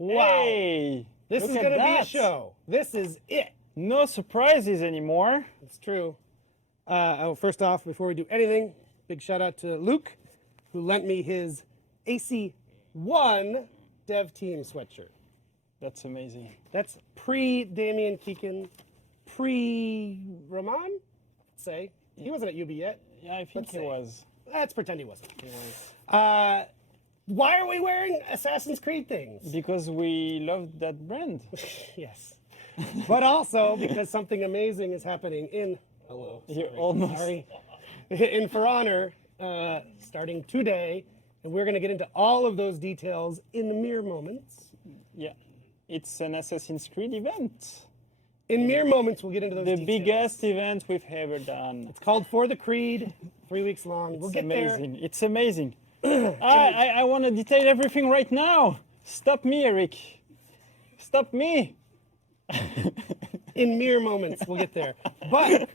Wow. Hey, This look is at going to be a that. show. This is it. No surprises anymore. It's true. First off, before we do anything, big shout out to Luke, who lent me his AC1 dev team sweatshirt. That's amazing. That's pre-Damian Keegan, pre-Rahman, say. He wasn't at UB yet. Yeah, I think Let's he say. was. Let's pretend he wasn't. Why are we wearing Assassin's Creed things? Because we love that brand. Yes. But also because something amazing is happening in... Hello. You're almost... Sorry. In For Honor, starting today, and we're going to get into all of those details in the mere moments. Yeah, it's an Assassin's Creed event. In mere moments, we'll get into those The details. biggest event we've ever done. It's called For the Creed, 3 weeks long. We'll It's get amazing. It's amazing. I want to detail everything right now. Stop me, Eric. Stop me. In mere moments, we'll get there. But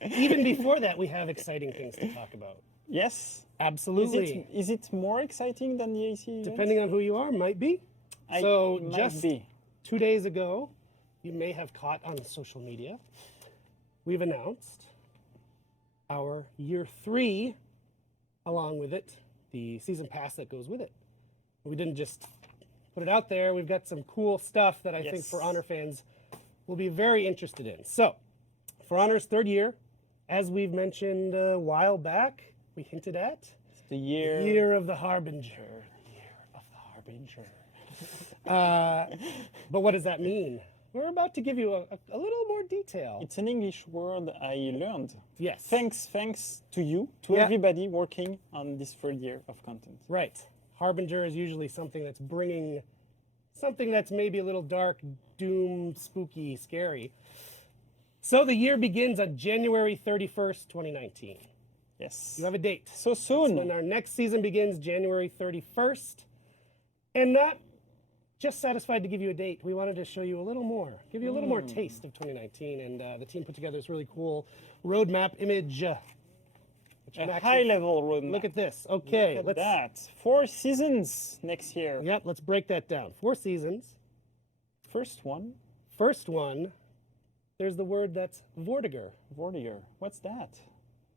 even before that, we have exciting things to talk about. Yes. Absolutely. Is it more exciting than the AC event? Depending on who you are, might be. It So might just be. 2 days ago, you may have caught on social media, we've announced our year 3, along with it, the season pass that goes with it. We didn't just put it out there. We've got some cool stuff that I think Yes. For Honor fans will be very interested in. So, For Honor's 3rd year, as we've mentioned a while back, we hinted at, It's the year. Year of the Harbinger. Year of the Harbinger. But what does that mean? We're about to give you a little more detail. It's an English word I learned. Yes. Thanks to you, to Yeah. everybody working on this 3rd year of content. Right. Harbinger is usually something that's bringing something that's maybe a little dark, doom, spooky, scary. So the year begins on January 31st, 2019. Yes. You have a date. So soon. When our next season begins, January 31st. And not just satisfied to give you a date, we wanted to show you a little more, give you a little more taste of 2019. And the team put together this really cool roadmap image. Which I'm A actually- high-level roadmap. Look at this. Okay, Look at let's. that. 4 seasons next year. Yep, let's break that down. 4 seasons. First one, First one, there's the word that's Vortiger. Vortiger. What's that?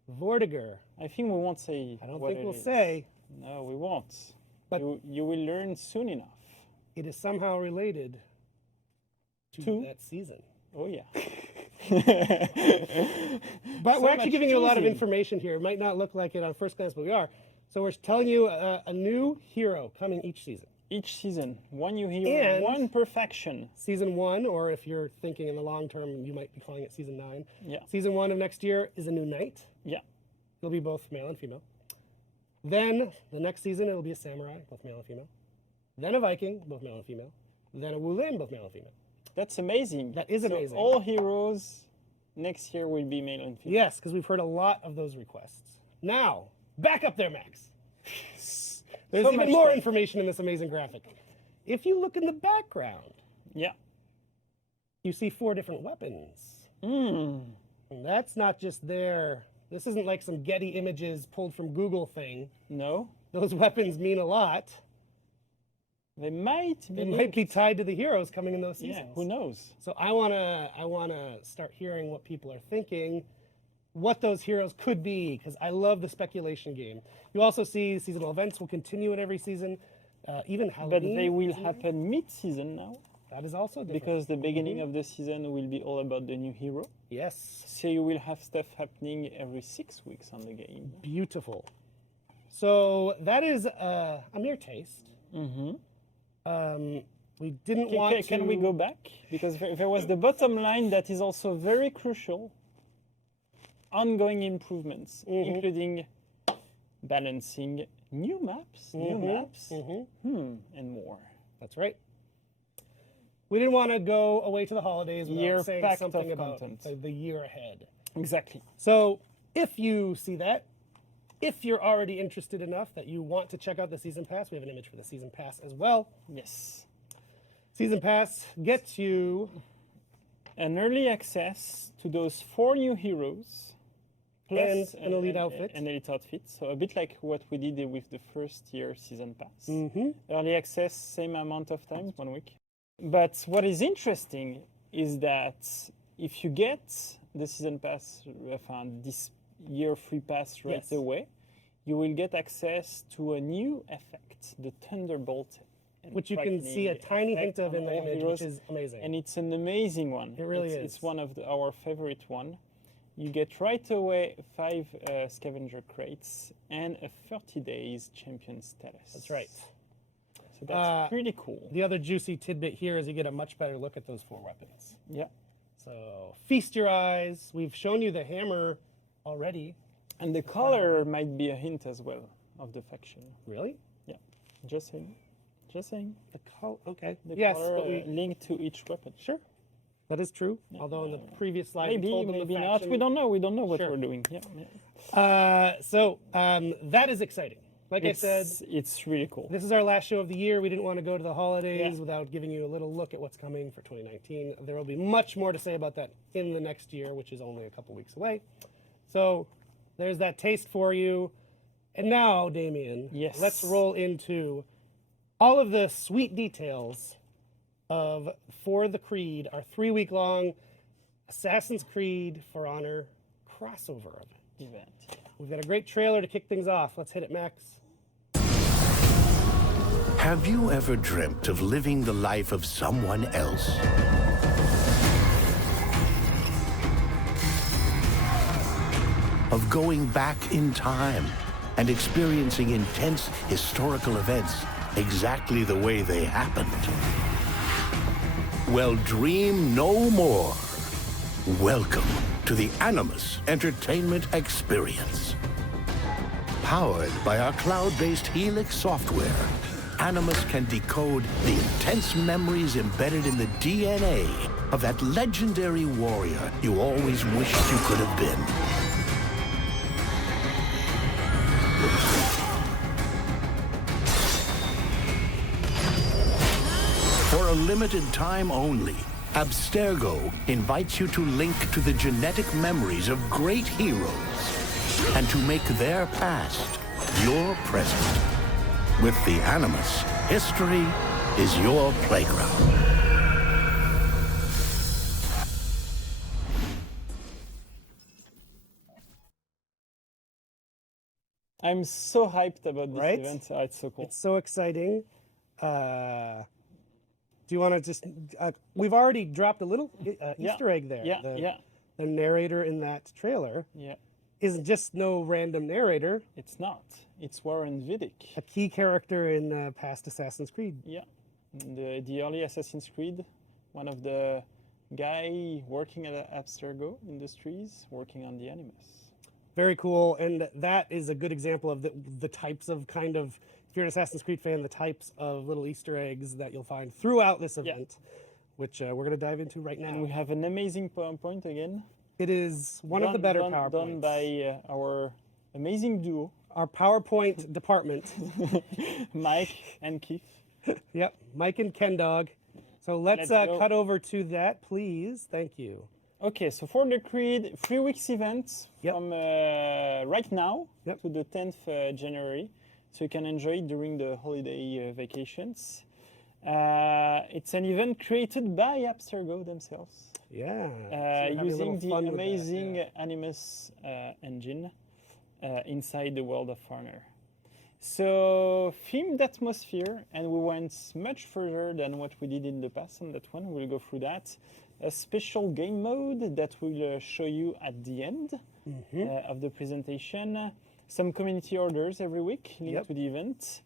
Vortiger. I think we won't say. I don't what think we'll it is. say. No, we won't. But- you will learn soon enough. It is somehow related to that season. Oh yeah. But So we're actually much giving you a lot of teasing. information here. It might not look like it on first glance, but we are. So we're telling you a new hero coming each season. Each season, one new hero, And- one perfection. Season 1, or if you're thinking in the long term, you might be calling it season 9. Yeah. Season 1 of next year is a new knight. Yeah. It'll be both male and female. Then the next season, it'll be a samurai, both male and female. Then a Viking, both male and female. Then a Wulin, both male and female. That's amazing. That is So amazing. all heroes next year will be male and female. Yes, because we've heard a lot of those requests. Now, back up there, Max. There's So even much more stuff. information in this amazing graphic. If you look in the background, Yeah. you see 4 different weapons. Mm. And that's not just there. This isn't like some Getty images pulled from Google thing. No, Those weapons mean a lot. they might be. They might be tied to the heroes coming in those seasons. Yeah. Who knows? So I wanna start hearing what people are thinking, what those heroes could be, because I love the speculation game. You also see seasonal events will continue in every season, even But Halloween. they will happen mid-season now, That is also different. because the beginning of the season will be all about the new hero. Yes, So you will have stuff happening every 6 weeks on the game. beautiful. So that is a mere taste. Mm-hmm. We didn't want to. Can we go back? Because there was the bottom line that is also very crucial. Ongoing improvements, including balancing new maps, and more. That's right. We didn't want to go away to the holidays without Year saying packed something of about content. the year ahead. Exactly. So if you see that, if you're already interested enough that you want to check out the Season Pass, we have an image for the Season Pass as well. Yes. Season Pass gets you An early access to those 4 new heroes. plus an elite outfit. An elite outfit. So a bit like what we did with the first year season pass. Mm-hmm. Early access, same amount of time, 1 week. But what is interesting is that if you get the season pass, this year free pass right Yes. away, you will get access to a new effect, the Thunderbolt. and Which you can see a frightening tiny hint effect of in on the all image, heroes. which is amazing. And it's an amazing one. It really It's is. one of our favorite one. You get right away 5 scavenger crates and a 30 days champion status. That's right. So that's pretty cool. The other juicy tidbit here is you get a much better look at those 4 weapons. Yeah. So feast your eyes. We've shown you the hammer already. And the color might be a hint as well of the faction. Really? Yeah. Just saying. Just saying. The color? Okay. The Yes, color but we linked to each weapon. sure. That is true. Although in the previous slide, we Maybe, told them the maybe not. faction. We don't know. We don't know what Sure. we're doing. Yeah. That is exciting. Like I said, it's really cool. this is our last show of the year. We didn't want to go to the holidays Yeah. without giving you a little look at what's coming for 2019. There will be much more to say about that in the next year, which is only a couple weeks away. So there's that taste for you. And now, Damien, Yes. let's roll into all of the sweet details of For the Creed, our 3-week-long Assassin's Creed For Honor crossover event. We've got a great trailer to kick things off. Let's hit it, Max. Have you ever dreamt of living the life of someone else? Of going back in time and experiencing intense historical events exactly the way they happened? Well, dream no more. Welcome to the Animus Entertainment Experience. Powered by our cloud-based Helix software, Animus can decode the intense memories embedded in the DNA of that legendary warrior you always wished you could have been. For a limited time only, Abstergo invites you to link to the genetic memories of great heroes and to make their past your present. With the Animus, history is your playground. I'm so hyped about this Right? event. Oh, it's so cool. It's so exciting. Do you want to just... we've already dropped a little Easter egg there. Yeah, The narrator in that trailer yeah. isn't just no random narrator, It's not. It's Warren Vidic. a key character in past Assassin's Creed. Yeah. The early Assassin's Creed, one of the guy working at Abstergo Industries, working on the Animus. Very cool, and that is a good example of the types of kind of, if you're an Assassin's Creed fan, the types of little Easter eggs that you'll find throughout this event, which we're going to dive into right And we now. have an amazing PowerPoint again. It is one of the better PowerPoints. Done by our amazing duo, Our PowerPoint department. Mike and Keith. Yep, Mike and Ken Dog. So let's Let's go. cut over to that, please. Thank you. Okay, so for the Creed 3 weeks event Yep. from right now Yep. to the 10th January, so you can enjoy it during the holiday vacations. It's an event created by Abstergo themselves, Yeah. so having a using little the fun with that, amazing yeah. Animus engine inside the world of Honor. So, themed atmosphere, and we went much further than what we did in the past on that one. We'll go through that. A special game mode that we'll show you at the end of the presentation. Some community orders every week linked Yep. to the event.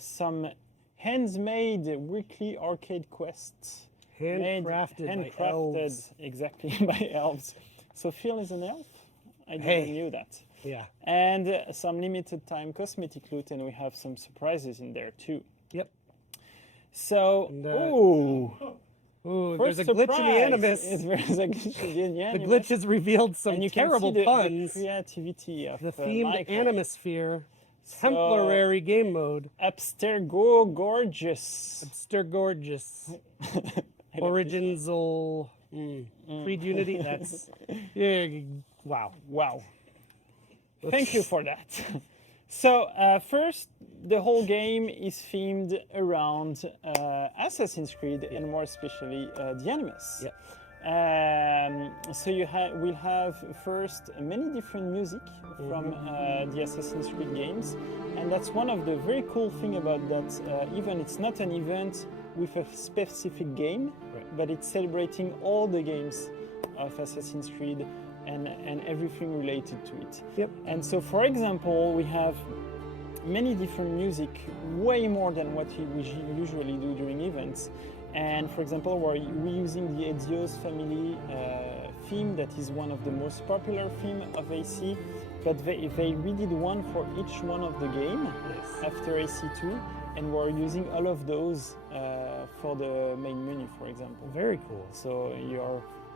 Some hands-made weekly arcade quests. Handcrafted by elves. Exactly, by elves. So Phil is an elf? I didn't Hey. knew that. Yeah. And some limited time cosmetic loot, and we have some surprises in there too. Yep. So, And, Ooh, first there's a glitch in the surprise Animus. is there's a glitch in the The Animus. glitch has revealed some And you terrible can see the puns. creativity of The themed Michael. Animusphere temporary game mode. Abstergo Gorgeous. Stir gorgeous. Original Creed Unity. That's yeah. Wow. Wow. Thank you for that. So first, the whole game is themed around Assassin's Creed and more especially the Animus. Yep. So we'll have first many different music from the Assassin's Creed games, and that's one of the very cool thing about that. Even it's not an event with a specific game, but it's celebrating all the games of Assassin's Creed and everything related to it. Yep. And so, for example, we have many different music, way more than what we usually do during events. And for example, we're reusing the Ezio's family theme, that is one of the most popular theme of AC, but they redid one for each one of the game after AC2, and we're using all of those for the main menu, for example. Very cool. So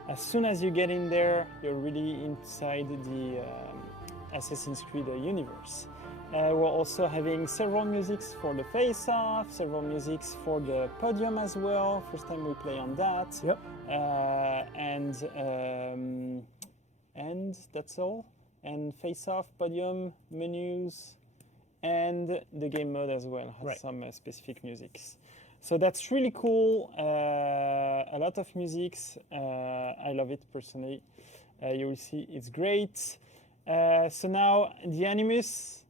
as soon as you get in there, you're really inside the Assassin's Creed universe. We're also having several musics for the face-off, several musics for the podium as well. First time we play on that. Yep. And that's all. And face-off, podium, menus, and the game mode as well has some specific musics. So that's really cool. A lot of musics. I love it personally. You will see it's great. So now the Animus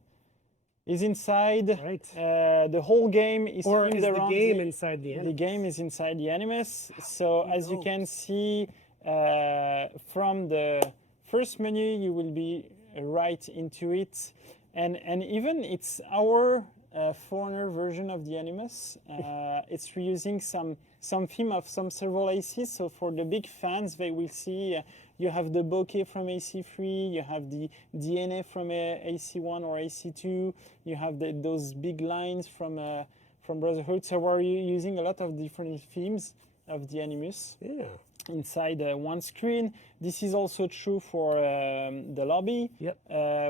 is inside. Right. The whole game is Or themed is the around game inside the The Animus? game is inside the Animus. So as you can see from the first menu, you will be right into it. And even it's our foreigner version of the Animus. It's reusing some theme of some several ACs. So for the big fans, they will see you have the bokeh from AC3, you have the DNA from AC1 or AC2, you have those big lines from Brotherhood. So we're using a lot of different themes of the Animus. Yeah. Inside one screen. This is also true for the lobby, Yep.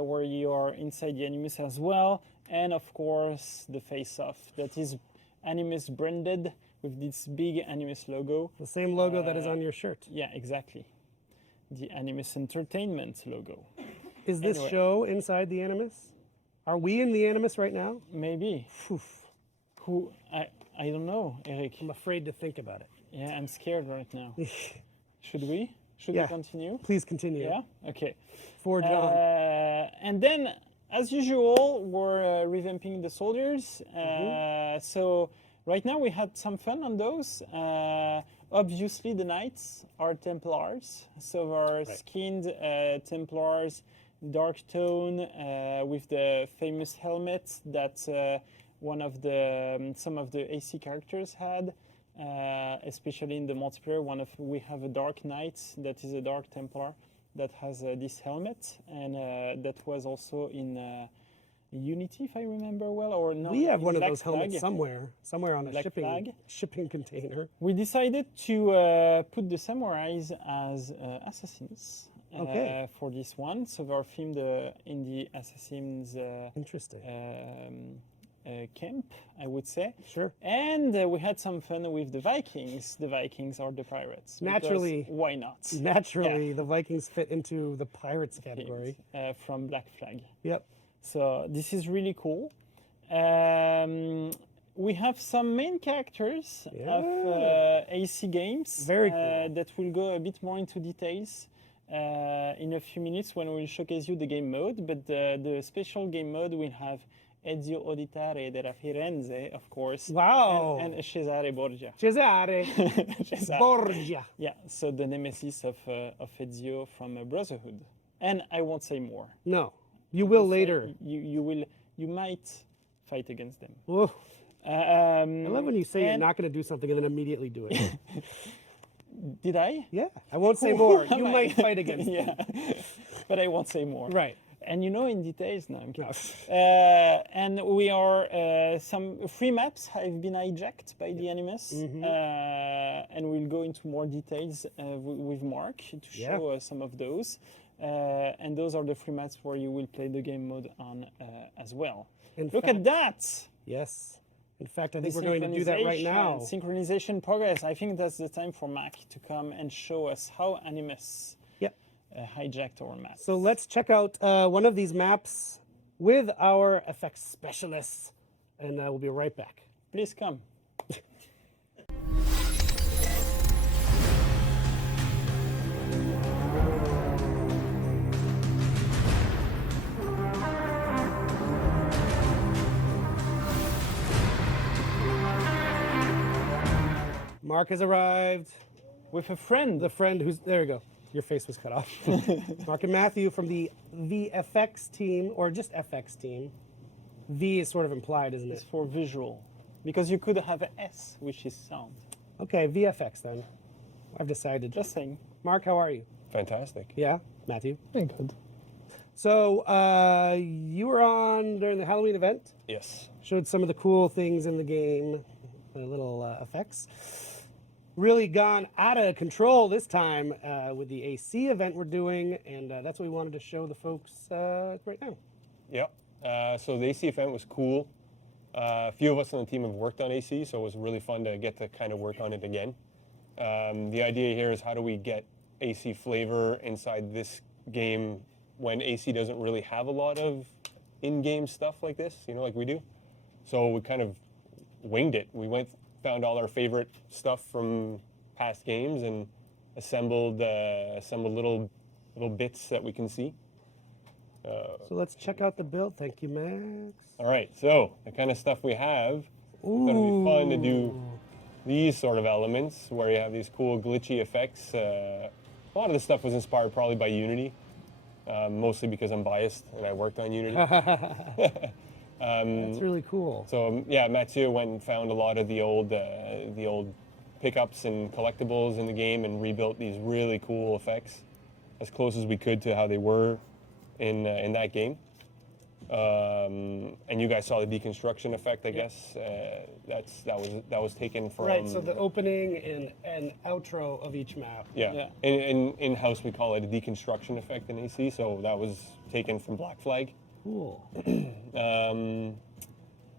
where you are inside the Animus as well. And of course, the face-off that is Animus branded with this big Animus logo. The same logo that is on your shirt. Yeah, exactly. The Animus Entertainment logo. Is this Anyway. show inside the Animus? Are we in the Animus right now? Maybe. Who? I don't know, Eric. I'm afraid to think about it. Yeah, I'm scared right now. Should we? Should Yeah. we continue? Please continue. Yeah? Okay. Forge on. And then, as usual, we're revamping the soldiers. So right now we had some fun on those. Obviously, the knights are Templars. So our skinned Templars, dark tone, with the famous helmet that some of the AC characters had. Especially in the multiplayer, we have a dark knight that is a dark Templar that has this helmet, and that was also in Unity, if I remember well, or no? We have in one of Black those helmets Flag. somewhere on a Black Flag. shipping container. We decided to put the samurais as assassins for this one, so they're themed in the assassins Interesting. camp, I would say. Sure. And we had some fun with the Vikings. The Vikings are the pirates. because Naturally. Why not? Naturally, the Vikings fit into the pirates category. From Black Flag. Yep. So this is really cool. We have some main characters of AC games. Very cool. That will go a bit more into details in a few minutes when we'll showcase you the game mode. But the special game mode will have Ezio Auditore della Firenze, of course. Wow. And Cesare Borgia. Cesare Cesare. Borgia. Yeah, so the nemesis of Ezio from Brotherhood. And I won't say more. No, you will later. You might fight against them. Whoa. I love when you say you're and- not going to do something and then immediately do it. Did I? Yeah, I won't say more. Am You I? might fight against them. Yeah, but I won't say more. Right. And you know in details now. I'm kidding. And we are some free maps have been hijacked by the Animus, and we'll go into more details with Mark to show some of those. And those are the free maps where you will play the game mode on as well. Look at that! Yes. In fact, I think we're going to do that right now. Synchronization progress. I think that's the time for Mac to come and show us how Animus hijacked our map. So let's check out one of these maps with our effects specialists, and we'll be right back. Please come. Mark has arrived. With a friend. The friend who's there you go. Your face was cut off. Mark and Matthew from the VFX team, or just FX team. V is sort of implied, isn't It's it? for visual. Because you could have a S, which is sound. Okay, VFX then. I've decided. Just saying. Mark, how are you? Fantastic. Yeah, Matthew. Good. So you were on during the Halloween event. Yes. Showed some of the cool things in the game, the little effects. Really gone out of control this time with the AC event we're doing, and that's what we wanted to show the folks right now. Yep. So the AC event was cool. A few of us on the team have worked on AC, so it was really fun to get to kind of work on it again. The idea here is how do we get AC flavor inside this game when AC doesn't really have a lot of in-game stuff like this, you know, like we do. So we kind of winged it. We found all our favorite stuff from past games and assembled little bits that we can see. So let's check out the build. Thank you, Max. All right, so the kind of stuff we have, it's going to be fun to do these sort of elements where you have these cool glitchy effects. A lot of the stuff was inspired probably by Unity, mostly because I'm biased and I worked on Unity. That's really cool. So yeah, Mathieu went and found a lot of the old pickups and collectibles in the game and rebuilt these really cool effects as close as we could to how they were in that game. And you guys saw the deconstruction effect, I guess. That was taken from Right. So the opening and outro of each map. yeah. In-house we call it a deconstruction effect in AC. So that was taken from Black Flag. Cool.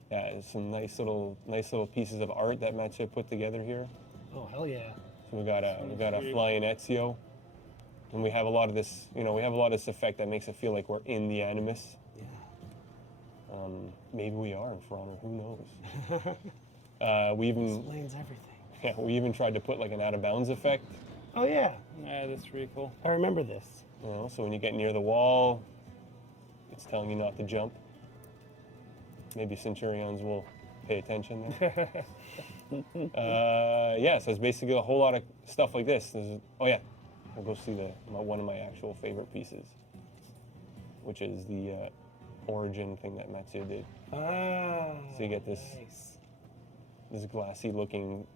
Yeah, there's some nice little pieces of art that Mathieu put together here. Oh hell yeah. So we got a flying Ezio, and we have a lot of this. You know, we have a lot of this effect that makes it feel like we're in the Animus. Yeah. Maybe we are in For Honor. Who knows? We even Explains everything. yeah, we even tried to put like an out of bounds effect. Oh yeah. Yeah, that's really cool. I remember this. You know, so when you get near the wall, it's telling you not to jump. Maybe Centurions will pay attention there. Yeah, so it's basically a whole lot of stuff like this. Oh yeah, I'll go see one of my actual favorite pieces, which is the origin thing that Mathieu did. Ah. So you get this glassy looking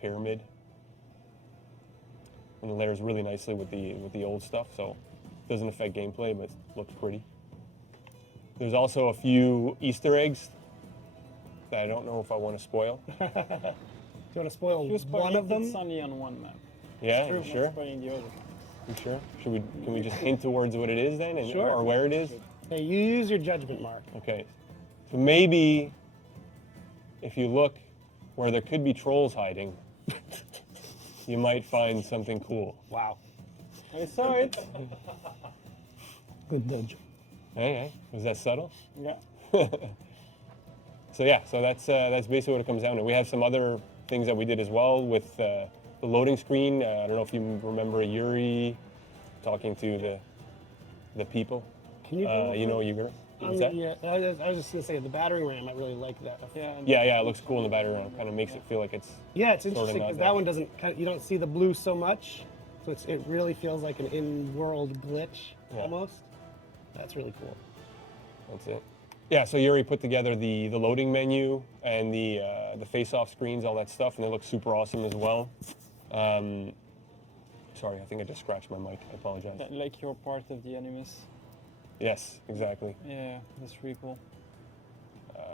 pyramid, and it layers really nicely with the old stuff. So it doesn't affect gameplay, but looks pretty. There's also a few Easter eggs that I don't know if I want to spoil. Do you want to spoil If you one of them? It's only on one map. Yeah, True, you not sure? spoiling the other. You sure? Can we just hint towards what it is then, and, Sure. or where it is? Hey, you use your judgment, Mark. Okay. So maybe if you look where there could be trolls hiding, you might find something cool. Wow. I saw it. Good dodge. Hey, was that subtle? Yeah. So yeah, so that's basically what it comes down to. We have some other things that we did as well with the loading screen. I don't know if you remember Yuri talking to the people. Can you? You know Yuri? What's that? Yeah, I was just gonna say the battering ram. I really like that. Yeah. Yeah, it looks cool in the battery round. Kind of makes it feel like it's Yeah, it's Sort of interesting not because that. that one doesn't. You don't see the blue so much, so it really feels like an in-world glitch Yeah. almost. That's really cool. That's it. Yeah, so Yuri put together the loading menu and the face-off screens, all that stuff, and they look super awesome as well. Sorry, I think I just scratched my mic. I apologize. Yeah, like you're part of the Animus. Yes, exactly. Yeah, that's really cool.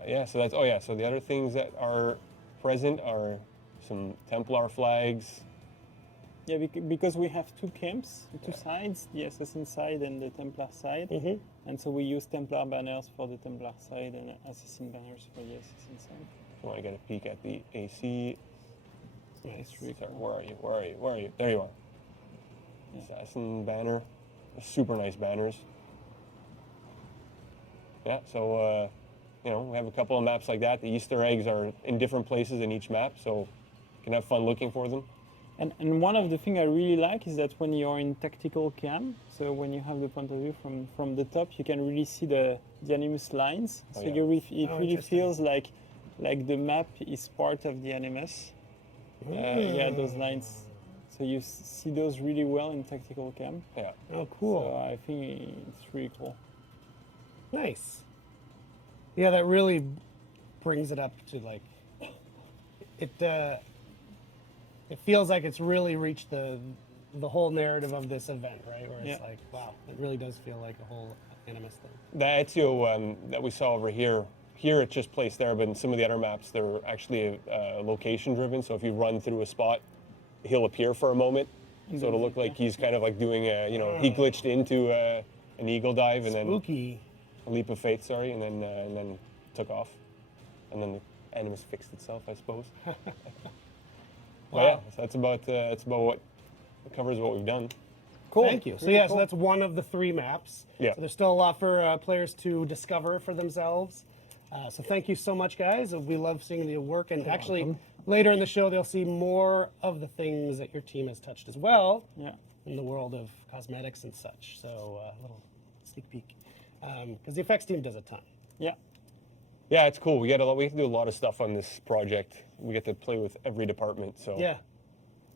Yeah, so that's so the other things that are present are some Templar flags. Yeah, because we have two camps, two sides, the Assassin side and the Templar side. Mm-hmm. And so we use Templar banners for the Templar side and Assassin banners for the Assassin side. If you want to get a peek at the AC. Nice. Sorry, where are you? There you are. Yeah. Assassin banner. super nice banners. Yeah, so you know, we have a couple of maps like that. The Easter eggs are in different places in each map, so you can have fun looking for them. And one of the things I really like is that when you're in tactical cam, so when you have the point of view from the top, you can really see the animus lines. So yeah. it really Interesting. feels like the map is part of the animus. Yeah, those lines. So you see those really well in tactical cam. Yeah. Oh, cool. So I think it's really cool. Nice. Yeah, that really brings it up to like it. It feels like it's really reached the whole narrative of this event, right? Where it's Yeah. like, wow, it really does feel like a whole Animus thing. The Ezio that we saw over here, it's just placed there, but in some of the other maps, they're actually location driven. So if you run through a spot, he'll appear for a moment. So it'll look like he's kind of like doing a, you know, he glitched into an eagle dive and then Spooky. a leap of faith, sorry, and then took off. And then the Animus fixed itself, I suppose. But yeah, so that's about what covers what we've done. Cool. Thank you. So Really yeah, cool. so that's one of the 3 maps. Yeah. So there's still a lot for players to discover for themselves. So thank you so much, guys. We love seeing the work, and actually later in the show they'll see more of the things that your team has touched as well. Yeah. In the world of cosmetics and such. So a little sneak peek, because the effects team does a ton. Yeah. Yeah, it's cool. We get we can do a lot of stuff on this project. We get to play with every department. So Yeah.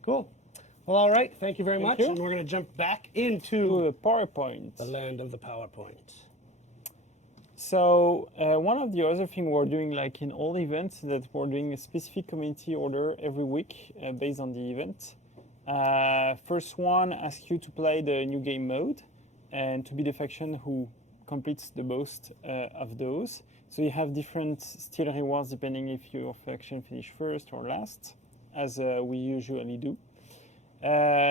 Cool. Well, all right. Thank you very much. you. And we're going to jump back To into the PowerPoint. the land of the PowerPoint. So one of the other things we're doing, like in all events, is that we're doing a specific community order every week based on the event. First one asks you to play the new game mode and to be the faction who completes the most of those. So you have different steel rewards depending if your faction finish first or last, as we usually do.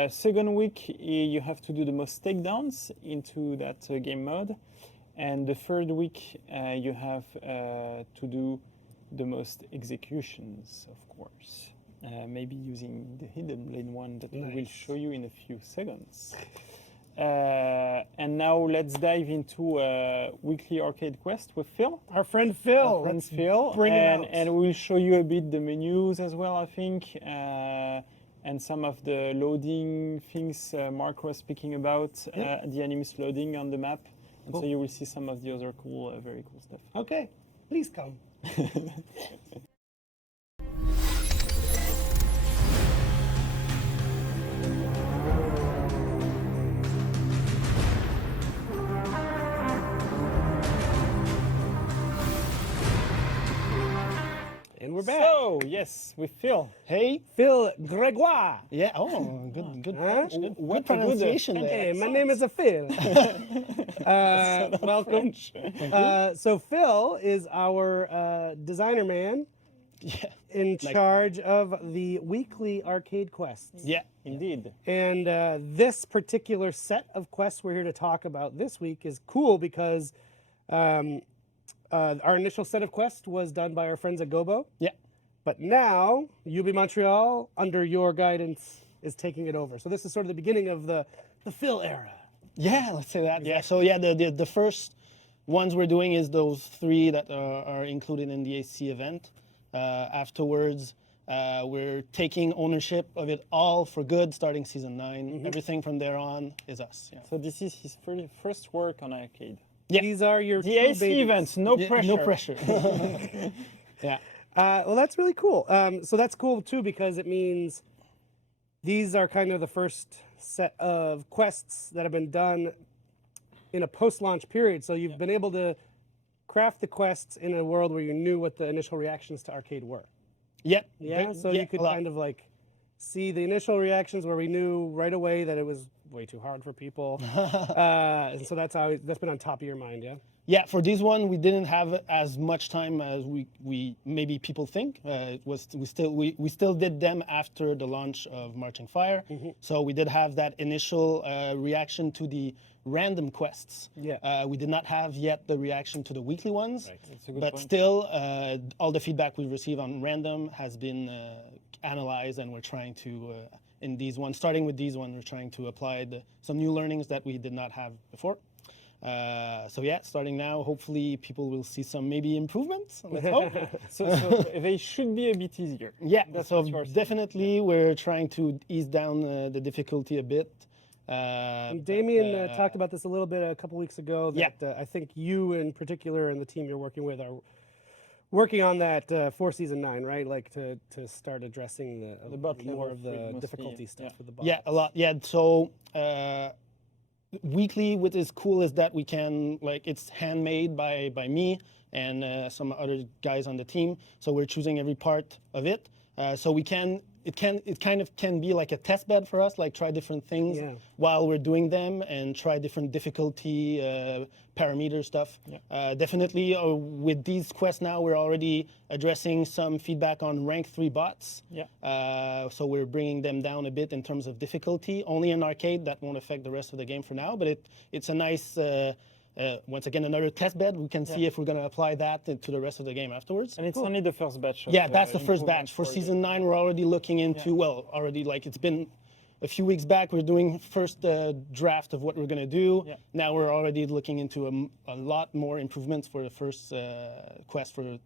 Second week, you have to do the most takedowns into that game mode. And the third week, you have to do the most executions, of course. Maybe using the hidden blade one that we will Nice. show you in a few seconds. And now let's dive into weekly arcade quest with Phil. Our friend Phil. Our friend Let's Phil, bring it and, out. and we'll show you a bit the menus as well, I think, and some of the loading things Mark was speaking about, the Animus loading on the map. And so you will see some of the other cool, very cool stuff. Okay. Please come. And we're back. So, yes, with Phil. Hey, Phil Gregoire. yeah. Oh, good Huh? French. Good, What good a good pronunciation there. Hey, my name is Phil. Welcome. So Phil is our designer man Yeah, in charge of the weekly arcade quests. yeah. Indeed. And this particular set of quests we're here to talk about this week is cool because our initial set of quests was done by our friends at Gobo. Yeah. But now, UB Montreal, under your guidance, is taking it over. So this is sort of the beginning of the Phil era. Yeah, let's say that. Yeah. So yeah, the first ones we're doing is those 3 that are included in the AC event. Afterwards, we're taking ownership of it all for good, starting season 9. Everything from there on is us. Yeah. So this is his first work on arcade. Yeah. These are your The two AC babies. events, no Yeah, pressure. No pressure. yeah. Well, that's really cool. So that's cool too because it means these are kind of the first set of quests that have been done in a post-launch period. So you've been able to craft the quests in a world where you knew what the initial reactions to arcade were. Yeah. Yeah. So yeah, you could a lot. kind of like see the initial reactions where we knew right away that it was way too hard for people. And so that's been on top of your mind, yeah. Yeah, for this one, we didn't have as much time as we maybe people think. It was we still did them after the launch of Marching Fire, so we did have that initial reaction to the random quests. Yeah. We did not have yet the reaction to the weekly ones, That's a good but point. still, all the feedback we receive on random has been analyzed, and we're trying to in these ones. Starting with these ones, we're trying to apply some new learnings that we did not have before. So yeah, starting now, hopefully people will see some maybe improvements. Let's hope. So they should be a bit easier. Yeah, That's so what you are saying. definitely we're trying to ease down the difficulty a bit. And Damien talked about this a little bit a couple weeks ago. That Yeah. I think you in particular and the team you're working with are working on that for season 9, right? Like to start addressing The bot more level of the mostly, difficulty stuff yeah. with the bots. Yeah, a lot. Yeah, so weekly, what is cool is that we can, like, it's handmade by me and some other guys on the team. So we're choosing every part of it. So we can, it kind of can be like a test bed for us, like try different things Yeah. while we're doing them and try different difficulty parameter stuff. Yeah. Definitely with these quests now, we're already addressing some feedback on rank 3 bots. Yeah. So we're bringing them down a bit in terms of difficulty. Only in arcade, that won't affect the rest of the game for now, but it's a nice, once again, another test bed. We can see if we're going to apply that to the rest of the game afterwards. And it's only the first batch. Of, Yeah, that's the first batch. improvements For you. season 9, we're already looking into, well, already like it's been a few weeks back, we're doing first draft of what we're going to do. Yeah. Now we're already looking into a lot more improvements for the first quest for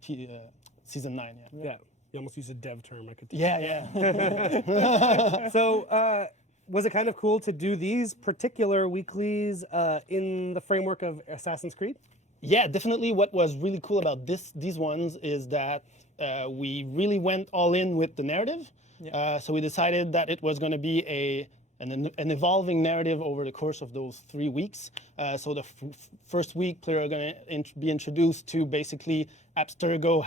season 9. Yeah. Yeah. You almost used a dev term. I could. Yeah, yeah. So was it kind of cool to do these particular weeklies in the framework of Assassin's Creed? Yeah, definitely. What was really cool about these ones is that we really went all in with the narrative. Yeah. So we decided that it was going to be an evolving narrative over the course of those 3 weeks. So the first week, players are going to be introduced to basically Abstergo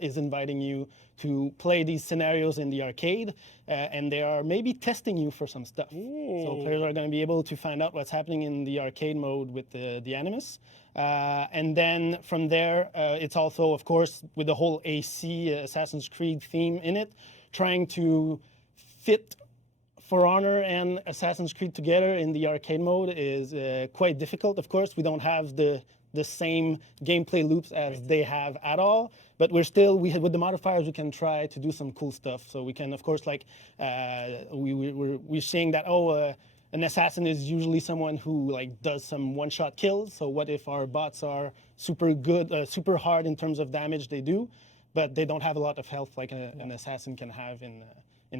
is inviting you to play these scenarios in the arcade, and they are maybe testing you for some stuff. So players are going to be able to find out what's happening in the arcade mode with the Animus. And then from there, it's also, of course, with the whole AC Assassin's Creed theme in it, trying to fit For Honor and Assassin's Creed together in the arcade mode is quite difficult. Of course, we don't have the same gameplay loops as they have at all, but with the modifiers, we can try to do some cool stuff. So we can, of course, like we're seeing that an assassin is usually someone who like does some one-shot kills. So what if our bots are super good, super hard in terms of damage they do, but they don't have a lot of health like an assassin can have in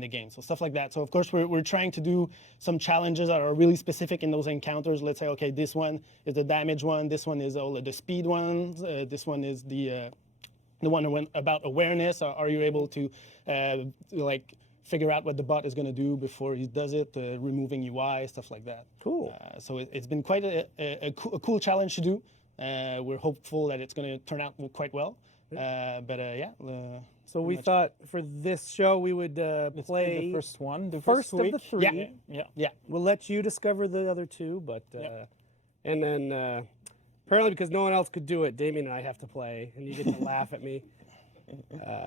the game. So stuff like that. So of course we're trying to do some challenges that are really specific in those encounters. Let's say, okay, this one is the damage one, this one is all the speed ones, this one is the one about awareness. Are you able to like figure out what the bot is going to do before he does it, removing UI, stuff like that. Cool. So it's been quite a cool challenge to do. We're hopeful that it's going to turn out quite well. So we thought for this show we would play the first one, the first first of the week. 3. Yeah. We'll let you discover the other 2, but and then apparently because no one else could do it, Damien and I have to play, and you get to laugh at me.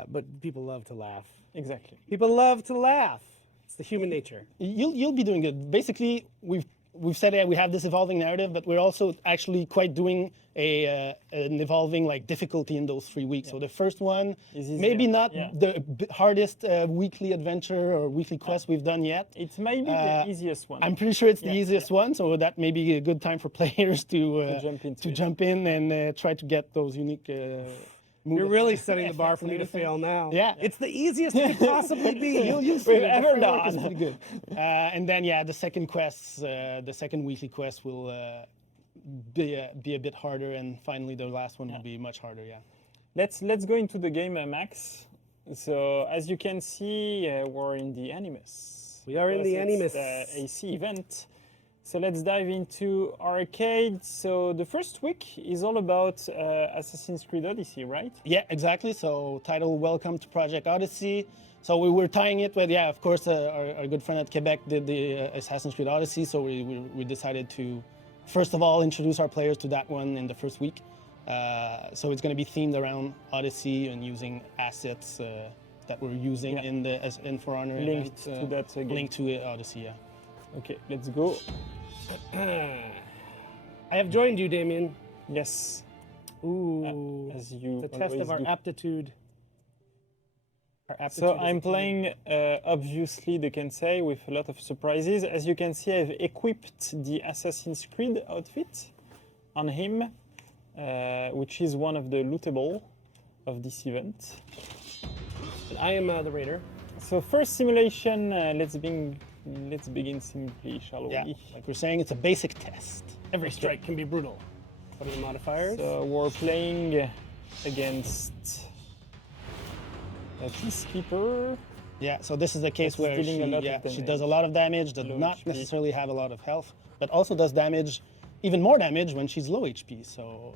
But people love to laugh. Exactly. People love to laugh. It's the human nature. You'll be doing good. Basically, we've said we have this evolving narrative, but we're also actually quite doing an evolving like difficulty in those 3 weeks. So the first one, maybe not the hardest weekly adventure or weekly quest we've done yet. It might be the easiest one. I'm pretty sure it's the easiest one, so that may be a good time for players to jump in and try to get those unique. You're really setting the bar for me to fail now. Yeah. It's the easiest it could possibly be. You'll see We've it. ever The framework is done. pretty good. And then the second quest, the second weekly quest will be a bit harder, and finally the last one will be much harder. Yeah. Let's go into the game, Max. So as you can see, we're in the Animus. We are in the Because it's Animus. the AC event. So let's dive into arcade. So the first week is all about Assassin's Creed Odyssey, right? Yeah, exactly. So title Welcome to Project Odyssey. So we were tying it with, of course, our good friend at Quebec did the Assassin's Creed Odyssey. So we decided to, first of all, introduce our players to that one in the first week. So it's going to be themed around Odyssey and using assets that we're using in For Honor. Linked to that game. Linked to Odyssey, yeah. Okay, let's go. I have joined you, Damien. Yes. Ooh. As you The test of always our do. aptitude. Our aptitude So is I'm a- playing obviously the Kensei with a lot of surprises. As you can see, I've equipped the Assassin's Creed outfit on him, which is one of the lootable of this event. I am the raider. So first simulation, let's begin simply, shall Yeah, we? like we're saying, it's a basic test. Every strike can be brutal. What are the modifiers? So we're playing against a peacekeeper. Yeah, so this is the case That's where dealing a lot of she damage. does a lot of damage, does Low not HP. necessarily have a lot of health, but also does damage, even more damage when she's low HP. So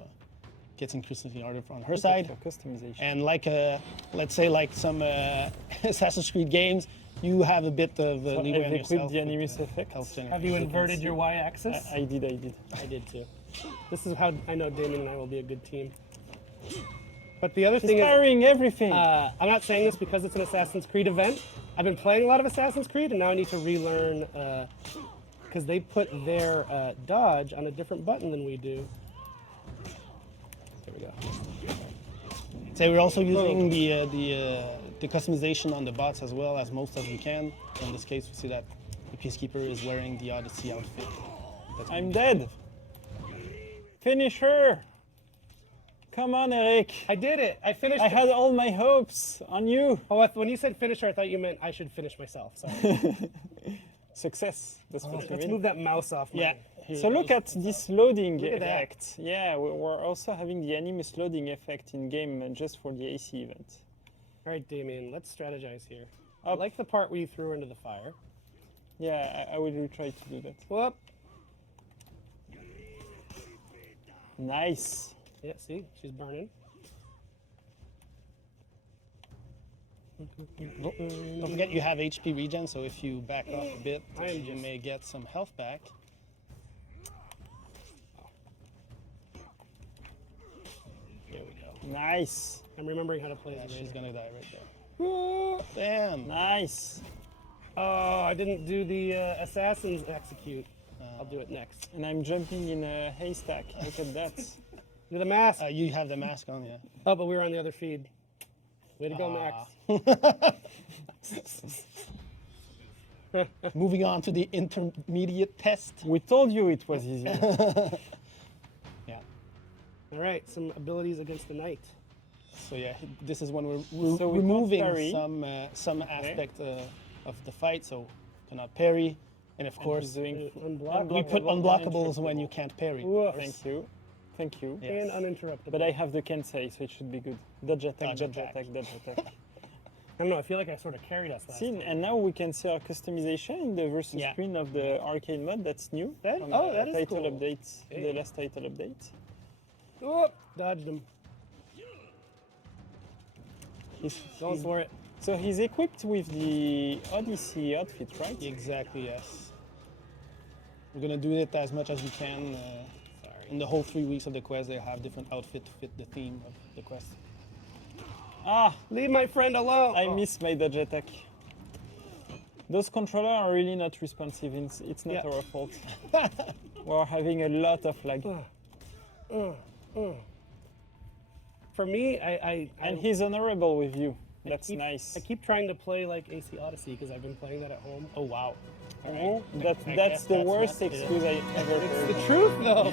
gets increasingly harder on her side. For customization. And like, let's say, like some Assassin's Creed games, you have a bit of So leeway I've on equipped yourself. the with, animus effect. health generation. Have you inverted your y-axis? I did. I did too. This is how I know Damon and I will be a good team. But the other thing is, Firing everything. I'm not saying this because it's an Assassin's Creed event. I've been playing a lot of Assassin's Creed, and now I need to relearn because they put their dodge on a different button than we do. There we go. So we're also using the customization on the bots as well as most as we can. In this case, we see that the Peacekeeper is wearing the Odyssey outfit. That's I'm dead. Finish her. Come on, Eric. I did it. I finished. I it. had all my hopes on you. Oh, when you said finisher, I thought you meant I should finish myself. Sorry. Success. That's what you Let's mean. move that mouse off. Yeah. So look at this loading at that. effect. Yeah, we're also having the animus loading effect in game just for the AC event. All right, Damien. Let's strategize here. I Up. like the part where you threw her into the fire. Yeah, I will try to do that. Whoop. Nice. Yeah. See, she's burning. Don't forget you have HP regen, so if you back off a bit, I am you just- may get some health back. There we go. Nice. I'm remembering how to play Yeah, this. she's gonna die right there. Damn. Nice. Oh, I didn't do the assassins execute. I'll do it next. And I'm jumping in a haystack. Look at that. Do the mask. You have the mask on, yeah. Oh, but we were on the other feed. Way to go, Max. Moving on to the intermediate test. We told you it was easy. Yeah. All right, some abilities against the knight. So yeah, this is when we're So we can't removing parry. some aspect of the fight. So cannot parry, and of course He's doing Unblockable. we put unblockables when you uninterruptible. can't parry. Woof. Thank you. Thank you. Yeah. And uninterruptible. But I have the Kensei, so it should be good. Dodge attack, Dodge dodge attack. attack, dodge attack. I don't know. I feel like I sort of carried us last See, time. and now we can see our customization in the versus Yeah. screen of the arcade mode. That's new. That- from oh, the that is title cool. update. Hey. The last title update. Whoop, dodged him. Going He's- for it. So he's equipped with the Odyssey outfit, right? Exactly, yes. We're gonna do it as much as we can. In the whole 3 weeks of the quest, they have different outfit to fit the theme of the quest. Ah, Leave my friend alone. I missed my dodge attack. Those controllers are really not responsive. It's not Yeah. our fault. We're having a lot of lag. For me, I And he's honorable with you. That's keep, nice. I keep trying to play like AC Odyssey because I've been playing that at home. Oh wow! That's I that's guess the that's worst not it. excuse I ever It's heard. the truth, though.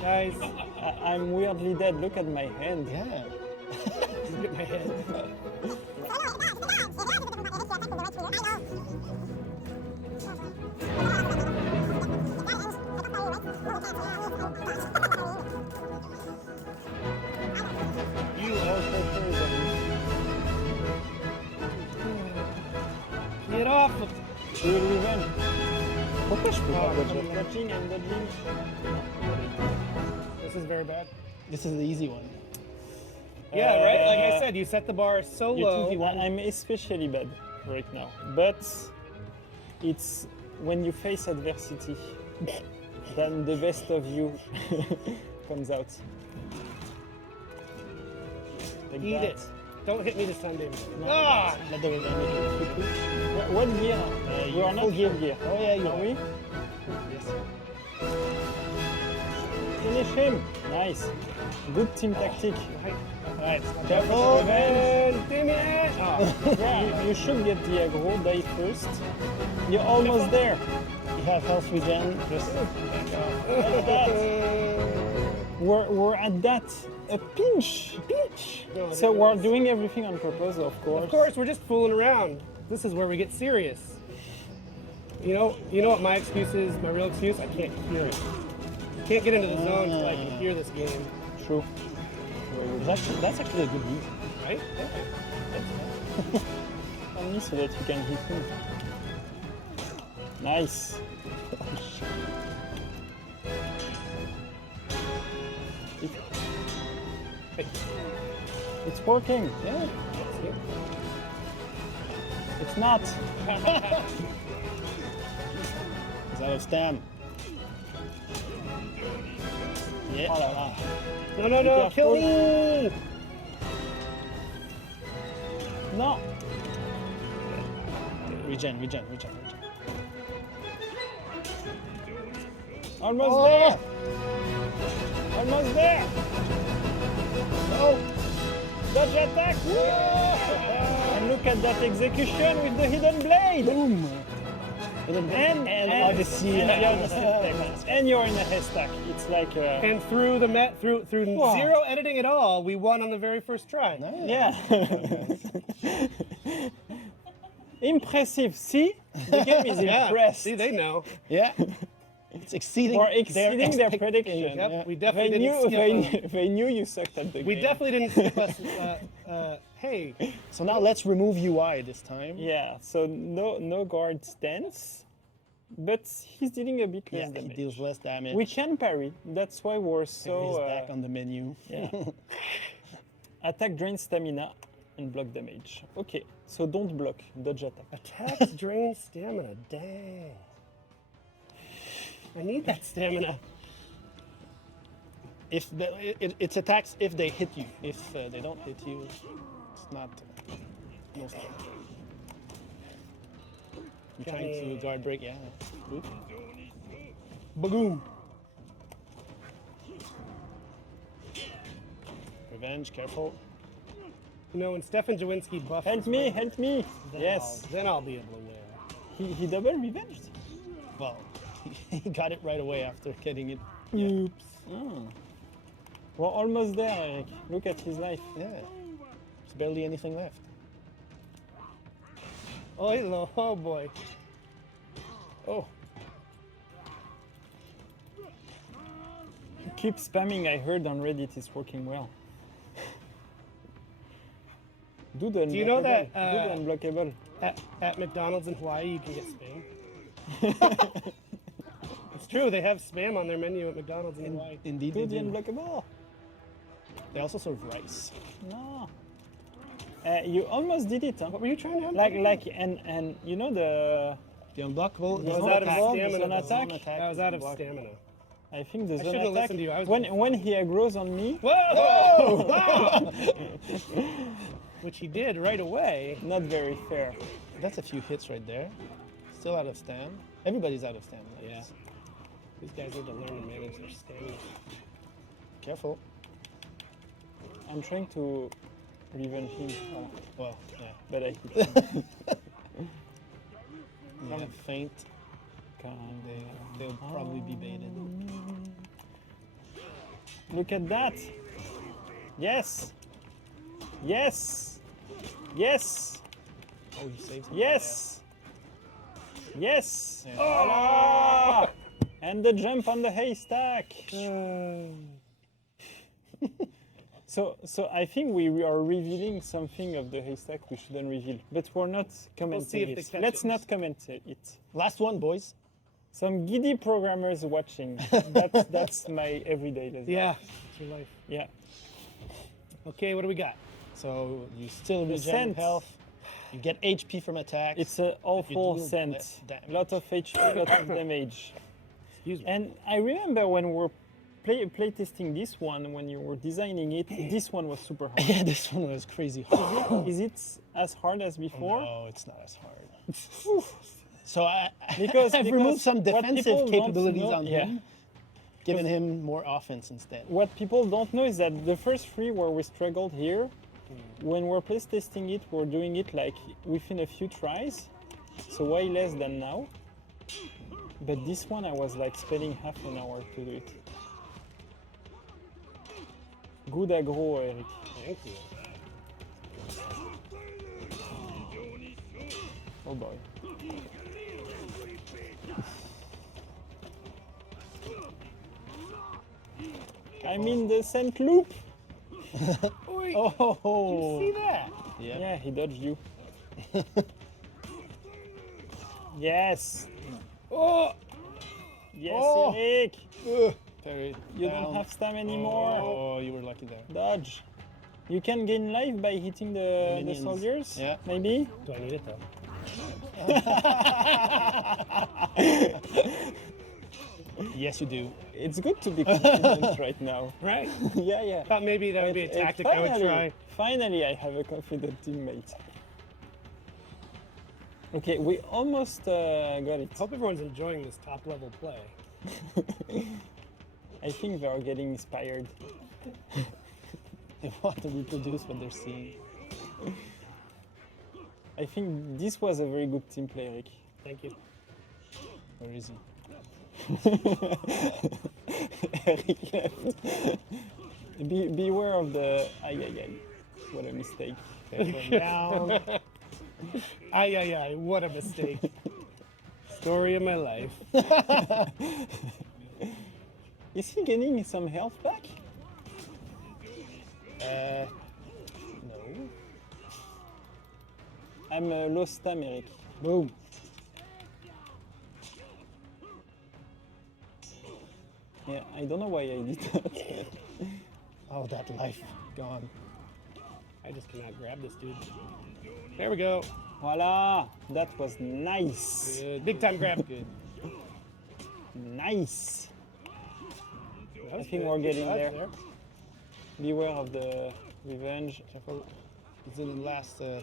Guys, I'm weirdly dead. Look at my hand. Yeah. look at my head. You also Get off of Tu veux le revenge? Pourquoi je peux pas Oh, dodger? come on. Dodging and dodging. This is very bad. This is the easy one. Yeah, right? Like I Uh, said, you set the bar so You low. think I'm especially bad right now, but it's when you face adversity then the best of you comes out. Like Eat that. it. Don't hit me this time, David. Ah! Let the revenge make it quickly. What gear? We are not full gear. Oh yeah, you Are are. we? Yes. Finish him. Nice. Good team tactic. Alright, careful. And damn it! Yeah, you should get the aggro, die first. You're almost there. You have health regen. Just We're at that. A pinch. No, So we're doing everything on purpose, of course. Of course, we're just fooling around. This is where we get serious. You know what my excuse is? My real excuse? I can't hear it. Can't get into the zone until I can hear this game, True. that's actually a good reason. right? Only so that you can hit him. Nice. Hey, It's working. Yeah. It's not. He's out of stam. Yeah. Oh la la. no, kill me! No. Regen. Almost there. Almost there. Oh! Dodge attack. And look at that execution with the hidden blade. Boom! And Odyssey. And the Odyssey text. And you're in a haystack. It's like And through Wow. zero editing at all, we won on the very first try. yeah. Impressive. See? The game is Yeah, impressed. see, they know. Yeah. It's exceeding. We're exceeding their prediction. Yep, we They definitely knew, didn't skip they knew you sucked at the we game. definitely didn't skip us. Hey, So now let's remove UI this time. Yeah, so no guard stance, but he's dealing a bit Yeah, less he damage. deals less damage. We can parry. That's why we're He's so back on the menu. yeah. Attack drains stamina and block damage. Okay, so don't block, dodge attack. attacks drain stamina. Dang. I need that stamina. If it attacks if they hit you. If they don't hit you, it's not. No stop. You're trying to guard break, yeah. Good. Bagoom. Revenge, careful. You know, when Stefan Jawinski buffs. Help me, help me! Yes, Then I'll be able to win. he double revenged. Well, he got it right away after getting it. Oops. Oh. We're almost there, Eric. Look at his life. Yeah. There's barely anything left. Oh, hello. Oh boy. Oh. Keep spamming, I heard on Reddit it's working well. Do the you know that, unblockable. Do the unblockable. At McDonald's in Hawaii, you can get spam. It's true. They have spam on their menu at McDonald's in Hawaii. Indeed, Do they the do. unblockable. They also serve rice. No. You almost did it, huh? What were you trying to have? And you know the The unblockable. I was zone out of attack. stamina. Zone though. attack. I was out of stamina. I think the zone shouldn't have attack. listened to you. I was When he aggroes on me, Whoa! Wow! Which he did right away. not very fair. That's a few hits right there. Still out of stam. Everybody's out of stam. Yeah. These guys need to learn to manage their stamina. Careful. I'm trying to revenge him, Well, yeah. but I hit him. Yeah, faint. They'll probably be baited. Look at that! Yes! Yes! Yes! Oh, you saved him. Yes! Yes! Yeah. Ah! And the jump on the haystack. So I think we are revealing something of the haystack we shouldn't reveal, but we're not commenting see if they it. catch Let's it. not comment it. Last one, boys. Some giddy programmers watching. That's my everyday life. Yeah. It's your life. Yeah. Okay, what do we got? So you still The regen scent. health. You get HP from attacks. It's an awful deal scent. less damage. Lot of HP, lot of damage. Excuse me. And I remember when we were play testing this one, when you were designing it, this one was super hard. Yeah, this one was crazy hard. Is it as hard as before? No, it's not as hard. So I've Because removed some what defensive people don't capabilities know- on yeah. him, giving him more offense instead. What people don't know is that the first three where we struggled here, when we're play testing it, we're doing it like within a few tries, so way less than now. But this one I was like spending half an hour to do it. Good aggro, Eric. Thank you. Oh boy. I'm in the scent loop. Oh, See that? yeah. Yeah, he dodged you. Yes. Oh, Yes, Oh. Eric. Parry You down. don't have stam anymore. Oh, you were lucky there. Dodge. You can gain life by hitting the Minions. soldiers. Yeah. Maybe. do I need it though? Yes, you do. It's good to be confident right now. Right. Yeah, yeah. Thought maybe that would be a And tactic I would try. Finally, I have a confident teammate. Okay, we almost got it. Hope everyone's enjoying this top level play. I think they are getting inspired. They want to reproduce what they're seeing. I think this was a very good team play, Eric. Thank you. Where is he? Eric left. Beware of the. Ay, ay, ay. What a mistake. Going down. Ay, ay, ay, what a mistake. Story of my life. Is he getting some health back? No. I'm low stam, Eric. Boom. Yeah, I don't know why I did that. Oh, that life gone. I just cannot grab this dude. There we go. Voila! That was nice. Good. Big time grab. Good. Nice. That was think good. we're Good getting dodge there. Beware of the revenge. He's in the last tier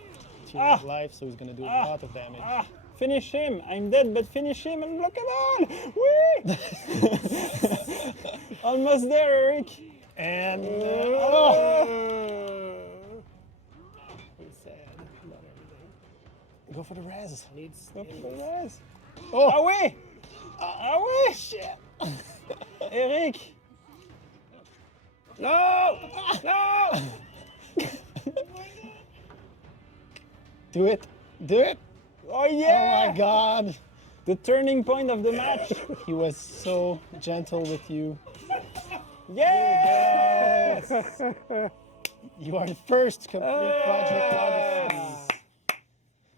Ah! of life, so he's gonna do a Ah! lot of damage. Ah! Finish him! I'm dead, but finish him and block him on! Whee! Almost there, Eric. And Oh! I'm sad about everything. go for the res. Needs. Go for the res. Oh, Away! Away! shit! Eric! No! No! Do it! Do it! Oh yeah! Oh my God! The turning point of the match. He was so gentle with you. Yes! You are the first complete project odyssey.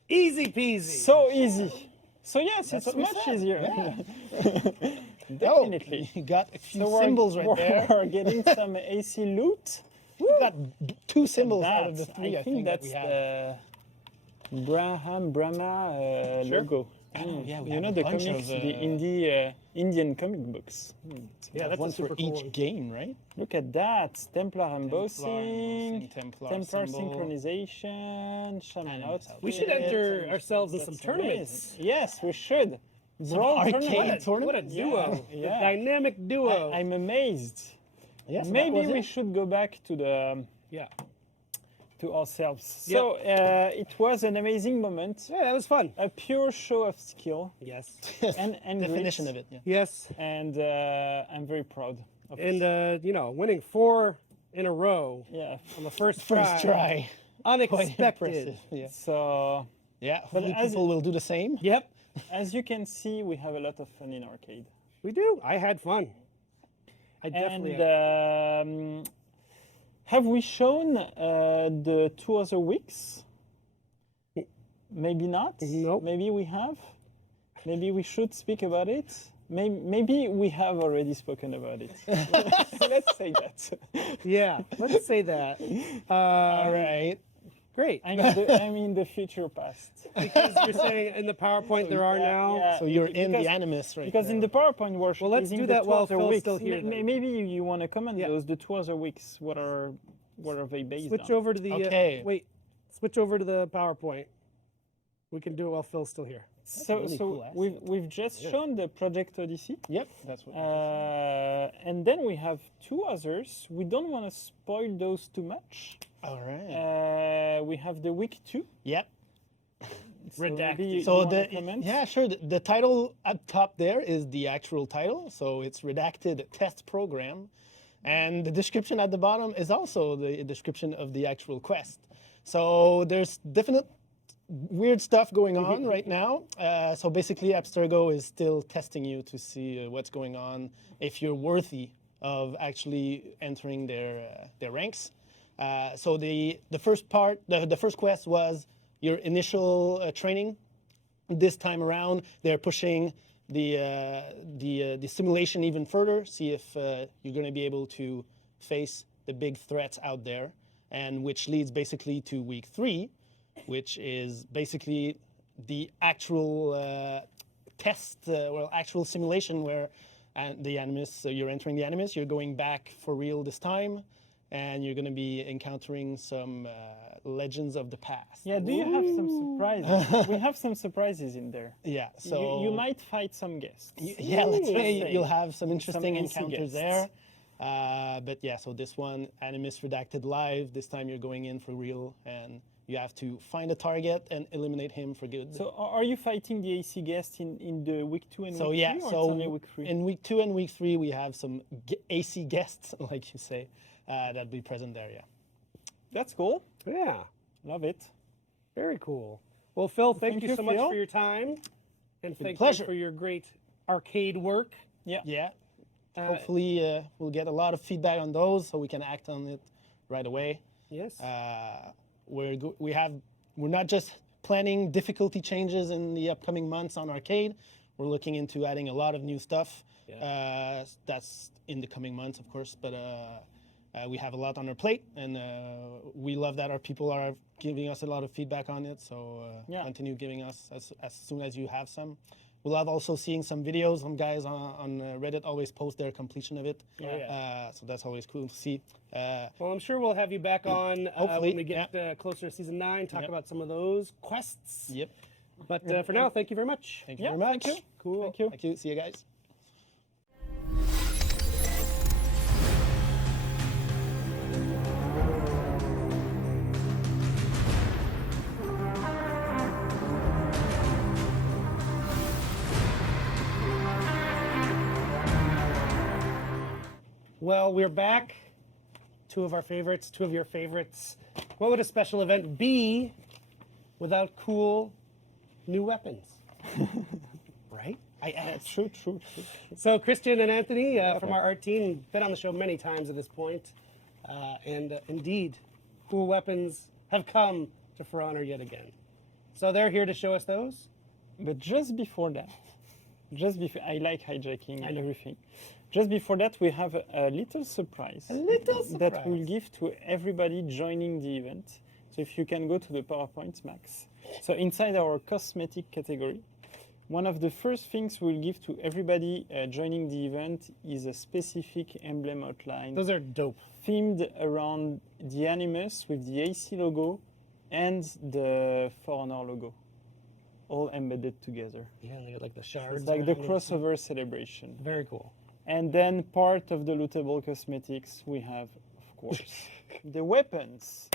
Easy peasy. So easy. So yes, That's it's what we much said. easier. Yeah. Definitely. Oh, you got a few So we're- symbols right there. We're getting some AC loot. You got two symbols out of the That's- three. I think that that's we have. the Brahma logo. yeah, we You have know a the bunch comics, of, the Indian comic books. Yeah, that's one a super for cool each one. game, right? Look at that. Templar embossing, Templar Templar symbol. synchronization, Shaman And outfit. We should enter ourselves in some That's tournaments. amazing. Yes, we should. Brawl arcade tournament. tournament? What a duo. Yeah. A dynamic duo. I'm amazed. Yes. Maybe that was we it. should go back to the yeah. to ourselves. So it was an amazing moment, Yeah, that was fun. a pure show of skill Yes. and definition grit. of it. Yeah. Yes. And I'm very proud of it. And, you know, winning 4 in a row Yeah. on the first First try. Quite Unexpected. impressive. Yeah. So Yeah. Hopefully as people will do the same. Yep. as you can see, we have a lot of fun in arcade. We do. I had fun. I definitely And had. have we shown the 2 other weeks? Maybe not. Nope. Maybe we have. Maybe we should speak about it. Maybe we have already spoken about it. Let's say that. Yeah, let's say that. All right. Great. I'm in the future past. Because you're saying in the PowerPoint there are now. Yeah, So you're in the because- Animus right Because now. in the PowerPoint workshop, Well, let's do that while Phil's still here, then. Maybe you want to comment Yeah. those, the 2 other weeks, what are they based Switch on? over to the. Okay. Wait. Switch over to the PowerPoint. We can do it while Phil's still here. So, really cool asset. we've just shown the Project Odyssey. Yep, that's what. And then we have 2 others. We don't want to spoil those too much. All right. We have the week 2. Yep. So Redacted. maybe you So wanna comment? yeah, sure. The title up top there is the actual title, so it's redacted test program, and the description at the bottom is also the description of the actual quest. So there's definite weird stuff going on right now. So basically, Abstergo is still testing you to see what's going on, if you're worthy of actually entering their ranks. So the first part, the first quest was your initial training. This time around, they're pushing the simulation even further. See if you're going to be able to face the big threats out there, and which leads basically to week 3, which is basically the actual test, actual simulation where the Animus, you're entering the Animus, you're going back for real this time, and you're going to be encountering some legends of the past. Yeah, do you have some surprises? We have some surprises in there. Yeah, so You might fight some guests. yeah, let's Just say saying. you'll have some interesting AC encounters guests. there. But yeah, so this one, Animus Redacted Live, this time you're going in for real, and you have to find a target and eliminate him for good. So are you fighting the AC guest in the week 2 and So week yeah, 3, or so it's only week 3? in week 2 and week 3 we have some AC guests, like you say, that'll be present there. Yeah. That's cool. Yeah. Love it. Very cool. Well, Phil, thank Thank you you, so much Phil. for your time, and thank pleasure. you for your great arcade work. Yeah. Yeah. Hopefully we'll get a lot of feedback on those, so we can act on it right away. Yes. We're not just planning difficulty changes in the upcoming months on arcade. We're looking into adding a lot of new stuff. That's in the coming months, of course. But we have a lot on our plate, and we love that our people are giving us a lot of feedback on it. So continue giving us as soon as you have some. We love also seeing some videos. Some guys on Reddit always post their completion of it. So that's always cool to see. Well, I'm sure we'll have you back on Hopefully, when we get closer to season 9, talk about some of those quests. Yep. But for now, thank you very much. Thank you Yeah, very much. thank you. Cool. Thank you. Thank you. See you guys. Well, we're back. 2 of our favorites, 2 of your favorites. What would a special event be without cool new weapons? Right? I asked. True. So Christian and Anthony from our art team been on the show many times at this point, and indeed, cool weapons have come to For Honor yet again. So they're here to show us those. But just before that, I like hijacking and everything. Just before that, we have a little surprise. That we'll give to everybody joining the event. So if you can go to the PowerPoint, Max. So inside our cosmetic category, one of the first things we'll give to everybody joining the event is a specific emblem outline Those are dope. themed around the Animus with the AC logo and the For Honor logo, all embedded together. Yeah, and they got like the shards. It's like the around it. crossover celebration. Very cool. And then part of the lootable cosmetics we have, of course, the weapons.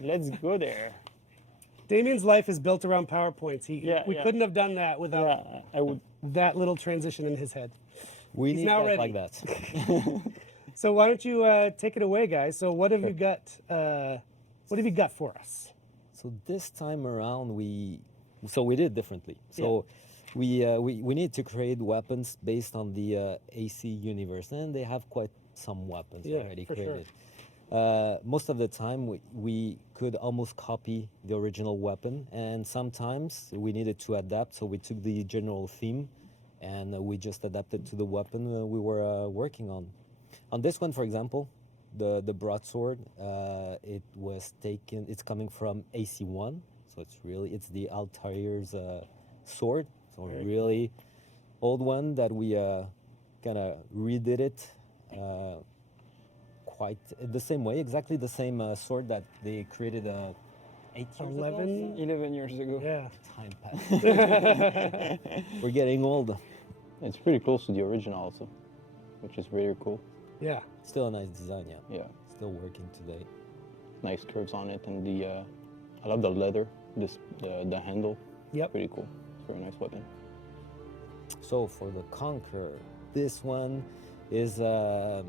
Let's go there. Damien's life is built around PowerPoints. We yeah. couldn't have done that without Yeah, I would. that little transition in his head. We He's need now guys ready. like that. So why don't you take it away, guys? So what have you got? What have you got for us? So this time around, we did it differently. So we need to create weapons based on the AC universe, and they have quite some weapons Yeah, already for sure. created. Most of the time, we could almost copy the original weapon, and sometimes we needed to adapt. So we took the general theme, and we just adapted to the weapon we were working on. On this one, for example, the broadsword, it was taken. It's coming from AC1, so it's the Altair's sword. So really old one that we kind of redid it quite the same way, exactly the same sword that they created 8 years ago. 11 years ago. Yeah. Time passed. We're getting old. It's pretty close to the original also, which is really cool. Yeah. Still a nice design, yeah. Yeah, Still working today. nice curves on it, and I love the leather. The handle. Yep. Pretty cool. It's a very nice weapon. So for the Conqueror, this one is a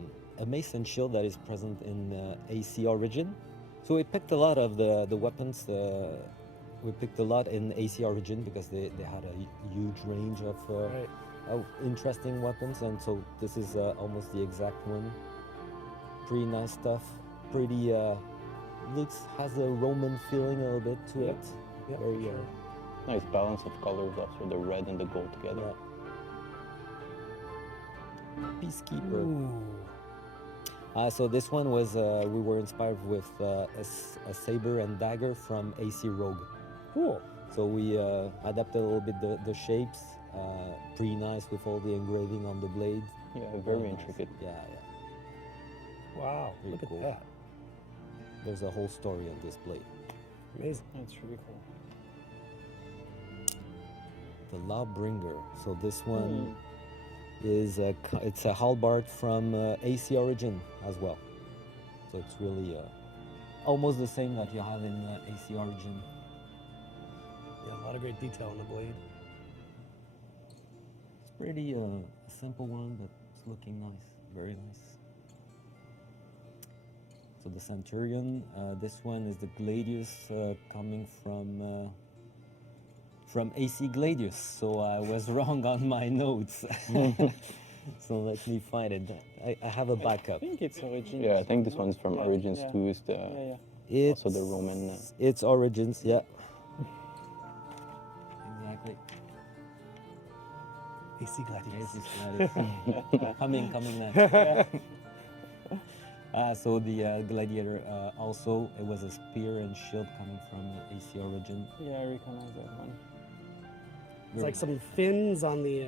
mason shield that is present in AC Origin. So we picked a lot of the weapons. We picked a lot in AC Origin because they had a huge range Right. of interesting weapons, and so this is almost the exact one. Pretty nice stuff. Pretty has a Roman feeling a little bit to Yep. it. Yep, Very sure. Nice balance of colors, also the red and the gold together. Peacekeeper. Ooh. So this one was we were inspired with a saber and dagger from AC Rogue. Cool. So we adapted a little bit the shapes. Pretty nice with all the engraving on the blade. Yeah, very nice. intricate. Yeah. Wow. Pretty Look cool. at that. There's a whole story on this blade. Amazing. That's really cool. The Lawbringer. So this one is it's a halberd from AC Origin as well. So it's really almost the same that you have in AC Origin. Yeah, a lot of great detail on the blade. It's pretty a simple one, but it's looking nice. Very nice. So the Centurion, this one is the Gladius coming from AC Gladius. So I was wrong on my notes. So let me find it. I have a I backup. think it's Origins. Yeah, I think this one's from Yeah, Origins yeah. too. Is the Yeah. It's also the Roman. It's Origins, yeah. Exactly. AC Gladius. AC Gladius. coming next. So the Gladiator also, it was a spear and shield coming from AC Origin. Yeah, I recognize that one. It's like some fins on the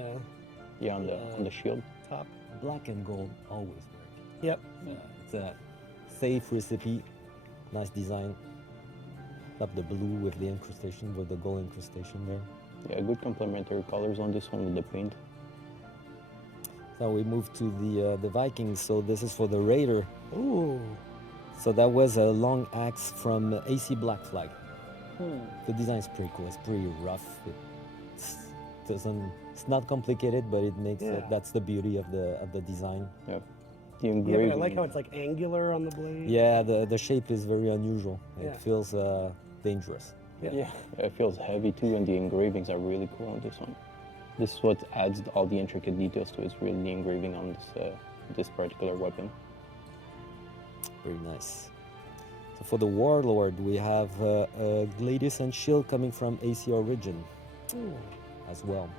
Yeah, on the shield. top. Black and gold always work. Yep. It's a safe recipe, nice design. Love the blue with the incrustation, with the gold incrustation there. Yeah, good complementary colors on this one with the paint. Now we move to the Vikings. So this is for the Raider. Ooh. So that was a long axe from AC Black Flag. The design is pretty cool. It's pretty rough. It's not complicated, but it makes Yeah. that's the beauty of the design. Yeah, the Yeah, engraving. but I like how it's like angular on the blade. Yeah, the shape is very unusual. Yeah. It feels dangerous. Yeah. Yeah. It feels heavy too, and the engravings are really cool on this one. This is what adds all the intricate details to it. It's really the engraving on this particular weapon. Very nice. So for the Warlord, we have a Gladius and Shield coming from AC Origin Ooh. as well.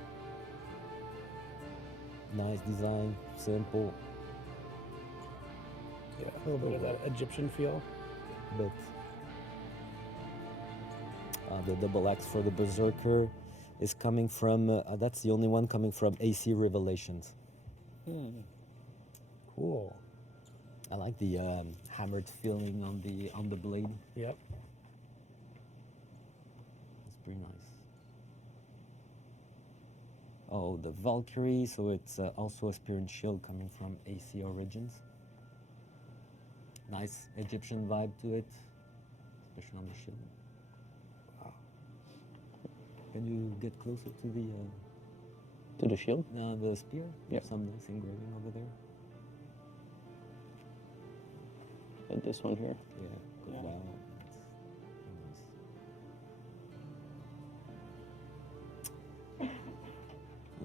Nice design, simple, Yeah, a little bit of that Egyptian feel. but the double axe for the Berserker is coming from, that's the only one coming from AC Revelations. Cool. I like the hammered feeling on the blade. Yep. It's pretty nice. Oh, the Valkyrie, so it's also a spear and shield coming from AC Origins. Nice Egyptian vibe to it, especially on the shield. Wow. Can you get closer to To the shield. the spear? Yeah. Some nice engraving over there. And this one here. Yeah. Good. Yeah. Wow. It's nice.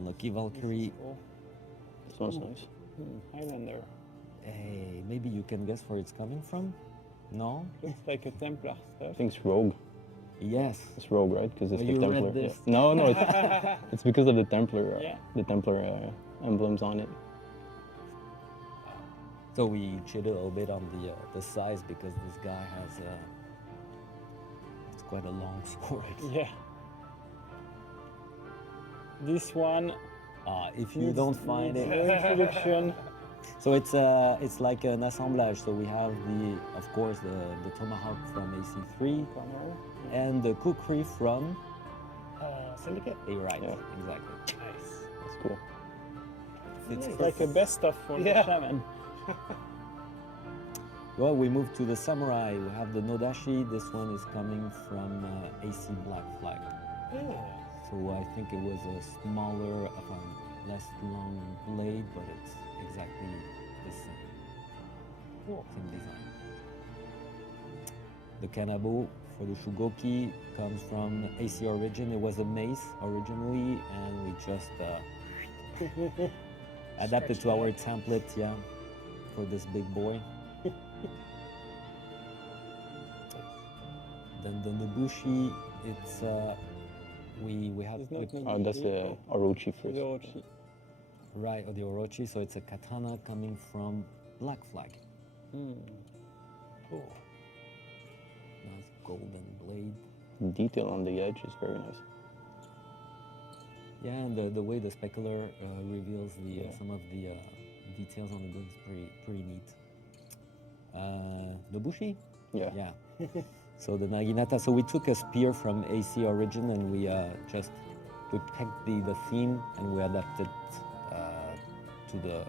Lucky Valkyrie. Cool. This one's nice. Highlander. Hey, maybe you can guess where it's coming from? No? Looks like a Templar I stuff. think it's Rogue. Yes. It's Rogue, right? Because it's Oh, the you read Templar. Yeah. this. No, no, it's because of the Templar. Yeah. The Templar emblems on it. So we cheated a little bit on the size because this guy has it's quite a long sword. Yeah. This one. If you don't find it, No introduction. so it's like an assemblage. So we have of course the tomahawk from AC3 Corner. and the kukri from Syndicate. right, Yeah. exactly. Nice. That's cool. It's Like a best of for Yeah. the shaman. Well, we move to the samurai. We have the nodashi. This one is coming from AC Black Flag. Yeah. So I think it was a smaller, less long blade, but it's exactly the same. Cool. Same design. The kanabo for the shugoki comes from AC Origin. It was a mace originally, and we just adapted to our template, yeah, for this big boy. Then the Nobushi, it's we have It's not we- Nobushi. That's the Orochi first. The Orochi. right, or the Orochi. So it's a katana coming from Black Flag. Cool. Nice golden blade. Detail on the edge is very nice. Yeah, and the way the specular reveals some of the details on the blade is pretty neat. Nobushi? Yeah. Yeah. So the Naginata. So we took a spear from AC Origin and we picked the theme and we adapted to the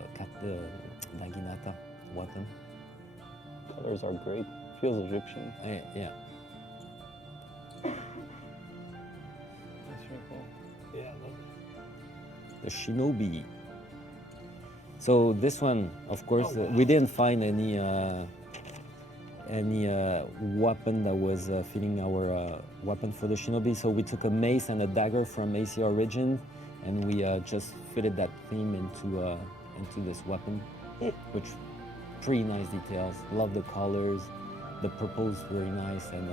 Naginata weapon. Colors are great. Feels Egyptian. Yeah. That's really cool. Yeah, I love The Shinobi. So this one, of course, Oh, wow. we didn't find any weapon that was fitting our weapon for the Shinobi. So we took a mace and a dagger from AC Origin, and we just fitted that theme into this weapon, which pretty nice details. Love the colors. The purple is very nice, and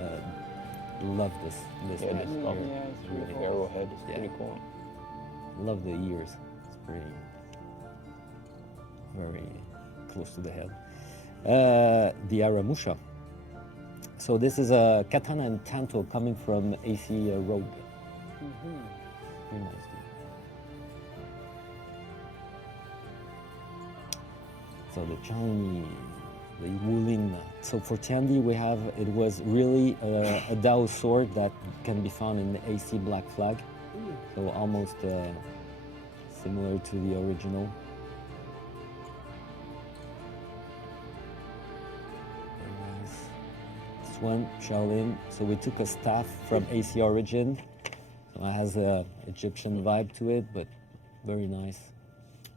love this Yeah, head this here. stuff. Yeah, it's really The cool. arrowhead is Yeah. pretty cool. Love the ears. It's pretty very close to the head. The Aramusha. So this is a katana and tanto coming from AC Rogue. Very nice. So the Chani, the Wulin. So for Tiandi, it was really a Dao sword that can be found in the AC Black Flag. So almost similar to the original. Very nice. This one, Shaolin. So we took a staff from AC Origin. So it has a Egyptian vibe to it, but very nice.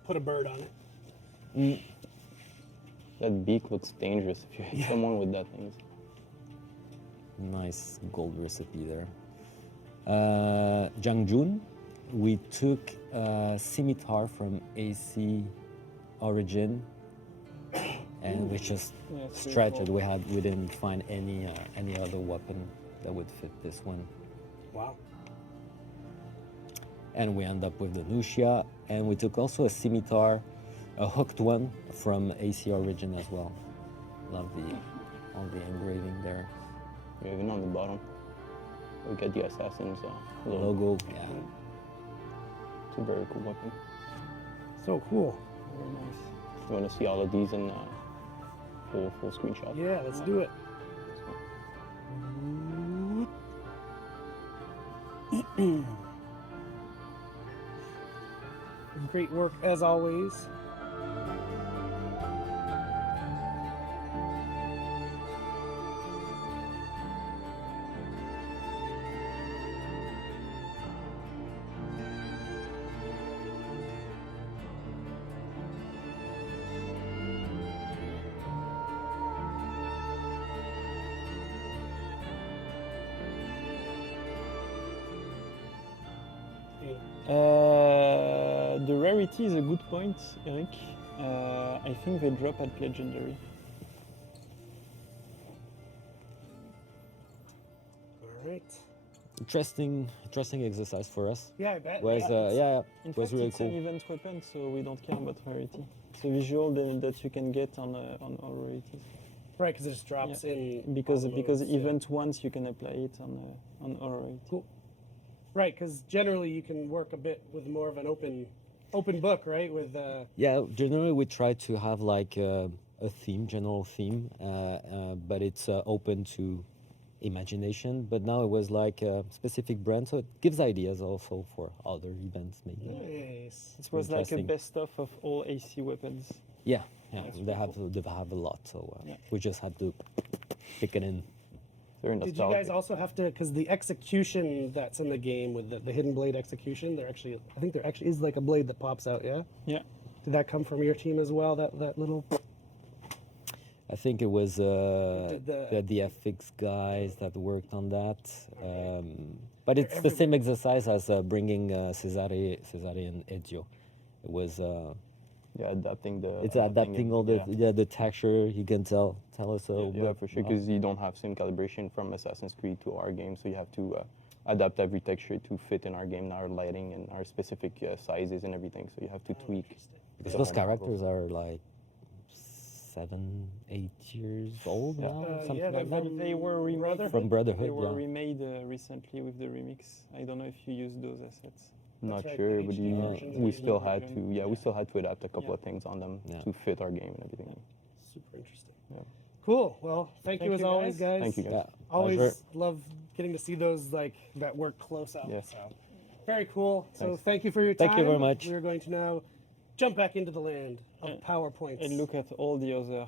Put a bird on it. That beak looks dangerous if you hit someone with that thing. Nice gold recipe there. Jangjun, we took a scimitar from AC Origin, and we just Yeah, it's really stretched cool. it. We didn't find any other weapon that would fit this one, Wow. and we end up with the Lucia. And we took also a scimitar, a hooked one from AC Origin as well. Love all the engraving there. Yeah, even on the bottom, we get the assassin's logo. Logo, yeah. It's a very cool weapon. So cool. Very nice. You want to see all of these in full screenshot? Yeah, let's do it. Great work as always. The rarity is a good point, Eric. I think they drop at legendary. All right. interesting exercise for us. Yeah, I bet. Was yeah. In it was fact, really it's an cool. event weapon, so we don't care about rarity. It's a visual that you can get on all rarities. Right, because it just drops in. Because all because modes, yeah. event once you can apply it on all rarity. Cool. Right, because generally you can work a bit with more of an open book, right? With Yeah, generally we try to have like a theme, general theme, but it's open to imagination. But now it was like a specific brand, so it gives ideas also for other events maybe. nice. It was like a Interesting. best of all AC weapons. Yeah, they have a lot, so we just had to pick it in. Very Did you nostalgic. guys also have to, because the execution that's in the game with the hidden blade execution, I think there actually is like a blade that pops out, yeah? Yeah. Did that come from your team as well, that little? I think it was the- the FX guys that worked on that. But it's the same exercise as bringing Cesare and Ezio. It was Yeah, adapting the. it's adapting all the yeah. the texture. You can tell us a Yeah, for sure, because you don't have same calibration from Assassin's Creed to our game, so you have to adapt every texture to fit in our game, our lighting and our specific sizes and everything. So you have to tweak. because the those whole model. characters are like 7, 8 years old now, something yeah, like they're that. They were remade. From Brotherhood, They were yeah. remade recently with the remix. I don't know if you use those assets. Not right, sure, the but HD versions we of still the had to. version. Yeah, we still had to adapt a couple Yeah. of things on them Yeah. to fit our game and everything. Super interesting. Yeah. Cool. Well, thank you Thank as you, always, guys. guys. Thank you, guys. Yeah, Always pleasure. love getting to see those like that work close up. Yes. So very cool. So Thanks. thank you for your time. Thank you very much. We're going to now jump back into the land of And- PowerPoints. And look at all the other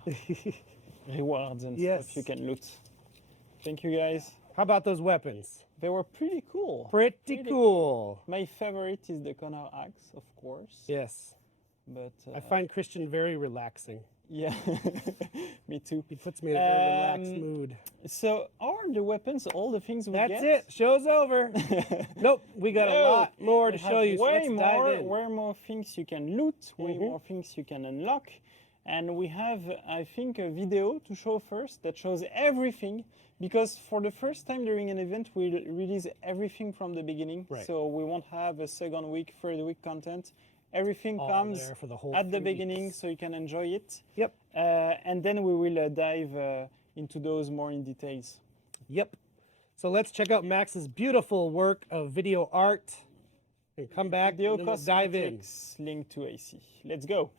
rewards and Yes. stuff you can loot. Thank you guys. How about those weapons? They were pretty cool. Pretty cool. My favorite is the Connor axe, of course. Yes. But I find Christian very relaxing. yeah, me too. He puts me in a very relaxed Um, mood. So are the weapons all the things we That's get? it. Show's over. Nope. We got a No, lot more we to have show you. So way let's dive more, in. way more things you can loot, way Mhm. more things you can unlock. And we have, I think, a video to show first that shows everything. Because for the first time during an event, we release everything from the beginning. Right. So we won't have a second week, third week content. Everything All comes there for the whole at the 3 beginning, weeks. so you can enjoy it. Yep. And then we will dive into those more in details. Yep. So let's check out Max's beautiful work of video art and come back Video and then we'll dive in. cosmetics linked to AC. Let's go.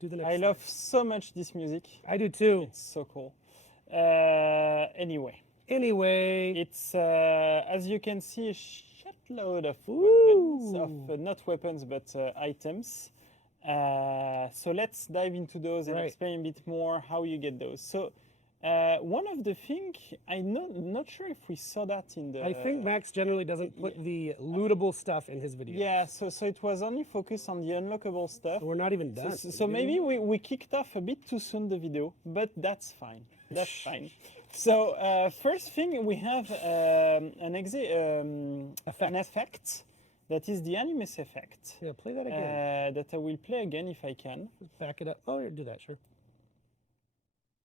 Do the next. I love so much this music. I do too. It's so cool. Anyway, Anyway, it's as you can see, a shitload of weapons, not weapons but items. So let's dive into those and Right. explain a bit more how you get those. So one of the things I'm not sure if we saw that in the. I think Max generally doesn't put the lootable stuff in his videos. Yeah, so it was only focused on the unlockable stuff. We're not even done. So maybe we kicked off a bit too soon the video, but that's fine. That's fine. So first thing we have an effect that is the Animus effect. Yeah, play that again. That I will play again if I can. Back it up. Oh, yeah, do that, sure.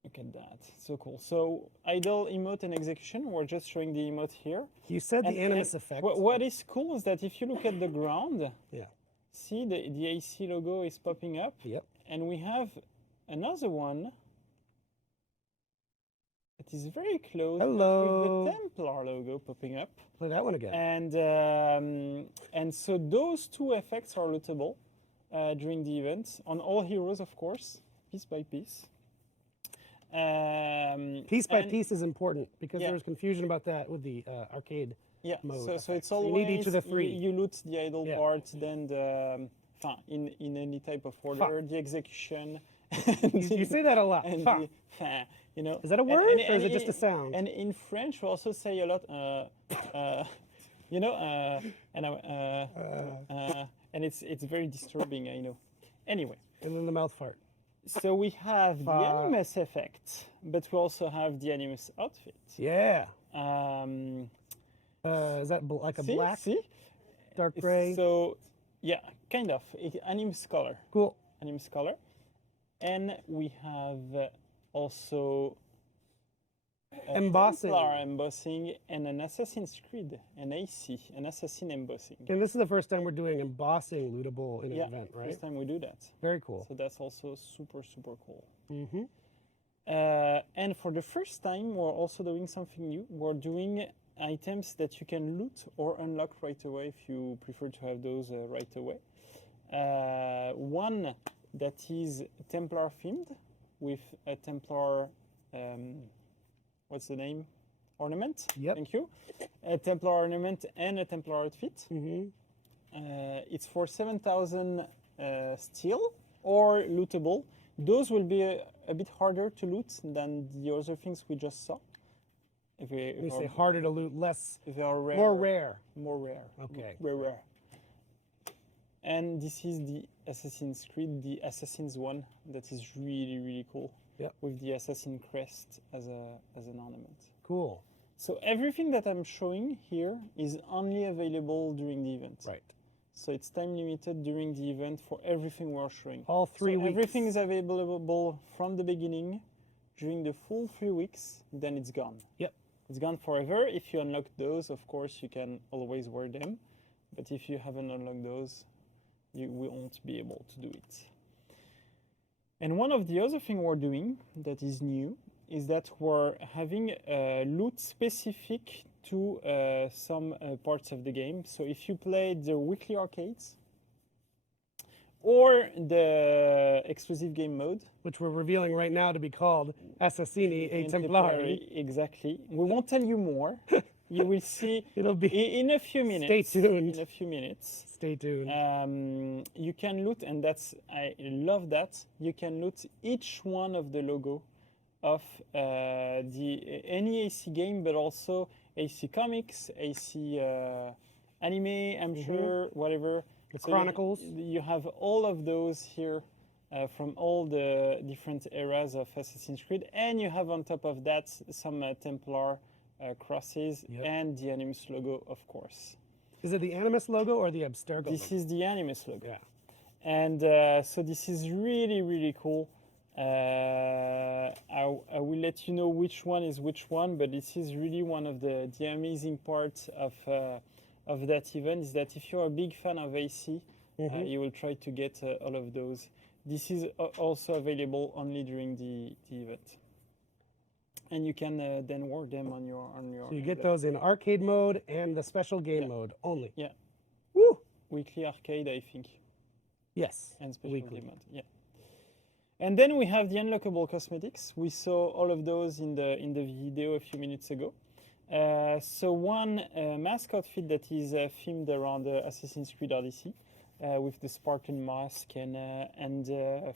Look at that, so cool. So idle, emote, and execution. We're just showing the emote here. You said And- the Animus and effect. What is cool is that if you look at the ground, Yeah. see the AC logo is popping up, Yep. and we have another one that is very close Hello. with the Templar logo popping up. Play that one again. And so those two effects are lootable during the event on all heroes, of course, piece by piece. Piece by and- piece is important because Yeah. there was confusion about that with the arcade. Yeah, mode so it's effect. So you always need each of the three. You loot the idle Yeah. part, then the in any type of order, the execution. You say that a lot. And Fa. the, you know. Is that a word or is it just a sound? And in French, we also say a lot, you know, and it's very disturbing, I know. Anyway, And then the mouth fart. so we have the Fa. Animus effect, but we also have the Animus outfit. Yeah. Um, Is that like a see, black, see? dark gray? So, yeah, kind of. Animus color. Cool. Animus color. And we have also Embossing. Templar embossing and an Assassin's Creed, an AC, an Assassin embossing. And this is the first time we're doing embossing lootable in an Yeah, event, right? first time we do that. Very cool. So that's also super, super cool. Mm-hmm. And for the first time, we're also doing something new. We're doing items that you can loot or unlock right away if you prefer to have those right away. One that is Templar themed with a Templar, what's the name? Ornament. Yep. Thank you. A Templar ornament and a Templar outfit. Mm-hmm. It's for 7,000 steel or lootable. Those will be a bit harder to loot than the other things we just saw. If You say harder to loot, less, they are rare. more rare. More rare. Okay. Rare. And this is the Assassin's Creed, the Assassin's one, that is really, really cool. Yep. With the Assassin crest as an ornament. Cool. So everything that I'm showing here is only available during the event. Right. So it's time limited during the event for everything we're showing. All 3 So weeks. everything is available from the beginning during the full 3 weeks, then it's gone. Yep. It's gone forever. If you unlock those, of course, you can always wear them. But if you haven't unlocked those, you won't be able to do it. And one of the other things we're doing that is new is that we're having loot specific to some parts of the game. So if you play the weekly arcades or the exclusive game mode, Which we're revealing right now to be called Assassini e in Templari. exactly. We won't tell you more. You will see It'll be. in a few minutes. Stay tuned. In a few minutes. Stay tuned. You can loot, and I love that. You can loot each one of the logo of any AC game, but also AC Comics, AC anime, I'm sure, whatever. The So Chronicles. You have all of those here from all the different eras of Assassin's Creed, and you have on top of that some Templar crosses Yep. and the Animus logo, of course. Is it the Animus logo or the Abstergo This logo? is the Animus logo. Yeah. And so this is really, really cool. I will let you know which one is which one, but this is really one of the amazing parts of that event is that if you're a big fan of AC, you will try to get all of those. This is also available only during the event. And you can then wear them on your So you get those in arcade mode and the special game Yeah. mode only. Yeah. Woo! weekly arcade, I think, Yes. and special Weekly. game mode. Yeah. And then we have the unlockable cosmetics. We saw all of those in the video a few minutes ago. So one mask outfit that is themed around Assassin's Creed Odyssey, with the sparkling mask and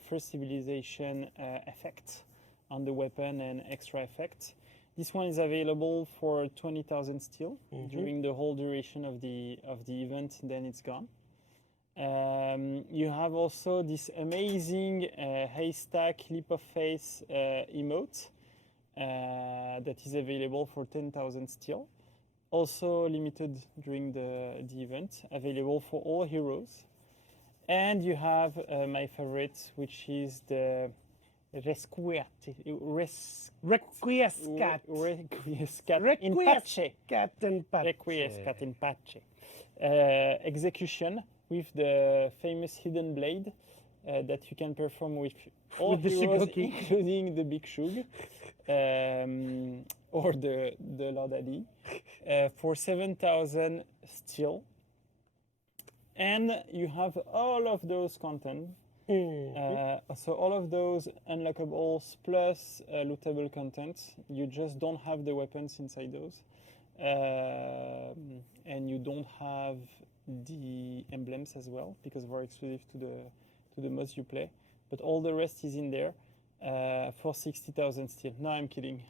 First Civilization effect on the weapon and extra effect. This one is available for 20,000 steel during the whole duration of the event. Then it's gone. You have also this amazing haystack leap of faith emote that is available for 10,000 steel. Also limited during the event, available for all heroes. And you have my favorite, which is the Requiescat in pace. Requiescat in pace. Execution with the famous hidden blade that you can perform with all the heroes, Shigoki. including the Big Shug or the Lord Ali, for 7,000 steel. And you have all of those content. So all of those unlockables plus lootable content. You just don't have the weapons inside those. And you don't have the emblems as well because they're exclusive to the mods you play. But all the rest is in there for 60,000 steel. No, I'm kidding.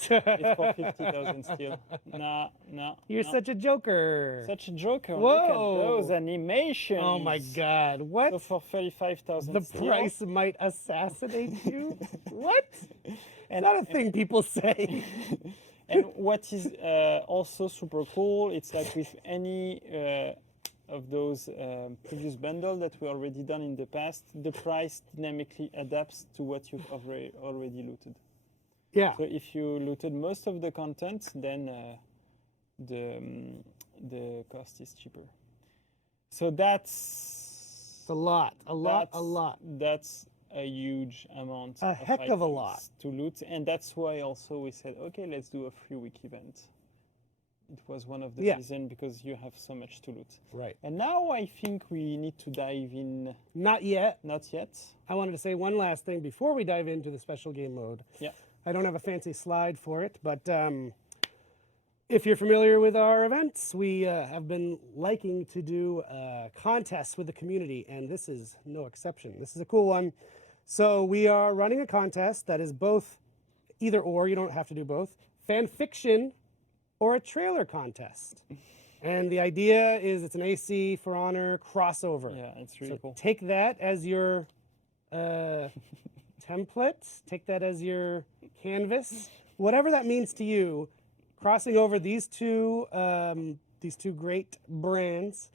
It's for 50,000 steel. No. You're such a joker. Such a joker. Whoa. Look at those animations. Oh my God! What? So for 35,000 The steel. price might assassinate you? What? And Not a thing people say. And what is also super cool, it's like with any of those previous bundles that we already done in the past, the price dynamically adapts to what you've already looted. Yeah. So if you looted most of the content, then the cost is cheaper. So that's It's a lot. That's a huge amount. A heck of a items lot. to loot, and that's why also we said, okay, let's do a 3-week event. It was one of the reasons because you have so much to loot. Right. And now I think we need to dive in. Not yet. Not yet. I wanted to say one last thing before we dive into the special game mode. Yeah. I don't have a fancy slide for it, but if you're familiar with our events, we have been liking to do contests with the community, and this is no exception. This is a cool one. So we are running a contest that is both either or, you don't have to do both, fan fiction or a trailer contest. And the idea is it's an AC For Honor crossover. Yeah, it's really So cool. take that as your template, take that as your canvas, whatever that means to you, crossing over these two great brands.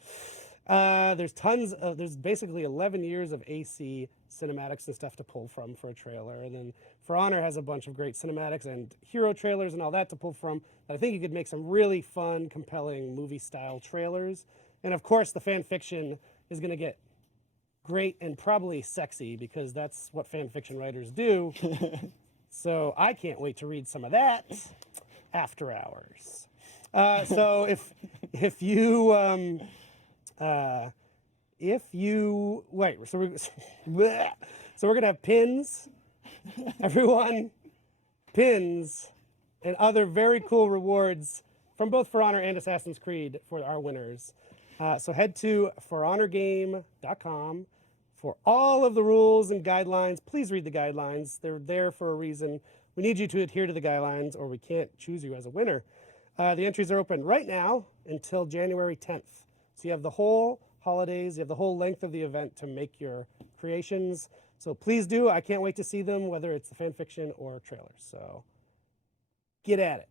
There's basically 11 years of AC cinematics and stuff to pull from for a trailer. And then For Honor has a bunch of great cinematics and hero trailers and all that to pull from. But I think you could make some really fun, compelling movie-style trailers. And of course, the fan fiction is going to get great and probably sexy because that's what fan fiction writers do. So I can't wait to read some of that after hours. So if you wait, so we're gonna have pins, everyone, pins, and other very cool rewards from both For Honor and Assassin's Creed for our winners. So head to forhonorgame.com for all of the rules and guidelines. Please read the guidelines. They're there for a reason. We need you to adhere to the guidelines or we can't choose you as a winner. The entries are open right now until January 10th. So you have the whole holidays, you have the whole length of the event to make your creations. So please do. I can't wait to see them, whether it's the fan fiction or trailers. So get at it.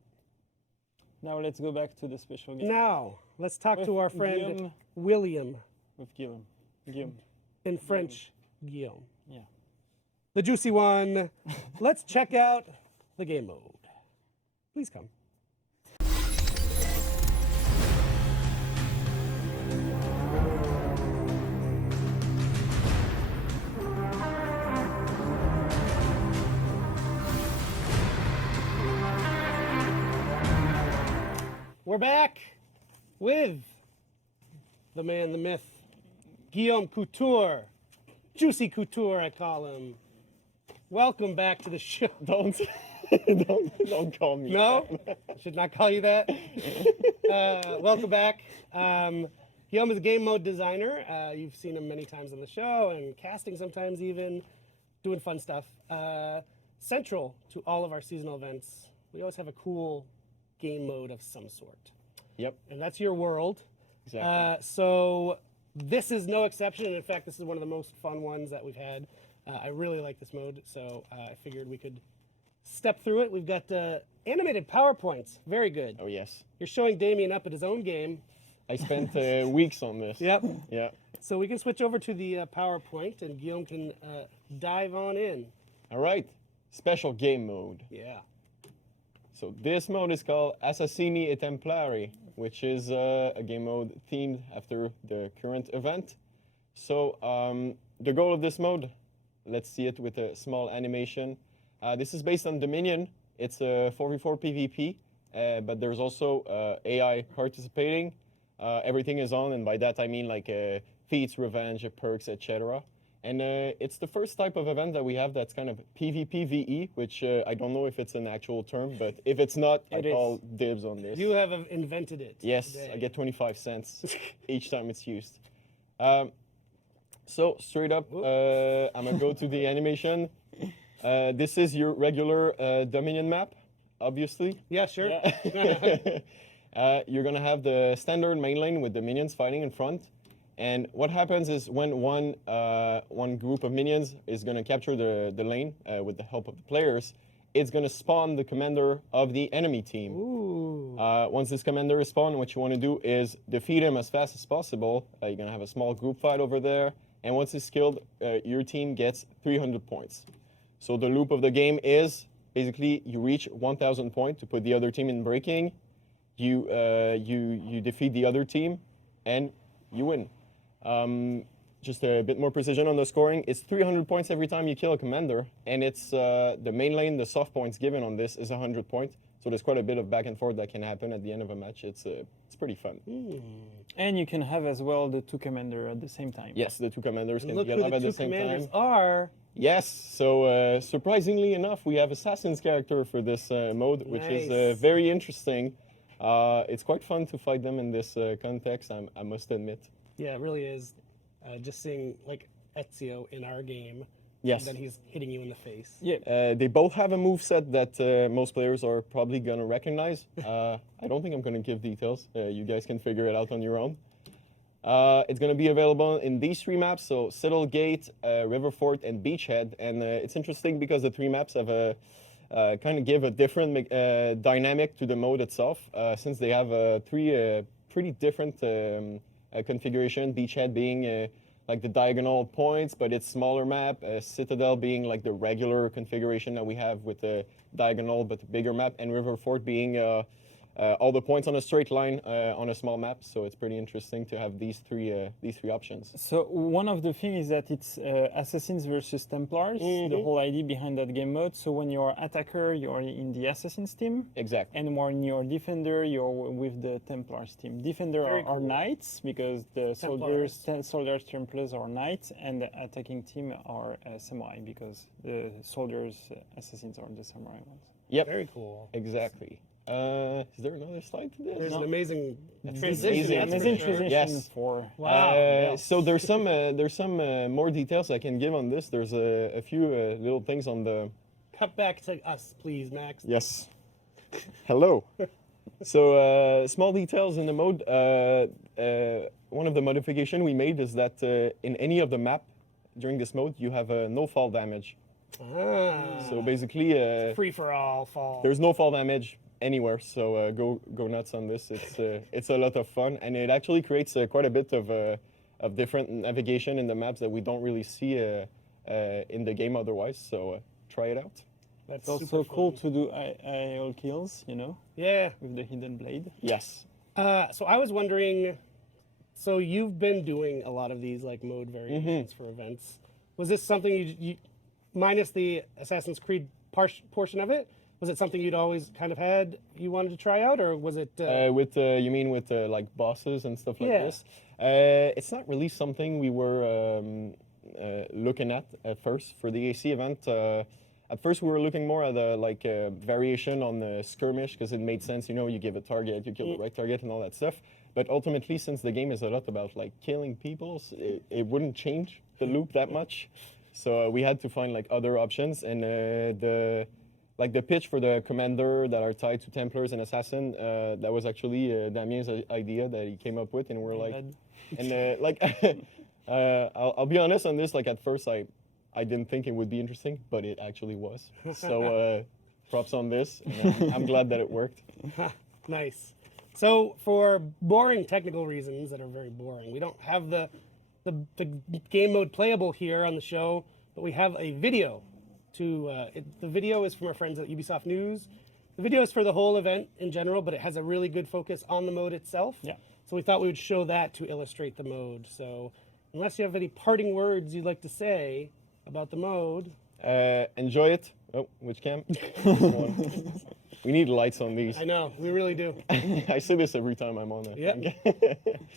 Now let's go back to the special game. Now, let's talk With to our friend Guillaume. William, With Guillaume. Guillaume. in French, Guillaume. Yeah. The juicy one. Let's check out the game mode. Please come. We're back with the man, the myth, Guillaume Couture, Juicy Couture, I call him. Welcome back to the show. Don't call me. No, should not call you that. Welcome back. Guillaume is a game mode designer. You've seen him many times on the show and casting sometimes even, doing fun stuff. Central to all of our seasonal events, we always have a cool game mode of some sort. Yep. And that's your world. Exactly. So this is no exception. And in fact, this is one of the most fun ones that we've had. I really like this mode, so I figured we could step through it. We've got animated PowerPoints. Very good. Oh yes. You're showing Damien up at his own game. I spent weeks on this. Yep. Yeah. So we can switch over to the PowerPoint, and Guillaume can dive on in. All right. Special game mode. Yeah. So this mode is called Assassini e Templari, which is a game mode themed after the current event. So the goal of this mode, let's see it with a small animation. This is based on Dominion. It's a 4v4 PvP, but there's also AI participating. Everything is on, and by that I mean like feats, revenge, perks, etc. And it's the first type of event that we have that's kind of PvP VE, which I don't know if it's an actual term, but if it's not, I call dibs on this. You have invented it. Yes, today. I get 25 cents each time it's used. So straight up, I'm gonna go to the animation. This is your regular Dominion map, obviously. Yeah, sure. You're gonna have the standard main lane with the minions fighting in front. And what happens is when one group of minions is gonna capture the lane with the help of the players, it's gonna spawn the commander of the enemy team. Ooh. Once this commander is spawned, what you want to do is defeat him as fast as possible. You're gonna have a small group fight over there, and once he's killed, your team gets 300 points. So the loop of the game is basically you reach 1,000 points to put the other team in breaking. You defeat the other team, and you win. Just a bit more precision on the scoring. It's 300 points every time you kill a commander, and it's the main lane, the soft points given on this is 100 points. So there's quite a bit of back and forth that can happen at the end of a match. It's pretty fun. And you can have as well the two commander at the same time. Yes, the two commanders can Look get who up the at two the same commanders time. are. Yes, so surprisingly enough, we have Assassin's character for this mode, which Nice. is very interesting. It's quite fun to fight them in this context, I must admit. Yeah, it really is. Just seeing like Ezio in our game. Yes. And then he's hitting you in the face. Yeah. They both have a moveset that most players are probably going to recognize. I don't think I'm going to give details. You guys can figure it out on your own. It's going to be available in these three maps, so Citadel Gate, River Fort, and Beachhead. And it's interesting because the three maps have a kind of give a different dynamic to the mode itself, since they have three pretty different configuration. Beachhead being like the diagonal points, but it's smaller map. Citadel being like the regular configuration that we have with the diagonal but bigger map, and River Fort being all the points on a straight line on a small map. So it's pretty interesting to have these three options. So one of the things is that it's Assassins versus Templars, the whole idea behind that game mode. So when you're attacker, you're in the Assassins team. Exactly. And when you're defender, you're with the Templars team. Defender Very are cool. knights, because the soldiers, Templars are knights, and the attacking team are samurai, because the soldiers, assassins are the samurai ones. Yep. Very cool. Exactly. Is there another slide to this? There's an amazing That's transition. amazing. that's Amazing for sure. transition Yes. for Wow. yes. So there's some more details I can give on this. There's a few little things on the. Cut back to us, please, Max. Yes. Hello. So small details in the mode. One of the modification we made is that in any of the map during this mode you have no fall damage. Ah. So basically Free for all fall. there's no fall damage anywhere. So go nuts on this. It's a lot of fun, and it actually creates quite a bit of different navigation in the maps that we don't really see in the game otherwise. So try it out. That's It's also super cool fun. to do IL kills, Yeah. with the hidden blade. Yes. So I was wondering, so you've been doing a lot of these like mode variations for events. Was this something you minus the Assassin's Creed portion of it? Was it something you'd always kind of had you wanted to try out, or was it? With you mean with like bosses and stuff like Yeah. this? It's not really something we were looking at first for the AC event. At first, we were looking more at a variation on the skirmish because it made sense. You know, you give a target, you kill the right target, and all that stuff. But ultimately, since the game is a lot about like killing people, it wouldn't change the loop that much. So we had to find like other options, and the pitch for the commander that are tied to Templars and Assassin, that was actually Damien's idea that he came up with, and we're like, and I'll be honest on this. Like at first, I didn't think it would be interesting, but it actually was. So props on this. And I'm glad that it worked. Nice. So for boring technical reasons that are very boring, we don't have the game mode playable here on the show, but we have a video. The video is from our friends at Ubisoft News. The video is for the whole event in general, but it has a really good focus on the mode itself. Yeah. So we thought we would show that to illustrate the mode. So unless you have any parting words you'd like to say about the mode. Enjoy it. Oh, which cam? This one. We need lights on these. I know, we really do. I say this every time I'm on it. Yeah.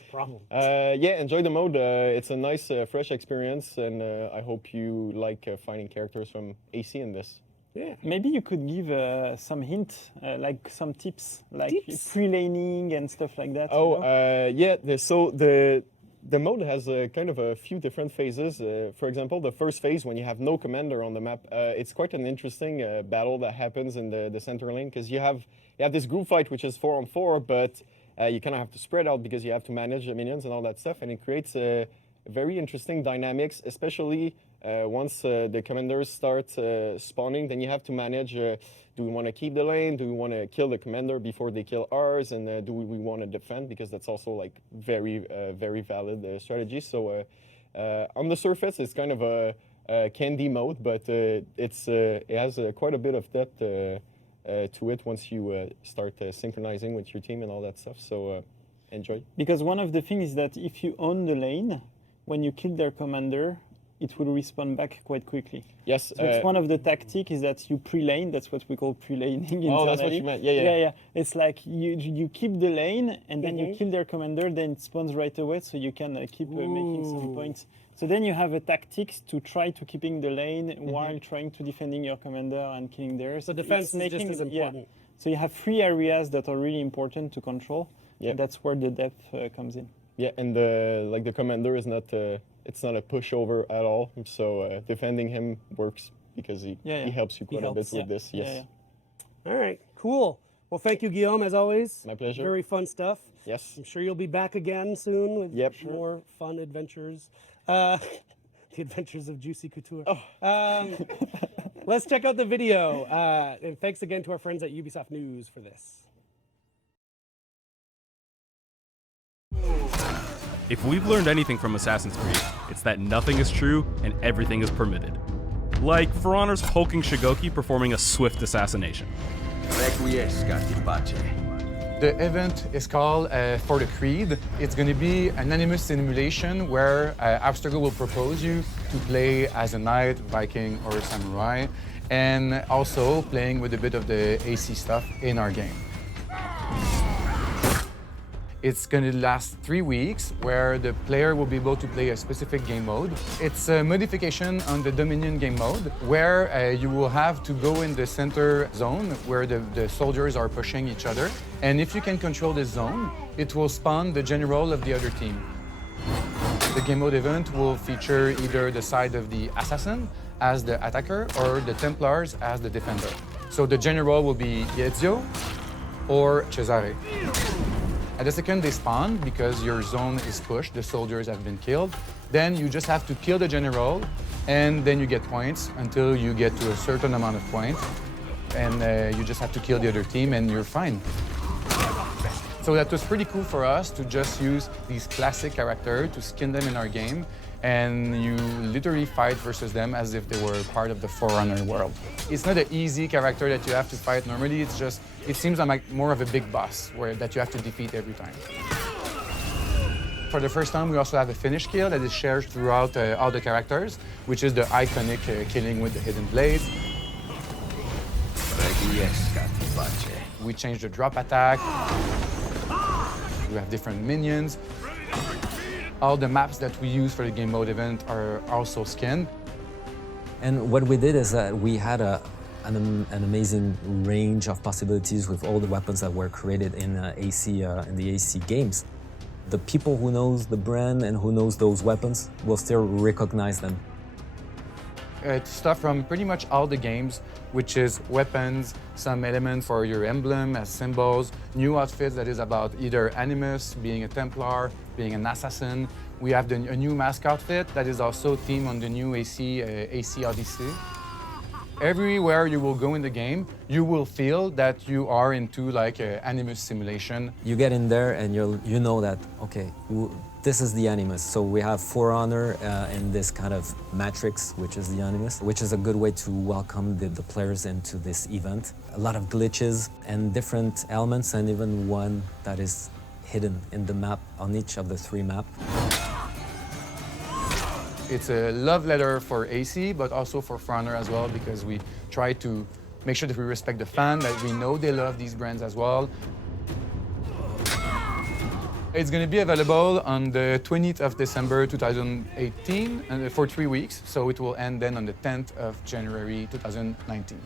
Problem. Yeah, enjoy the mode. It's a nice, fresh experience, and I hope you like finding characters from AC in this. Yeah. Maybe you could give some hint, like some tips, like pre-laning and stuff like that. Oh, yeah. So the mode has kind of a few different phases. For example, the first phase, when you have no commander on the map, it's quite an interesting battle that happens in the center lane, because you have this group fight which is 4-on-4, but you kind of have to spread out because you have to manage the minions and all that stuff, and it creates very interesting dynamics, especially once the commanders start spawning. Then you have to manage, do we want to keep the lane? Do we want to kill the commander before they kill ours? And do we want to defend? Because that's also like very, very valid strategy. So on the surface, it's kind of a candy mode, but it has quite a bit of depth to it once you start synchronizing with your team and all that stuff. So enjoy. Because one of the things is that if you own the lane, when you kill their commander, it will respawn back quite quickly. Yes. So it's one of the tactics is that you pre-lane. That's what we call pre-laning. Oh, that's what you meant. Yeah. It's like you keep the lane and then you kill their commander, then it spawns right away, so you can keep making some points. So then you have a tactics to try to keeping the lane while trying to defending your commander and killing theirs. So defense is just as important. Yeah. So you have 3 areas that are really important to control. Yeah. And that's where the depth comes in. Yeah, and the commander is not it's not a pushover at all. So defending him works because he helps you quite a bit with this. Yes. All right, cool. Well, thank you, Guillaume, as always. My pleasure. Very fun stuff. Yes. I'm sure you'll be back again soon with more fun adventures. The adventures of Juicy Couture. Let's check out the video. And thanks again to our friends at Ubisoft News for this. If we've learned anything from Assassin's Creed, it's that nothing is true and everything is permitted. Like For Honor's hulking Shigoki performing a swift assassination. The event is called For the Creed. It's going to be an anonymous simulation where Abstergo will propose you to play as a knight, Viking, or samurai, and also playing with a bit of the AC stuff in our game. It's going to last 3 weeks, where the player will be able to play a specific game mode. It's a modification on the Dominion game mode, where you will have to go in the center zone, where the soldiers are pushing each other. And if you can control this zone, it will spawn the general of the other team. The game mode event will feature either the side of the assassin as the attacker, or the Templars as the defender. So the general will be Ezio or Cesare. At the second they spawn, because your zone is pushed, the soldiers have been killed, then you just have to kill the general, and then you get points until you get to a certain amount of points, and you just have to kill the other team and you're fine. So that was pretty cool for us to just use these classic characters to skin them in our game, and you literally fight versus them as if they were part of the Forerunner world. It's not an easy character that you have to fight normally, it's just, it seems like more of a big boss that you have to defeat every time. For the first time, we also have a finish kill that is shared throughout all the characters, which is the iconic killing with the hidden blade. We changed the drop attack. We have different minions. All the maps that we use for the game mode event are also skinned. And what we did is that we had an amazing range of possibilities with all the weapons that were created in in the AC games. The people who knows the brand and who knows those weapons will still recognize them. It's stuff from pretty much all the games, which is weapons, some elements for your emblem as symbols, new outfits that is about either Animus, being a Templar, being an Assassin. We have a new mask outfit that is also themed on the new AC Odyssey. Everywhere you will go in the game, you will feel that you are into like an Animus simulation. You get in there and you know that, okay, this is the Animus. So we have For Honor in this kind of matrix, which is the Animus, which is a good way to welcome the players into this event. A lot of glitches and different elements, and even one that is hidden in the map on each of the 3 maps. It's a love letter for AC, but also for For Honor as well, because we try to make sure that we respect the fan, that we know they love these brands as well. It's going to be available on the 20th of December 2018 and for 3 weeks, so it will end then on the 10th of January 2019.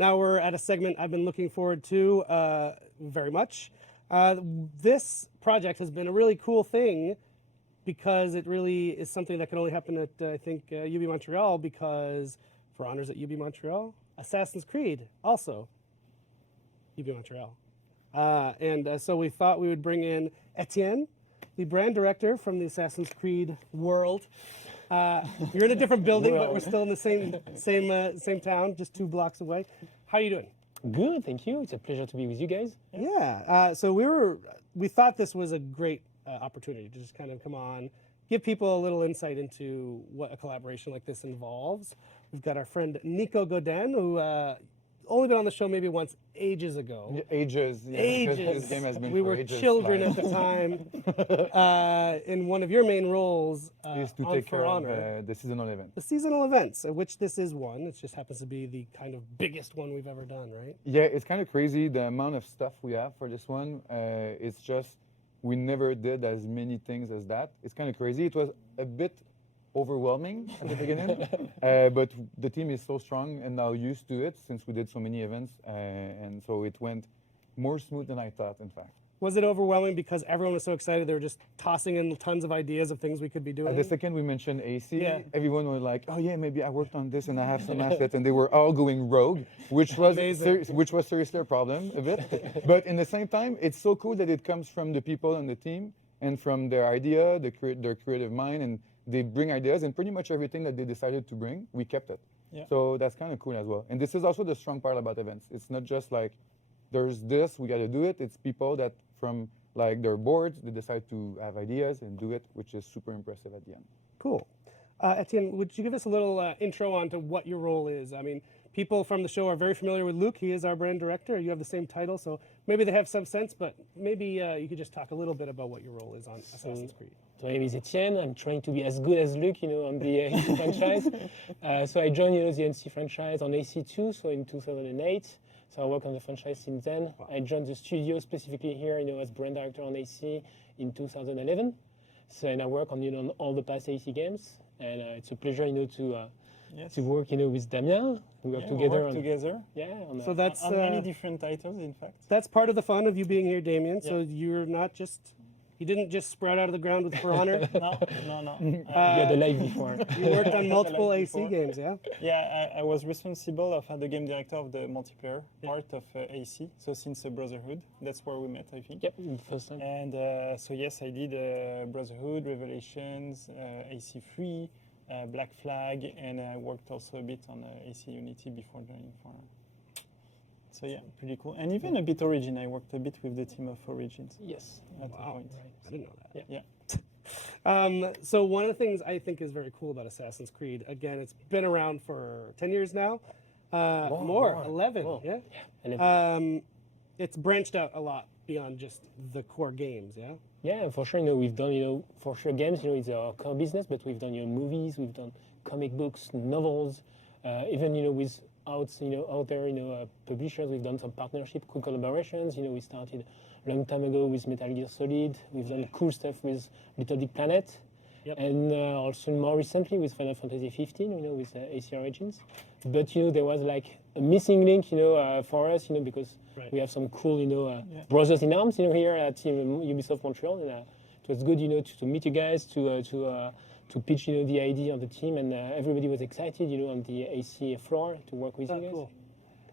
Now we're at a segment I've been looking forward to very much. This project has been a really cool thing because it really is something that can only happen at, I think, UB Montreal, because For Honor's at UB Montreal. Assassin's Creed, also UB Montreal. So we thought we would bring in Etienne, the brand director from the Assassin's Creed world. You're in a different building, but we're still in the same town, just 2 blocks away. How are you doing? Good, thank you. It's a pleasure to be with you guys. Yeah. So we thought this was a great opportunity to just kind of come on, give people a little insight into what a collaboration like this involves. We've got our friend Nico Godin, who only been on the show maybe once ages ago. Yeah, ages. Yeah, Ages. This game has been We for were ages. children at the time. In one of your main roles Is to on take For care Honor. of the seasonal event. The seasonal events, of which this is one. It just happens to be the kind of biggest one we've ever done, right? Yeah, it's kind of crazy the amount of stuff we have for this one. It's just we never did as many things as that. It's kind of crazy. It was a bit overwhelming at the beginning, but the team is so strong and now used to it since we did so many events, and so it went more smooth than I thought, in fact. Was it overwhelming because everyone was so excited they were just tossing in tons of ideas of things we could be doing? The second we mentioned AC, Yeah. everyone was like, "Oh yeah, maybe I worked on this and I have some assets," and they were all going rogue, which was seriously a problem a bit. But in the same time, it's so cool that it comes from the people on the team and from their idea, their creative mind, and they bring ideas, and pretty much everything that they decided to bring, we kept it. Yeah. So that's kind of cool as well. And this is also the strong part about events. It's not just like there's this, we got to do it. It's people that from like their boards, they decide to have ideas and do it, which is super impressive at the end. Cool. Etienne, would you give us a little intro on to what your role is? I mean, people from the show are very familiar with Luc. He is our brand director. You have the same title, so maybe they have some sense, but maybe you could just talk a little bit about what your role is on Assassin's Creed. So my name is Etienne. I'm trying to be as good as Luc, on the AC franchise. So I joined, the NC franchise on AC2, so in 2008. So I work on the franchise since then. Wow. I joined the studio specifically here, as brand director on AC in 2011. So and I work on, on all the past AC games, and it's a pleasure, to work, with Damien. We work together. So that's on many different titles, in fact. That's part of the fun of you being here, Damien. Yeah. So you're not just. You didn't just sprout out of the ground with For Honor? No. You had a live before. You worked on multiple AC games, yeah? Yeah, I was responsible of the game director of the multiplayer part of AC. So since Brotherhood, that's where we met, I think. Yep, first time. And so yes, I did Brotherhood, Revelations, AC3, Black Flag, and I worked also a bit on AC Unity before joining For Honor. So yeah, pretty cool. And even a bit Origin. I worked a bit with the team of Origins Yes. at the point. I didn't know that. Yeah. So one of the things I think is very cool about Assassin's Creed, again, it's been around for 10 years now. More, 11, yeah? It's branched out a lot beyond just the core games, yeah? Yeah, for sure. We've done, for sure games. It's our core business, but we've done, movies. We've done comic books, novels, even, with out there, publishers. We've done some partnership, cool collaborations. We started a long time ago with Metal Gear Solid. We've done cool stuff with Little Big Planet, and also more recently with Final Fantasy 15. With AC Origins. But there was like a missing link, for us, because we have some cool, brothers in arms, here at Ubisoft Montreal, and it was good, to meet you guys, to pitch, the idea of the team, and everybody was excited, on the AC floor to work with you guys. Cool.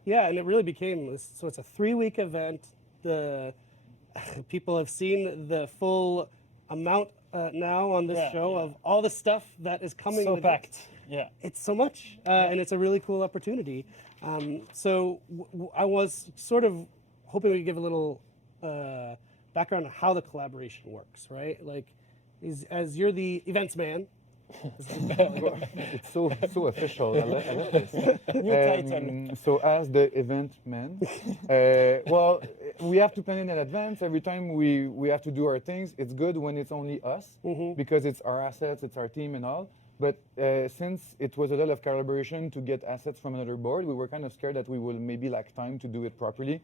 Yeah, and it really became this. So it's a 3-week event. The people have seen the full amount now on this show of all the stuff that is coming. So with packed. it. Yeah. It's so much, and it's a really cool opportunity. So I was sort of hoping we could give a little background on how the collaboration works, right? Like, as you're the events man. It's so official. I love this. New title. So as the event man, well, we have to plan in advance. Every time we have to do our things, it's good when it's only us because it's our assets, it's our team and all. But since it was a lot of collaboration to get assets from another board, we were kind of scared that we will maybe lack time to do it properly.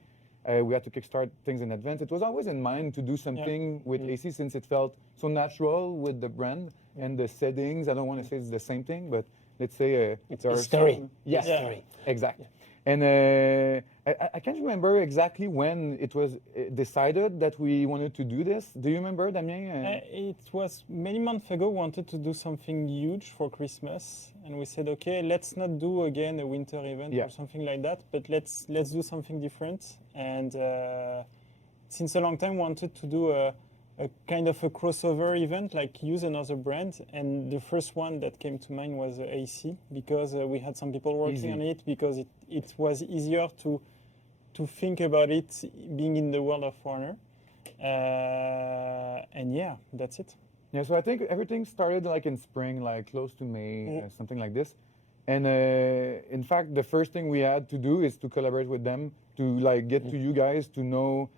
We had to kickstart things in advance. It was always in mind to do something with AC since it felt so natural with the brand and the settings. I don't want to say it's the same thing, but let's say it's a story. Yes, Story. Exactly. And I can't remember exactly when it was decided that we wanted to do this. Do you remember, Damien? It was many months ago. We wanted to do something huge for Christmas, and we said, okay, let's not do again a winter event or something like that, but let's do something different. And since a long time, wanted to do a kind of a crossover event, like use another brand. And the first one that came to mind was AC, because we had some people working on it, because it was easier to think about it being in the world of Warner. And yeah, that's it. Yeah, so I think everything started like in spring, like close to May, something like this. And in fact, the first thing we had to do is to collaborate with them to like get to you guys to know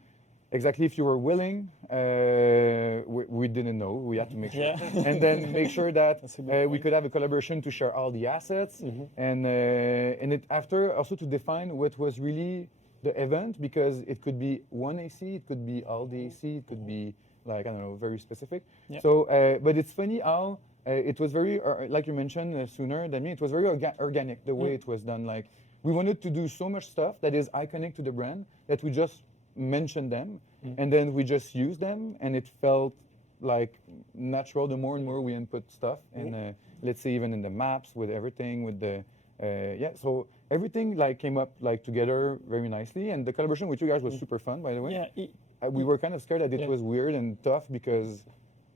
exactly if you were willing. We didn't know. We had to make sure. And then make sure that we could have a collaboration to share all the assets. And it after also to define what was really the event, because it could be one AC, it could be all the AC, it could be like, I don't know, very specific. So, but it's funny how it was very, like you mentioned sooner than me, it was very organic, the way it was done. Like, we wanted to do so much stuff that is iconic to the brand that we just mentioned them, and then we just use them, and it felt like natural the more and more we input stuff. And let's say even in the maps, with everything, with the, so everything like came up like together very nicely. And the collaboration with you guys was super fun, by the way. We were kind of scared that it was weird and tough because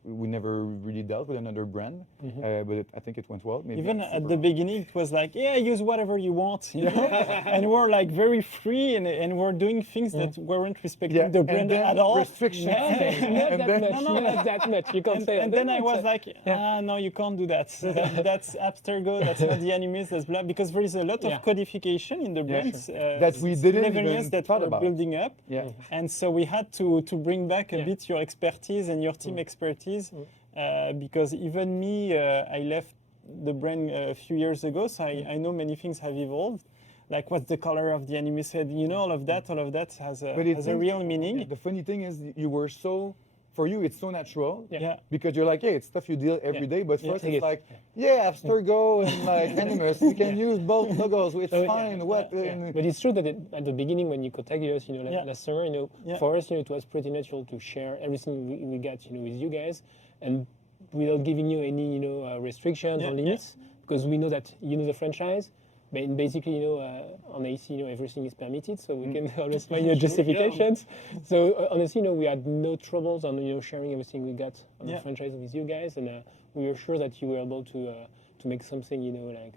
we never really dealt with another brand, but I think it went well. Maybe even at the beginning, it was like, use whatever you want, and we're like very free, and we're doing things that weren't respecting the brand at all. Restrictions. Not that much. You can't say. And then I was like, no, you can't do that. That's Abstergo. That's not the enemies. That's blah. Because there is a lot of codification in the brands that we didn't 11 even years that thought we're about. building up. And so we had to bring back a bit your expertise and your team expertise. Because even me, I left the brand a few years ago, so I know many things have evolved. Like what's the color of the enemy head, all of that has a real meaning. The funny thing is, you were so, for you, it's so natural, because you're like, it's stuff you deal every day, but for us, it's like, Abstergo and like Animus, you can use both logos, it's fine. But it's true that at the beginning, when you contacted us, last summer, for us, it was pretty natural to share everything we got, with you guys, and without giving you any, restrictions or limits, because we know that you know the franchise. But basically, on AC, everything is permitted, so we can always find justifications. So honestly, we had no troubles on sharing everything we got on the franchise with you guys, and we were sure that you were able to make something like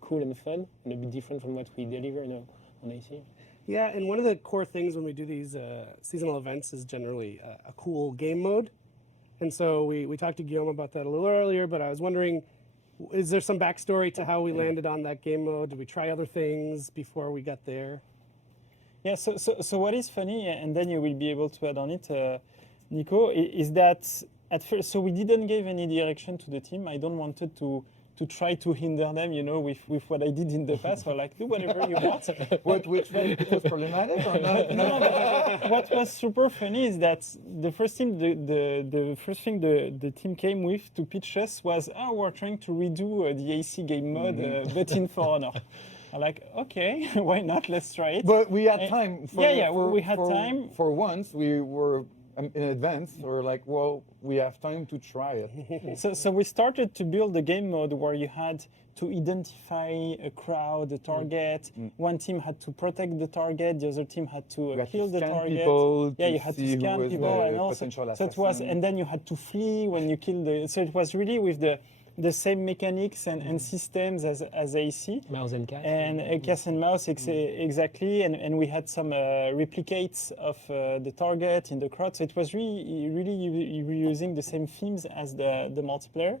cool and fun and a bit different from what we deliver on AC. Yeah, and one of the core things when we do these seasonal events is generally a cool game mode. And so we talked to Guillaume about that a little earlier, but I was wondering, is there some backstory to how we landed on that game mode? Did we try other things before we got there? Yeah, so what is funny, and then you will be able to add on it, Nico, is that at first, so we didn't give any direction to the team. I don't wanted to try to hinder them, with what I did in the past, or like, do whatever you want. Which it was problematic or not? No, but what was super funny is that the first thing the team came with to pitch us was, we're trying to redo the AC game mode, but in For Honor. I'm like, okay, why not? Let's try it. But we had time. We had time. For once, we were in advance, or like, well, we have time to try it. So we started to build a game mode where you had to identify a crowd, a target. One team had to protect the target, the other team had to kill the target. You had to scan people, and also so it was, and then you had to flee when you killed the. So it was really with the same mechanics and systems as AC. Mouse and cat. And cat and mouse, exactly. And we had some replicates of the target in the crowd. So it was really using the same themes as the multiplayer.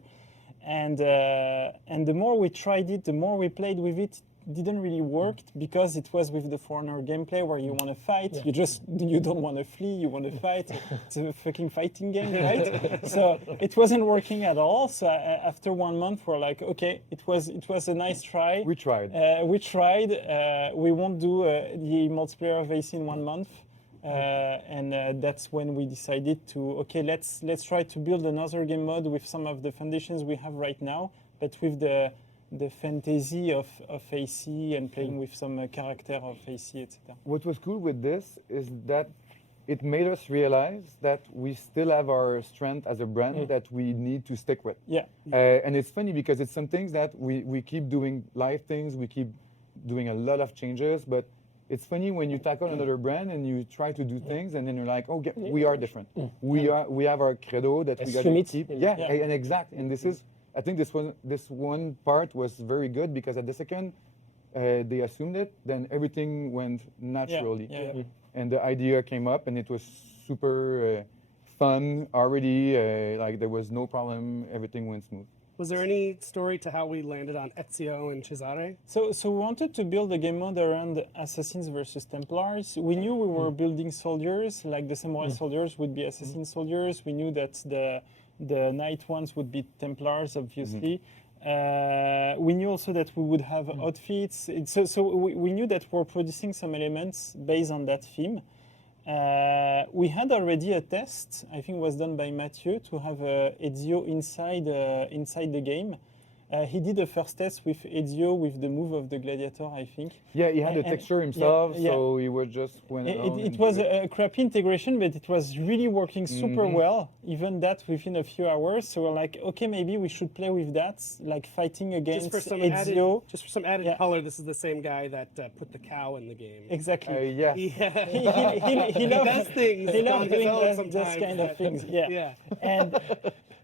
And the more we tried it, the more we played with it, didn't really work because it was with the For Honor gameplay where you want to fight, you don't want to flee, you want to fight. It's a fucking fighting game, right? So it wasn't working at all. So after 1 month, we're like, okay, it was a nice try. We tried. We won't do the multiplayer of AC in 1 month. And that's when we decided to, okay, let's try to build another game mode with some of the foundations we have right now, but with the fantasy of AC and playing with some character of AC, etc. What was cool with this is that it made us realize that we still have our strength as a brand that we need to stick with. Yeah. And it's funny because it's some things that we keep doing live things, we keep doing a lot of changes, but it's funny when you tackle another brand and you try to do things and then you're like, oh, we are different. We have our credo that we got to keep. And exact. And this is, I think this one part was very good because at the second they assumed it, then everything went naturally. And the idea came up and it was super fun already. Like there was no problem, everything went smooth. Was there any story to how we landed on Ezio and Cesare? So we wanted to build a game mode around Assassins versus Templars. We knew we were building soldiers, like the samurai soldiers would be assassin soldiers. We knew that the knight ones would be Templars, obviously. We knew also that we would have outfits. So we knew that we're producing some elements based on that theme. We had already a test, I think it was done by Mathieu, to have Ezio inside the game. He did a first test with Ezio with the move of the gladiator, I think. Yeah, he had the texture himself, so he was just It was a crappy integration, but it was really working super well, even that within a few hours. So we're like, okay, maybe we should play with that, like fighting against Ezio. Just for some added color, this is the same guy that put the cow in the game. Exactly. He loves things. He loves doing those kind of things. Yeah.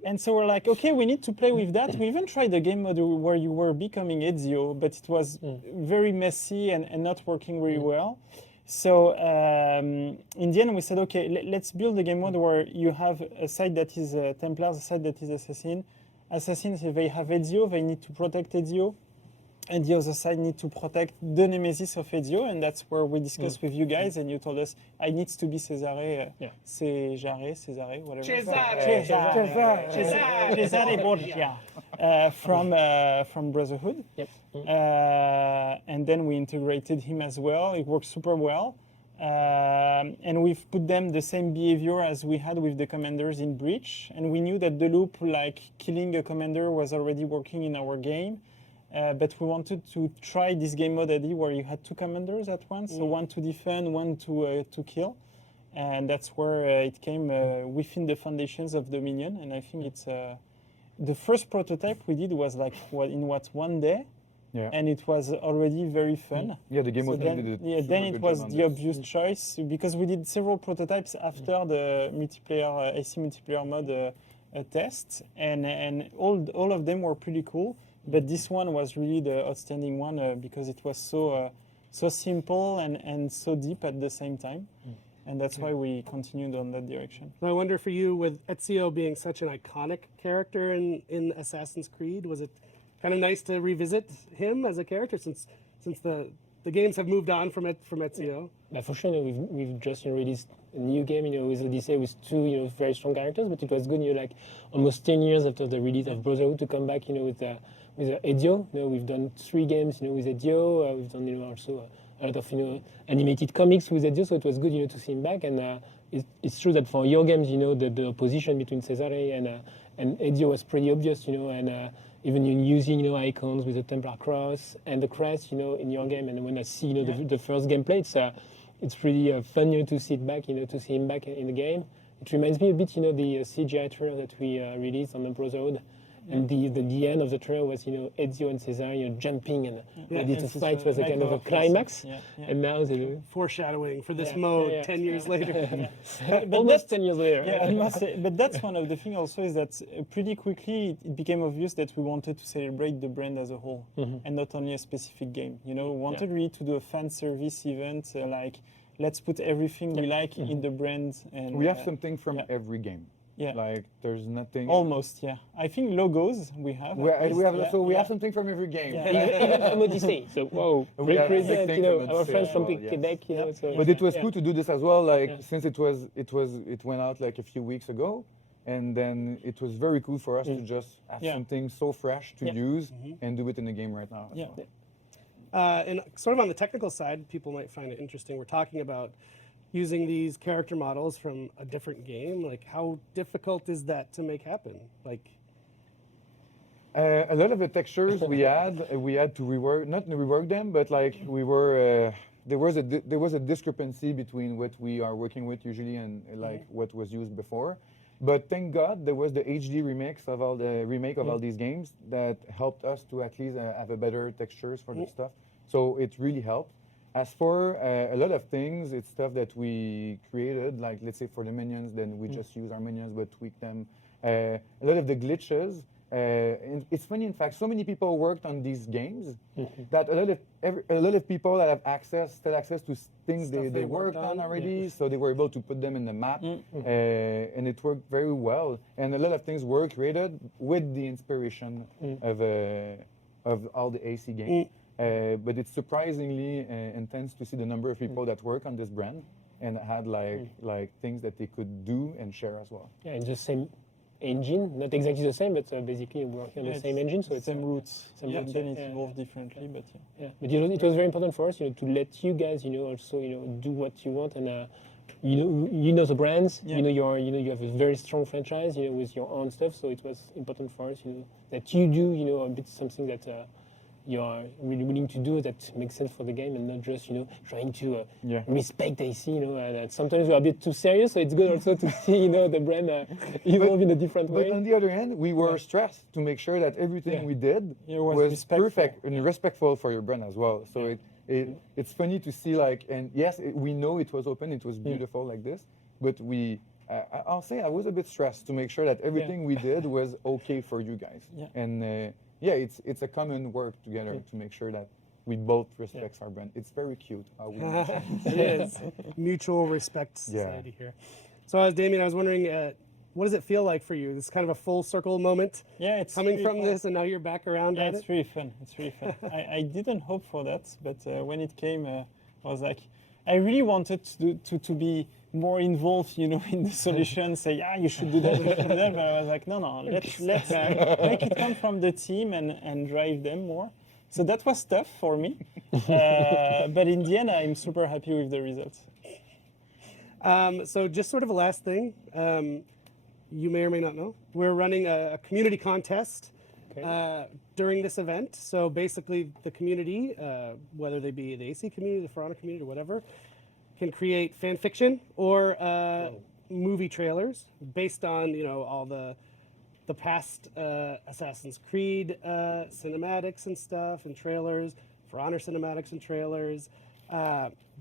And so we're like, okay, we need to play with that. We even tried a game mode where you were becoming Ezio, but it was very messy and not working really well. So in the end, we said, okay, let's build a game mode where you have a side that is Templars, a side that is Assassin. Assassins, if they have Ezio, they need to protect Ezio. And the other side need to protect the nemesis of Ezio, and that's where we discussed with you guys, and you told us, I need to be Cesare, Cesare, whatever. Cesare Borgia, from Brotherhood. Yep. And then we integrated him as well. It worked super well. And we've put them the same behavior as we had with the commanders in Breach, and we knew that the loop, like killing a commander, was already working in our game. But we wanted to try this game mode idea where you had two commanders at once, so one to defend, one to kill, and that's where it came within the foundations of Dominion. And I think it's the first prototype we did was like 1 day, and it was already very fun. Yeah, the game so mode then it was the obvious choice because we did several prototypes after the multiplayer AC multiplayer mode test, and all of them were pretty cool. But this one was really the outstanding one because it was so simple and so deep at the same time. And that's why we continued on that direction. I wonder for you, with Ezio being such an iconic character in Assassin's Creed, was it kind of nice to revisit him as a character since the games have moved on from Ezio? Yeah, for sure, we've just released a new game, with Odyssey with two, very strong characters. But it was good, like almost 10 years after the release of Brotherhood to come back, with Ezio. We've done 3 games, with Ezio. We've done, also a lot of, animated comics with Ezio. So it was good, to see him back. And it's true that for your games, the opposition between Cesare and Ezio was pretty obvious, and even using icons with the Templar cross and the crest, in your game. And when I see the first gameplay, it's pretty fun to see it back, to see him back in the game. It reminds me a bit, the CGI trailer that we released on the Brotherhood. And the end of the trailer was, Ezio and Cesare, jumping and ready to fight was a kind of a climax. And now the Foreshadowing for this mode 10 years later. almost 10 years later. Yeah, I must say, but that's one of the things also is that pretty quickly it became obvious that we wanted to celebrate the brand as a whole and not only a specific game. We wanted really to do a fan service event like let's put everything we like in the brand. And We have something from every game. Yeah. Like there's nothing. Almost, yeah. I think logos we have. We yeah. have something from every game. Even from Odyssey. So whoa, We have represent something from our Odyssey friends as from well, yes. Quebec. So But it was yeah. cool to do this as well. Like since it went out like a few weeks ago, and then it was very cool for us to just have something so fresh to use and do it in the game right now. Yeah. And sort of on the technical side, people might find it interesting. We're talking about using these character models from a different game. Like, how difficult is that to make happen? Like, A lot of the textures we had to rework, not rework them, but like we were, there was a discrepancy between what we are working with usually and like what was used before. But thank God there was the HD remake of all these games that helped us to at least have a better textures for this stuff. So it really helped. As for a lot of things, it's stuff that we created, like let's say for the minions, then we just use our minions but tweak them. A lot of the glitches. It's funny, in fact, so many people worked on these games that a lot of people that have still access to things they worked on already, so they were able to put them in the map, and it worked very well. And a lot of things were created with the inspiration of all the AC games. But it's surprisingly intense to see the number of people that work on this brand and had like things that they could do and share as well. Yeah, it's the same engine, not exactly the same, but basically we're working on the same engine, so it's same roots. Same roots, then it evolved differently, but yeah. But it was very important for us, to let you guys, also, do what you want, and you know the brands, you have a very strong franchise, with your own stuff. So it was important for us, that you do, a bit something that you are really willing to do that makes sense for the game, and not just, trying to respect AC, and sometimes we're a bit too serious. So it's good also to see, the brand evolve in a different way. But on the other hand, we were stressed to make sure that everything we did was perfect and respectful for your brand as well. So it's funny to see, like, and yes, we know it was open, it was beautiful like this, but I'll say I was a bit stressed to make sure that everything we did was okay for you guys. And it's a common work together to make sure that we both respect our brand. It's very cute. it is mutual respect society here. So, Damien, I was wondering, what does it feel like for you? It's kind of a full circle moment. Yeah, it's coming really from fun. this, and now you're back around at it. It's really fun. It's really fun. I didn't hope for that, but when it came, I was like, I really wanted to be more involved, in the solution. Say, you should do that, you should do that. But I was like, no, let's make it come from the team and drive them more. So that was tough for me, but in the end, I'm super happy with the results. So just sort of a last thing, you may or may not know, we're running a community contest during this event. So basically the community, whether they be the AC community, the For Honor community, or whatever, can create fan fiction or movie trailers based on, all the past Assassin's Creed cinematics and stuff and trailers, For Honor cinematics and trailers,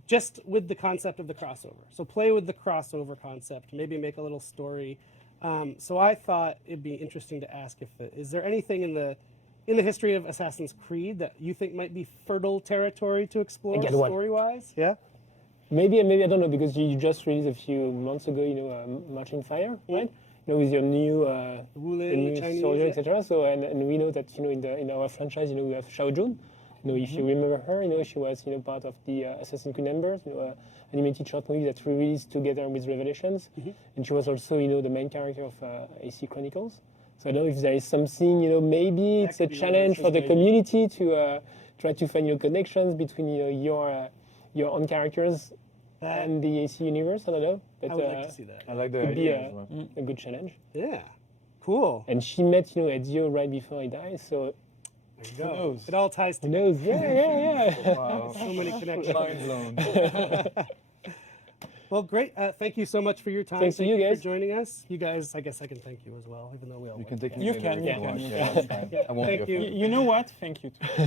just with the concept of the crossover. So play with the crossover concept, maybe make a little story. So I thought it'd be interesting to ask is there anything in the in the history of Assassin's Creed that you think might be fertile territory to explore get one. story-wise? Yeah. Maybe I don't know, because you just released a few months ago, Marching Fire, right? With your new, Wulin, the new Chinese, soldier, yeah. etc. So and we know that in our franchise, we have Xiao Jun. If you remember her, she was part of the Assassin's Creed Embers, animated short movie that we released together with Revelations, and she was also the main character of AC Chronicles. So I don't know if there is something, maybe it's a challenge for the community to try to find connections between your own characters and the AC universe. I don't know. But, I would like to see that. I like the could be idea as well. a good challenge. Yeah. Cool. And she met Ezio right before he died, so There you go. It all ties who together. knows? Yeah. Wow. So many connections. Mind blown. Well, great. Thank you so much for your time. Thanks to Thank you for guys. joining us. You guys, I guess I can thank you as well, even though we all You went. can take You me can, anywhere you want. can. Yeah, that's fine. I won't Thank be you. offended. You know what? Thank you. Too. We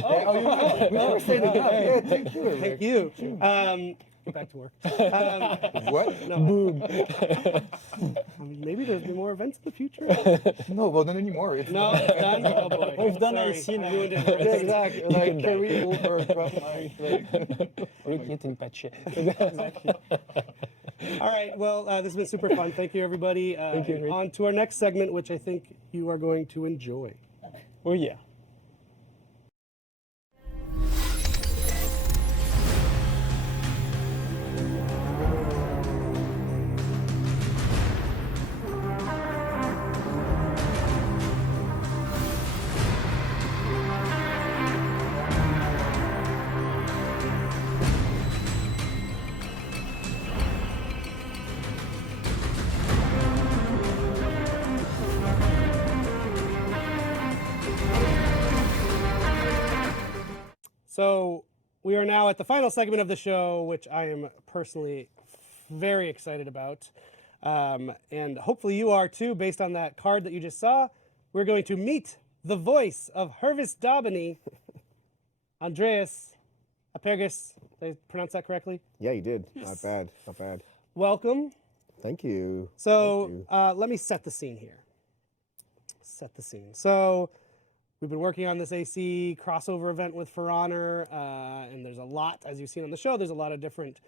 never said enough. Yeah, thank you. Thank you. Get back to work. What? No. Boom. Maybe there's be more events in the future. No, well, not anymore. It's No, it's done. Oh boy. We've done Sorry, AC now. I ruined it. Yeah, exactly. Like, carry over across my plate. All right. Well, this has been super fun. Thank you, everybody. Thank you, Rick. On to our next segment, which I think you are going to enjoy. Oh yeah. So we are now at the final segment of the show, which I am personally very excited about. And hopefully you are too, based on that card that you just saw. We're going to meet the voice of Hervis Daubeny, Andreas Apergis. Did I pronounce that correctly? Yeah, you did. Not bad. Not bad. Welcome. Thank you. So let me set the scene here. Set the scene. So we've been working on this AC crossover event with For Honor, and there's a lot, as you've seen on the show, there's a lot of different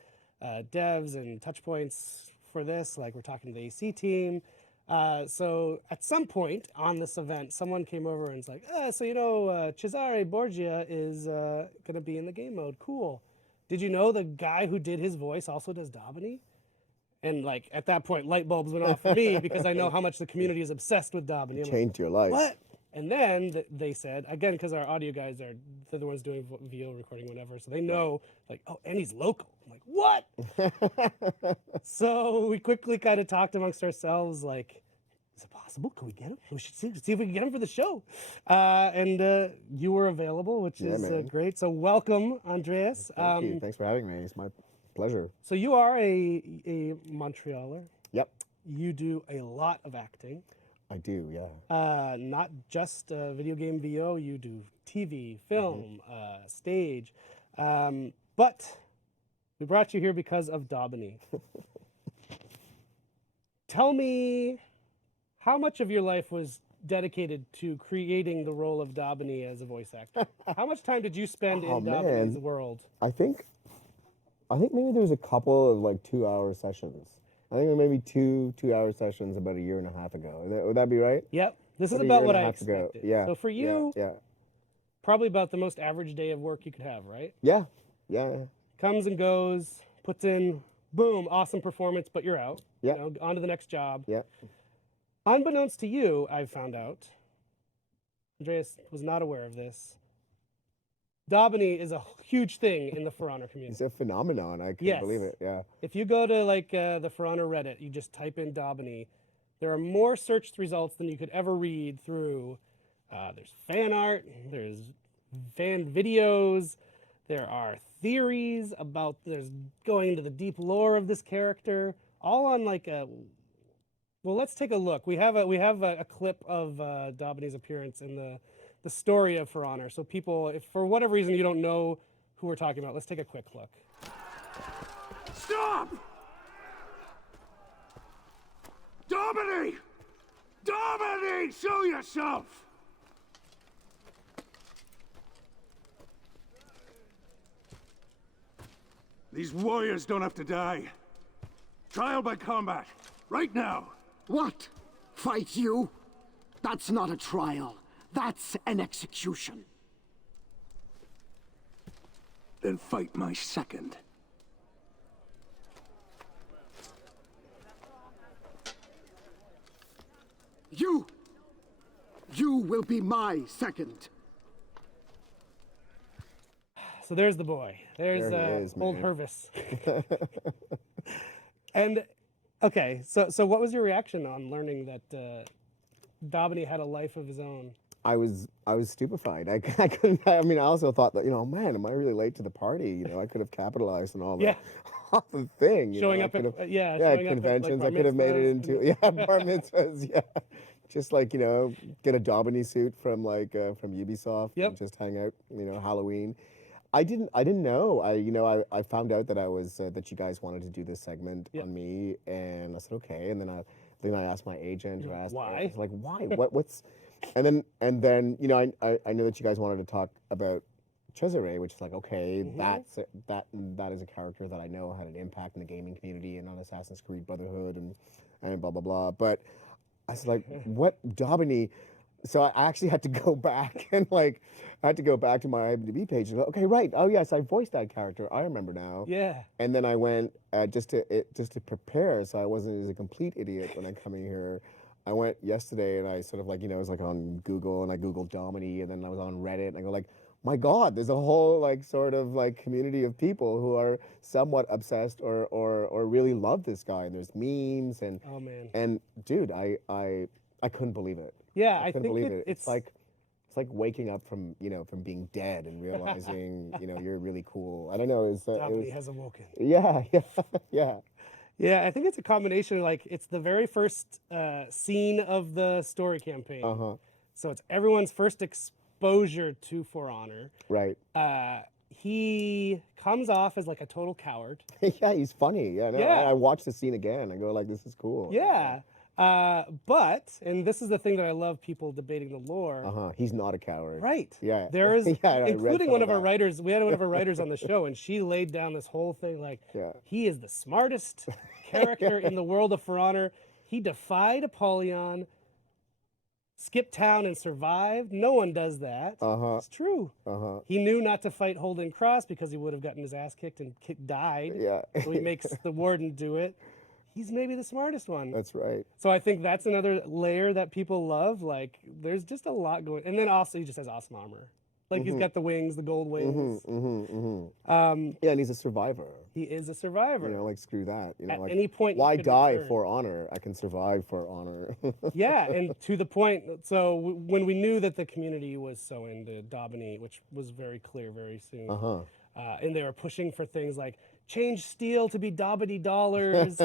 devs and touch points for this. Like we're talking to the AC team. So at some point on this event, someone came over and was like, Cesare Borgia is going to be in the game mode. Cool. Did you know the guy who did his voice also does Daubeny? And like at that point, light bulbs went off for me because I know how much the community is obsessed with Daubeny. I'm like, Changed your life. what? And then they said, again, because our audio guys they're the ones doing VO recording, whatever, so they know, like, oh, and he's local. I'm like, what? So we quickly kind of talked amongst ourselves, like, is it possible? Can we get him? We should see if we can get him for the show. And you were available, which is great. So welcome, Andreas. Thank you. Thanks for having me. It's my pleasure. So you are a Montrealer. Yep, You do a lot of acting. I do. Yeah. Not just video game VO, you do TV, film, stage. But we brought you here because of Daubeny. Tell me, how much of your life was dedicated to creating the role of Daubeny as a voice actor? How much time did you spend in Daubeny's man. world? I think maybe there was a couple of like 2-hour sessions. I think maybe two-hour sessions about a year and a half ago. Would that be right? Yep. This is About a about year what and a I half ago. expected. Yeah. So for you, Yeah. probably about the most average day of work you could have, right? Yeah. Yeah. Comes and goes, puts in, boom, awesome performance, but you're out. Yeah. You know, on to the next job. Yeah. Unbeknownst to you, I found out, Andreas was not aware of this, Daubeny is a huge thing in the For Honor community. It's a phenomenon. I can't believe it. Yeah. If you go to like the For Honor Reddit, you just type in Daubeny, there are more searched results than you could ever read through. There's fan art, there's fan videos, there are theories about there's going into the deep lore of this character, all on like a. Well, let's take a look. We have a clip of Daubeny's appearance in the story of For Honor. So people, if for whatever reason you don't know who we're talking about, let's take a quick look. Stop! Daubeny! Daubeny! Show yourself! These warriors don't have to die. Trial by combat, right now. What? Fight you? That's not a trial. That's an execution. Then fight my second. You will be my second. So there's the boy. There's There he is, old man. Hervis. And okay, so what was your reaction on learning that Daubeny had a life of his own? I was stupefied. I couldn't. I mean, I also thought that, man, am I really late to the party? I could have capitalized on all the Yeah. all the thing. Showing I up at- could have- yeah, yeah, showing up at, like, conventions. bar I could have made it mitzvahs into bar mitzvahs. Yeah, just like get a Daubeny suit from from Ubisoft. Yep. And just hang out. Halloween. I didn't know. I found out that I was that you guys wanted to do this segment Yep. on me, and I said okay. And then I asked my agent. Who asked Why? I was like, why? What's and then I know that you guys wanted to talk about Cesare, which is like, okay, that is a character that I know had an impact in the gaming community and on Assassin's Creed Brotherhood and blah blah blah. But I was like, what Daubeny? So I actually had to go back and I had to go back to my IMDb page and go, okay, right, oh yes, I voiced that character. I remember now. Yeah. And then I went just to prepare, so I wasn't as a complete idiot when I come in here. I went yesterday and I sort of was on Google and I Googled Daubeny and then I was on Reddit and I go my God, there's a whole sort of community of people who are somewhat obsessed or really love this guy. And there's memes and Oh man. and dude, I couldn't believe it. Yeah, I I couldn't think believe it. it's It's like waking up from from being dead and realizing you're really cool. I don't know. Daubeny has awoken. Yeah, yeah. Yeah, I think it's a combination. It's the very first scene of the story campaign. So it's everyone's first exposure to For Honor. Right. He comes off as a total coward. Yeah, he's funny. Yeah, no, Yeah. I watched the scene again. I go this is cool. Yeah. But, and this is the thing that I love people debating the lore. He's not a coward. Right. Yeah. There is, Yeah, I read including some one of of our that. writers, we had one of our writers on the show, and she laid down this whole thing Yeah. he is the smartest character in the world of For Honor. He defied Apollyon, skipped town and survived. No one does that. It's true. He knew not to fight Holden Cross because he would have gotten his ass kicked and died. Yeah. So he makes the warden do it. He's maybe the smartest one. That's right. So I think that's another layer that people love. There's just a lot going. And then also he just has awesome armor. He's got the wings, the gold wings. Yeah, and he's a survivor. He is a survivor. Screw that. At any point you why could die return. for honor? I can survive for honor. Yeah, and to the point. So when we knew that the community was so into Daubeny, which was very clear very soon, and they were pushing for things like change steel to be Daubeny dollars.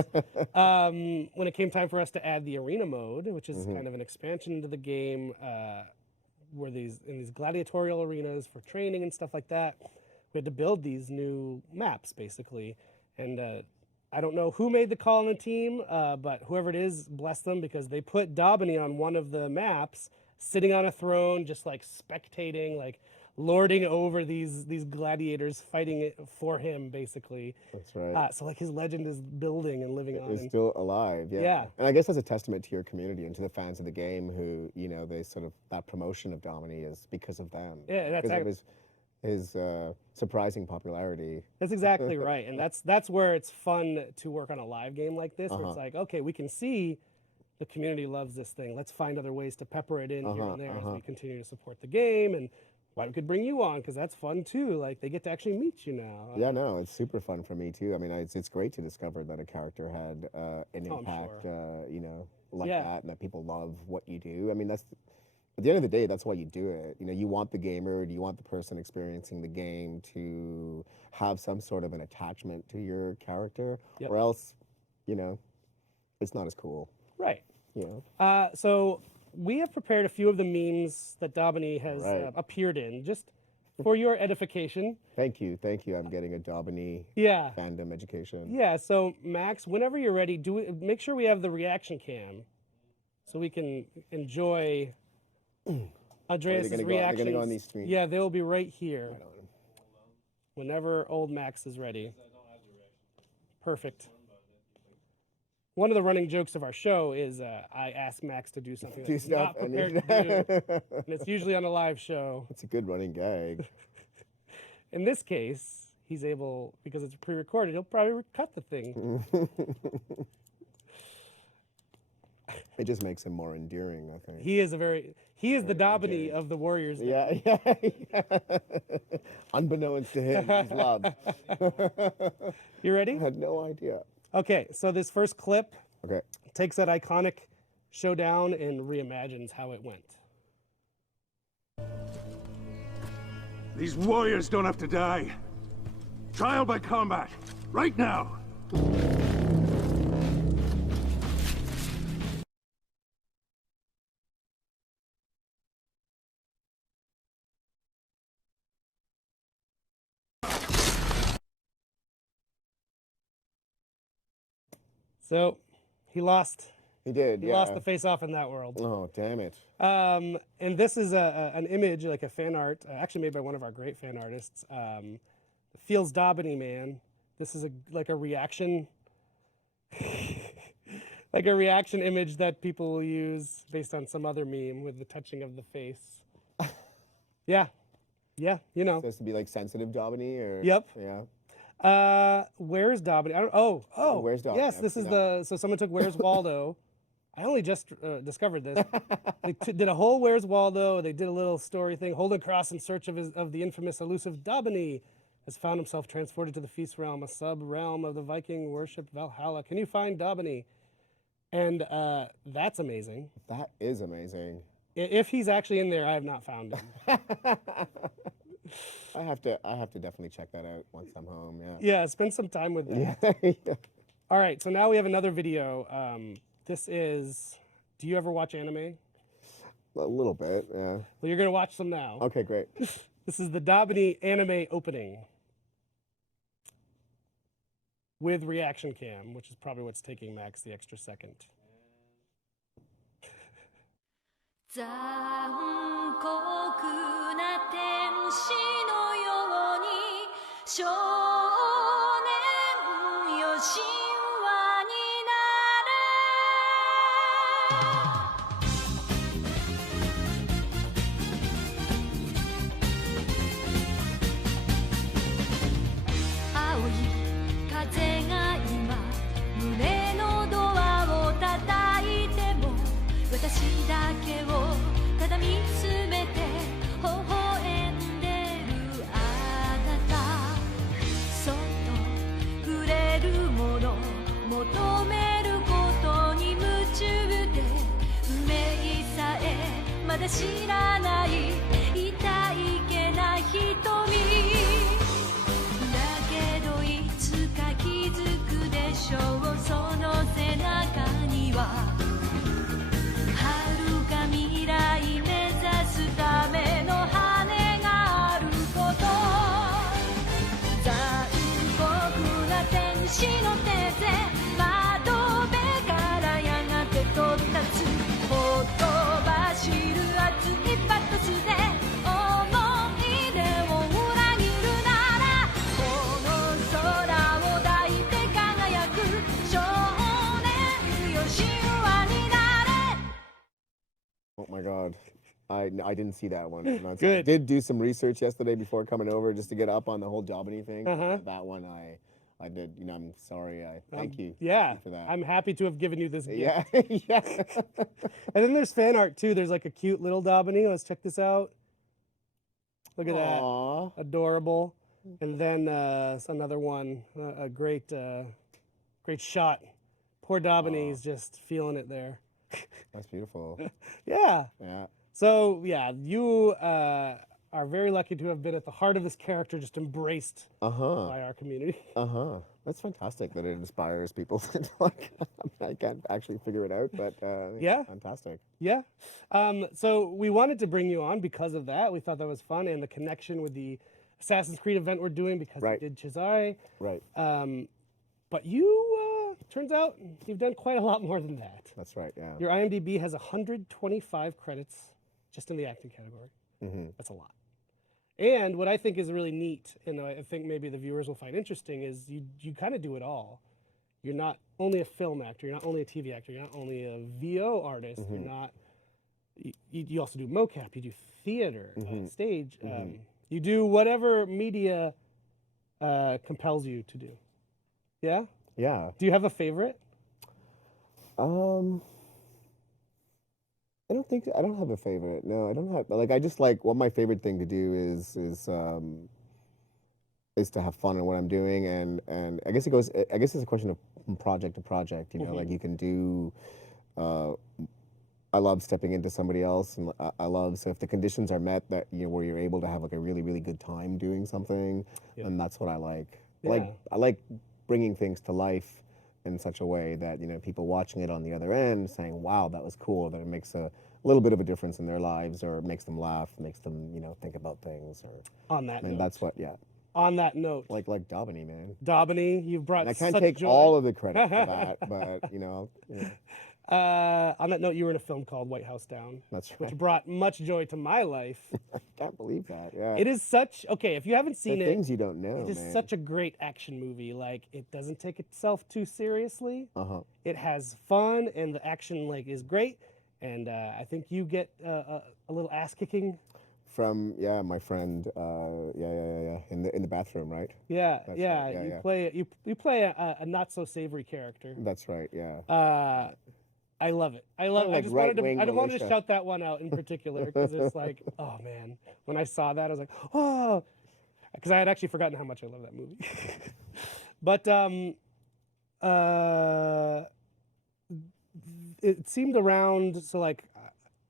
When it came time for us to add the arena mode, which is kind of an expansion into the game, where in these gladiatorial arenas for training and stuff like that, we had to build these new maps basically. And I don't know who made the call on the team, but whoever it is, bless them, because they put Daubeny on one of the maps, sitting on a throne, just spectating, lording over these gladiators fighting it for him, basically. That's right. So his legend is building and living on. He's and- still alive. Yeah. Yeah. And I guess that's a testament to your community and to the fans of the game who, they sort of that promotion of Daubeny is because of them. Yeah, that's because of his surprising popularity. That's exactly right, and that's where it's fun to work on a live game like this, where it's okay, we can see the community loves this thing. Let's find other ways to pepper it in here and there as we continue to support the game, and why we could bring you on because that's fun too. They get to actually meet you now. Yeah, no, it's super fun for me too. I mean, it's great to discover that a character had an Oh, I'm impact, sure. Like Yeah. that, and that people love what you do. I mean, that's at the end of the day, that's why you do it. You want the gamer, you want the person experiencing the game to have some sort of an attachment to your character, Yep. or else, it's not as cool. Right. You know. So we have prepared a few of the memes that Daubeny has Right. appeared in, just for your edification. Thank you. I'm getting a Daubeny Yeah. fandom education. Yeah, so Max, whenever you're ready, make sure we have the reaction cam so we can enjoy Andreas' They're reactions. gonna go on these screens. Yeah, they'll be right here. Whenever old Max is ready. Perfect. One of the running jokes of our show is I ask Max to do something that he's not prepared to do, and it's usually on a live show. It's a good running gag. In this case, he's able, because it's pre-recorded, he'll probably cut the thing. It just makes him more endearing, I think. He is the Daubeny of the Warriors. Yeah. Unbeknownst to him, he's loved. You ready? I had no idea. Okay, so this first clip Okay. takes that iconic showdown and reimagines how it went. These warriors don't have to die. Trial by combat, right now. So he lost. He did, He yeah. lost the face-off in that world. Oh, damn it. And this is an image, like a fan art, actually made by one of our great fan artists, Feels Daubeny Man. This is like a reaction, like a reaction image that people will use based on some other meme with the touching of the face. Yeah, you know. Supposed to be like sensitive Daubeny, or Yep. Yeah. Where's Daubeny? I don't. Oh. Where's Daubeny? Yes, I've this seen is that. So someone took Where's Waldo. I only just discovered this. They did a whole Where's Waldo. They did a little story thing. Holden Cross, in search of the infamous elusive Daubeny, has found himself transported to the Feast Realm, a sub-realm of the Viking worship Valhalla. Can you find Daubeny? And that's amazing. That is amazing. If he's actually in there, I have not found him. I have to definitely check that out once I'm home. Yeah. Yeah, spend some time with that. Yeah. All right, so now we have another video. This is, do you ever watch anime? A little bit. Yeah. Well, you're gonna watch some now. Okay, great. This is the Daubeny anime opening with reaction cam, which is probably what's taking Max the extra second. 残酷な天使のように少年よ神話になれ青い風が今胸のドアを叩いても私だけをただ見つめて微笑んでるあなたそっと触れるもの求めることに夢中で運命さえまだ知らない痛いけな瞳だけどいつか気づくでしょうその背中には遥か未来目指すための羽があること残酷な天使の手で窓辺からやがて飛び立つほっと走る熱いパトスで思い出を裏切るならこの空を抱いて輝く少年よ神話になれ Oh my God. I didn't see that one. No, I Good. did do some research yesterday before coming over just to get up on the whole Daubeny thing. Uh-huh. That one I did. You know, I'm sorry. Thank you. Yeah, for that. I'm happy to have given you this gift. Yeah. Yeah. And then there's fan art too. There's like a cute little Daubeny. Let's check this out. Look at Aw. that. Adorable. And then another one. A great shot. Poor Daubeny's just feeling it there. That's beautiful. Yeah. Yeah. So yeah, you are very lucky to have been at the heart of this character, just embraced by our community. That's fantastic that it inspires people to like. I can't actually figure it out, but Yeah. fantastic. Yeah. So we wanted to bring you on because of that. We thought that was fun and the connection with the Assassin's Creed event we're doing because Right. we did Cesare. Right. But you, turns out, you've done quite a lot more than that. That's right. Yeah. Your IMDb has 125 credits just in the acting category. That's a lot. And what I think is really neat, and I think maybe the viewers will find interesting, is you kind of do it all. you're not only a film actor, you're not only a TV actor, you're not only a VO artist, you're not. You also do mocap, you do theater, stage. You do whatever media compels you to do. Yeah. Yeah. Do you have a favorite? I don't have a favorite. No, I don't have. Like, I just like what my favorite thing to do is to have fun in what I'm doing, and I guess it's a question of from project to project. You know, like you can do. I love stepping into somebody else, and I love, so if the conditions are met that where you're able to have like a really really good time doing something, and that's what I like. I like bringing things to life in such a way that people watching it on the other end saying, "Wow, that was cool." That it makes a little bit of a difference in their lives, or makes them laugh, makes them think about things. Or on that note, that's what On that note, like Daubeny, man. Daubeny, you've brought. And I can't such take joy. all of the credit for that, but On that note, you were in a film called White House Down. That's right. Which brought much joy to my life. I can't believe that. Yeah. It is such if you haven't seen the it, things you don't know. it is such a great action movie. Like, it doesn't take itself too seriously. It has fun, and the action is great. And I think you get a little ass kicking. From my friend, in the bathroom, right? Yeah, That's yeah. right, You play a not so savory character. That's right. Yeah. I love it. I love. Like I just wanted to. right-wing I wanted to militia. shout that one out in particular because it's like, oh man, when I saw that, I was like, oh, because I had actually forgotten how much I love that movie. But it seemed around. So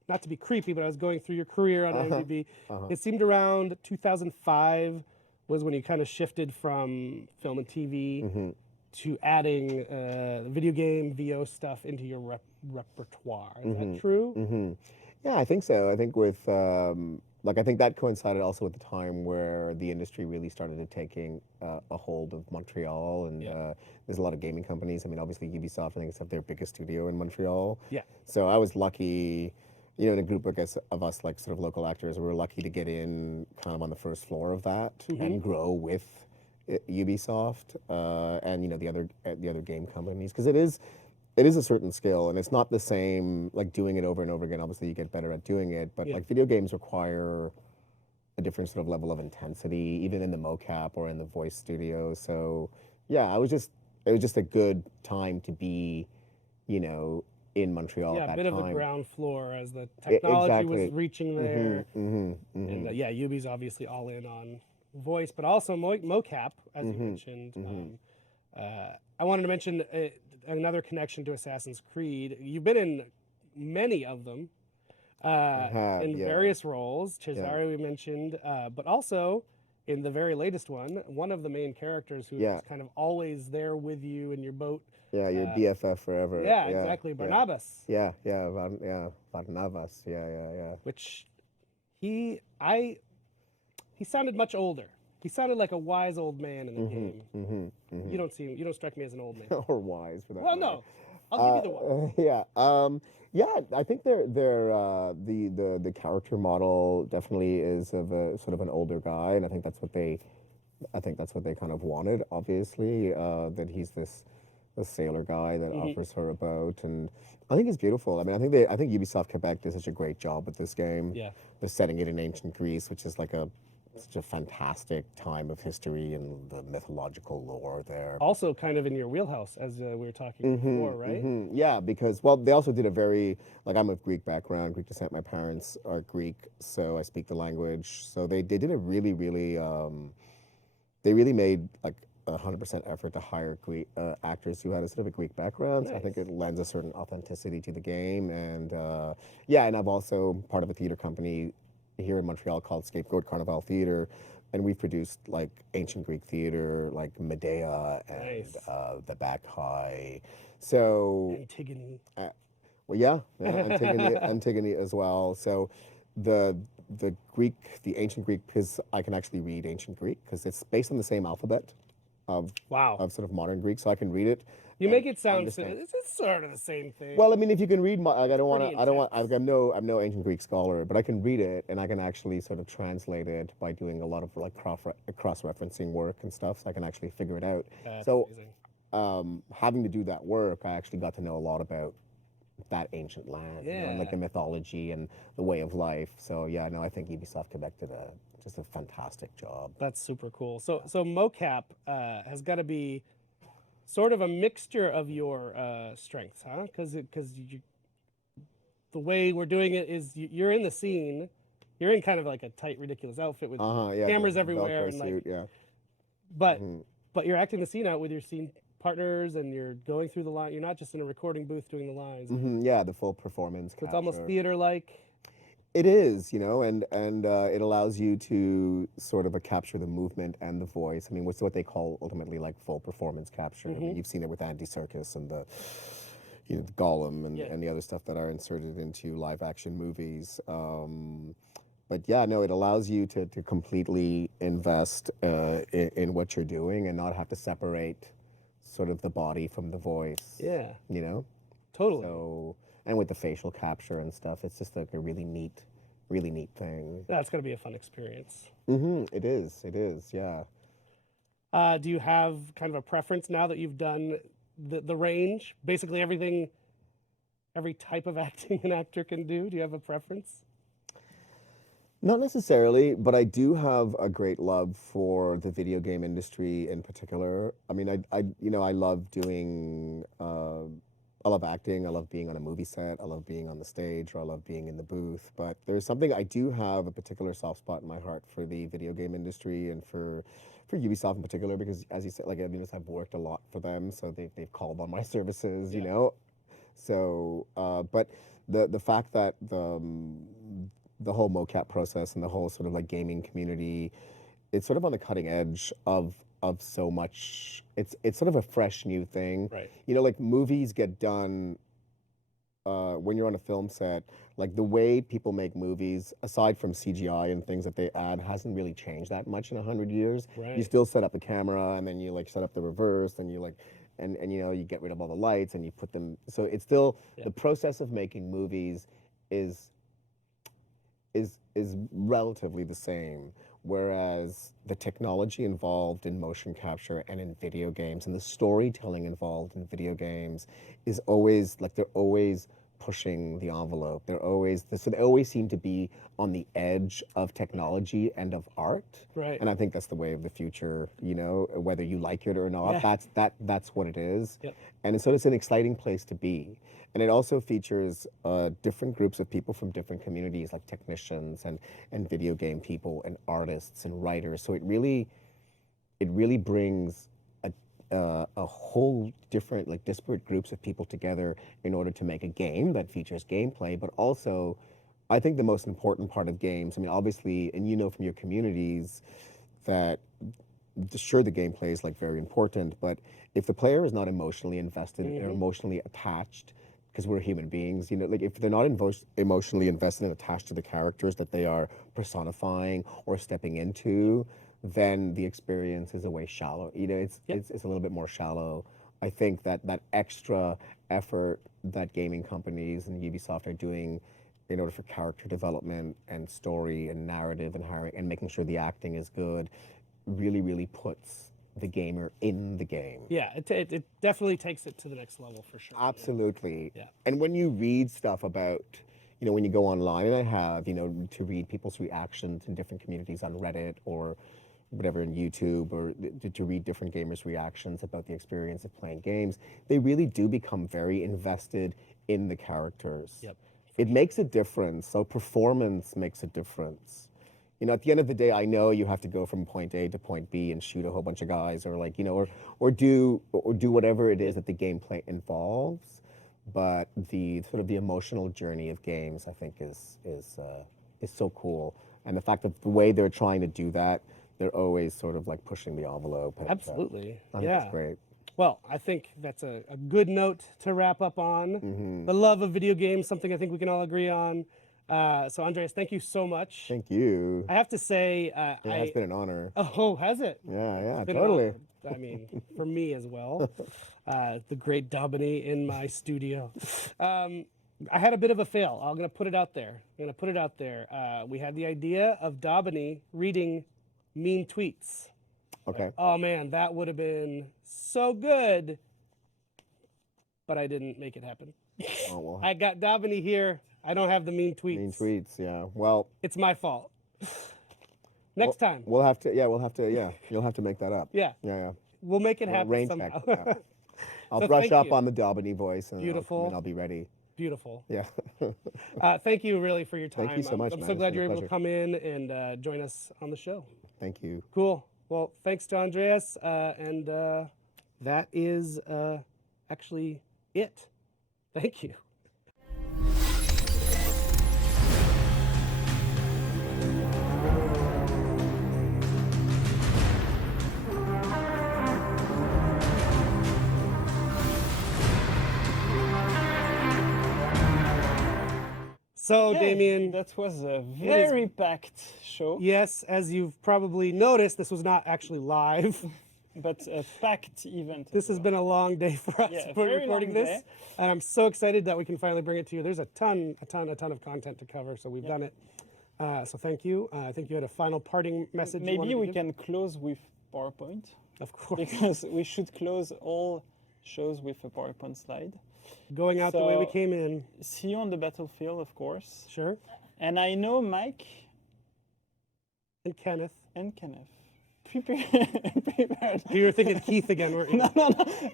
not to be creepy, but I was going through your career on IMDb. It seemed around 2005 was when you kind of shifted from film and TV to adding video game VO stuff into your repertoire. Is that true? Yeah, I think so. I think with I think that coincided also with the time where the industry really started taking a hold of Montreal, and there's a lot of gaming companies. I mean, obviously Ubisoft, I think, it's their biggest studio in Montreal. Yeah. So I was lucky, in a group of us, like sort of local actors, we were lucky to get in kind of on the first floor of that and grow with Ubisoft and the other game companies, because it is a certain skill, and it's not the same like doing it over and over again. Obviously you get better at doing it, but like video games require a different sort of level of intensity, even in the mocap or in the voice studio. So yeah, it was just a good time to be in Montreal at that time. Yeah, a bit of the ground floor as the technology was reaching there. And Ubi's obviously all in on voice, but also mocap, as you mentioned. I wanted to mention another connection to Assassin's Creed. You've been in many of them in various roles. Cesare we mentioned, but also in the very latest one of the main characters who is kind of always there with you in your boat. Yeah, your BFF forever. Yeah, exactly. Barnabas. Barnabas. Yeah. Which he sounded much older. He sounded like a wise old man in the game. You don't strike me as an old man. Or wise, for that Well, matter. no. I'll give you the one. I think the character model definitely is of a sort of an older guy, and I think that's what they kind of wanted. Obviously, that he's this sailor guy that offers her a boat, and I think it's beautiful. I mean, I think Ubisoft Quebec did such a great job with this game. Yeah, they're setting it in ancient Greece, which is like such a fantastic time of history and the mythological lore there. Also kind of in your wheelhouse, as we were talking before, right? Yeah, because, they also did a very, I'm of Greek background, Greek descent. My parents are Greek, so I speak the language. So they did a really, really, they really made 100% effort to hire Greek actors who had a sort of a Greek background. So I think it lends a certain authenticity to the game. And and I'm also part of a theater company here in Montreal called Scapegoat Carnival Theater, and we've produced ancient Greek theater like Medea and the Bacchae. So Antigone. Antigone as well. So the ancient Greek, because I can actually read ancient Greek because it's based on the same alphabet of sort of modern Greek, so I can read it. You make it sound it's sort of the same thing. Well, I mean, if you can read, I'm no ancient Greek scholar, but I can read it, and I can actually sort of translate it by doing a lot of cross-referencing work and stuff, so I can actually figure it out. That's so amazing. having to do that work, I actually got to know a lot about that ancient land, you know, and like the mythology and the way of life. So yeah, no, I think Ubisoft Quebec did just a fantastic job. That's super cool. So mocap has got to be sort of a mixture of your strengths, huh? Because the way we're doing it is you're in the scene, you're in kind of like a tight, ridiculous outfit with cameras everywhere, and like, but you're acting the scene out with your scene partners, and you're going through the line. You're not just in a recording booth doing the lines. Yeah, the full performance. So it's almost theater-like. It is, you know, and it allows you to sort of capture the movement and the voice. I mean, what's what they call ultimately like full performance capture. I mean, you've seen it with Andy Serkis and the Gollum and the other stuff that are inserted into live action movies. But yeah, no, it allows you to completely invest in what you're doing and not have to separate sort of the body from the voice. Yeah. You know? Totally. So, and with the facial capture and stuff, it's just like a really neat thing. That's going to be a fun experience. It is, yeah. Do you have kind of a preference now that you've done the range? Basically everything, every type of acting an actor can do? Do you have a preference? Not necessarily, but I do have a great love for the video game industry in particular. I mean, I love doing, I love acting, I love being on a movie set, I love being on the stage, or I love being in the booth. But there's something, I do have a particular soft spot in my heart for the video game industry and for Ubisoft in particular, because as you said, like, I've worked a lot for them, so they've called on my services, you know? So, but the fact that the whole mocap process and the whole sort of like gaming community, it's sort of on the cutting edge of so much. It's sort of a fresh new thing. Right. You know, like movies get done when you're on a film set. Like the way people make movies, aside from CGI and things that they add, hasn't really changed that much in 100 years. Right. You still set up the camera, and then you like set up the reverse, and you like, and you know, you get rid of all the lights, and you put them. So it's still the process of making movies is relatively the same, whereas the technology involved in motion capture and in video games and the storytelling involved in video games is always like they're always pushing the envelope. They're always so they always seem to be on the edge of technology and of art. Right. And I think that's the way of the future, you know, whether you like it or not. That's what it is. Yep. And so it's an exciting place to be. And it also features different groups of people from different communities, like technicians and video game people and artists and writers. So it really brings a whole different, like, disparate groups of people together in order to make a game that features gameplay. But also, I think the most important part of games, I mean, obviously, and you know from your communities that sure, the gameplay is like very important, but if the player is not emotionally invested or emotionally attached, because we're human beings, you know, like if they're not emotionally invested and attached to the characters that they are personifying or stepping into, then the experience is a way shallow. You know, it's a little bit more shallow. I think that extra effort that gaming companies and Ubisoft are doing in order for character development and story and narrative and hiring and making sure the acting is good really puts the gamer in the game. Yeah, it definitely takes it to the next level for sure. Absolutely. Yeah. And when you read stuff about, you know, when you go online, and I have, you know, to read people's reactions in different communities on Reddit or whatever in YouTube, or to read different gamers' reactions about the experience of playing games, they really do become very invested in the characters. Yep. It makes a difference. So performance makes a difference. You know, at the end of the day, I know you have to go from point A to point B and shoot a whole bunch of guys, or like, you know, or do whatever it is that the gameplay involves. But the sort of the emotional journey of games, I think, is so cool. And the fact that the way they're trying to do that, they're always sort of like pushing the envelope. And, Absolutely. I think it's great. Well, I think that's a good note to wrap up on. The love of video games, something I think we can all agree on. So Andreas, thank you so much. Thank you. I have to say, It's been an honor. Oh, has it? Yeah, It's been an totally. honor. I mean, for me as well. The great Domini in my studio. I had a bit of a fail. I'm going to put it out there. We had the idea of Domini reading mean tweets. Okay. Oh man, that would have been so good but I didn't make it happen. Oh, well, I got Dabney here. I don't have the mean tweets. mean tweets, yeah. Well, It's my fault. Next time. We'll have to, you'll have to make that up. Yeah. Yeah. We'll make it happen Rain somehow. check. Yeah. I'll So brush thank up you. on the Daubeny voice and Beautiful. I'll be ready. Beautiful. Yeah. Thank you really for your time. Thank you so much, I'm man. so It's glad been you're a able to pleasure. come in and join us on the show. Thank you. Cool. Well, thanks to Andreas. And that is actually it. Thank you. So, Yeah, Damien. that was a very packed show. Yes, as you've probably noticed, this was not actually live. But a packed event. This has been a long day for us Yeah, a for very recording long this, day. and I'm so excited that we can finally bring it to you. There's a ton of content to cover, so we've done it. So thank you. I think you had a final parting message. you wanted Maybe to we give? can close with PowerPoint. Of course. Because we should close all shows with a PowerPoint slide. Going out the way we So, came in. See you on the battlefield, of course. Sure. And I know Mike and Kenneth prepared. You were thinking Keith again, weren't you? No.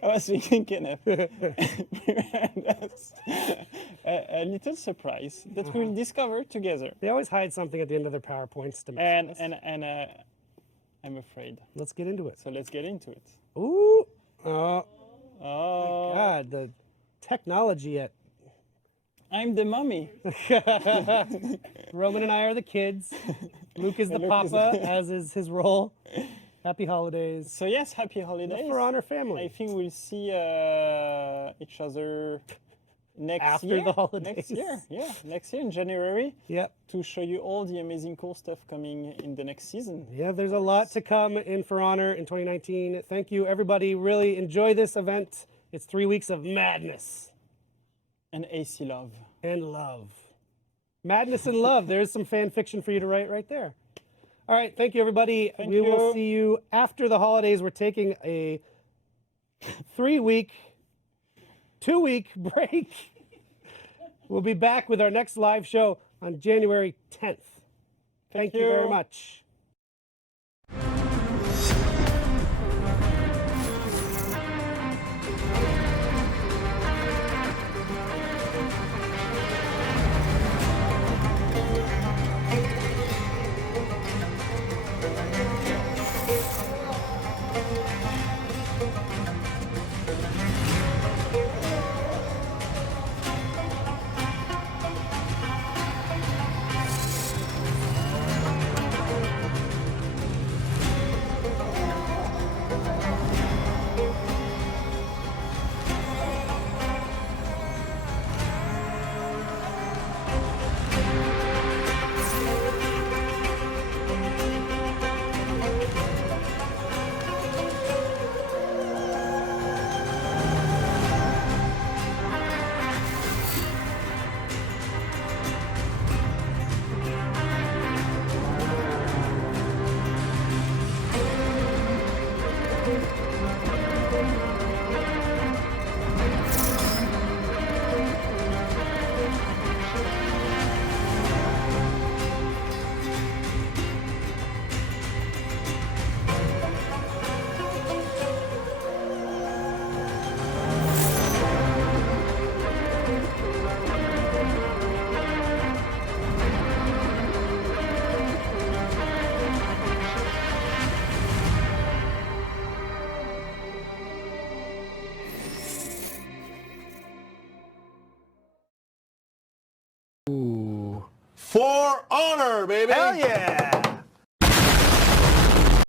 I was thinking Kenneth. Prepared us a little surprise that we'll discover together. They always hide something at the end of their PowerPoints to mess with us. And I'm afraid. Let's get into it. So let's get into it. Ooh. Oh. Oh. My God, the technology at I'm the mummy. Roman and I are the kids. Luke is the papa, as is his role. Happy holidays. So yes, happy holidays. For Honor family. I think we'll see each other next After year. the holidays. Next year, yeah, next year in January. Yep. To show you all the amazing cool stuff coming in the next season. Yeah, there's a lot to come in For Honor in 2019. Thank you, everybody. Really enjoy this event. It's 3 weeks of madness. And AC love. And love. Madness and love. There's some fan fiction for you to write right there. All right, thank you, everybody. We will you. see you after the holidays. We're taking a 2-week break. We'll be back with our next live show on January 10th. Thank you very much. For Honor, baby! Hell yeah!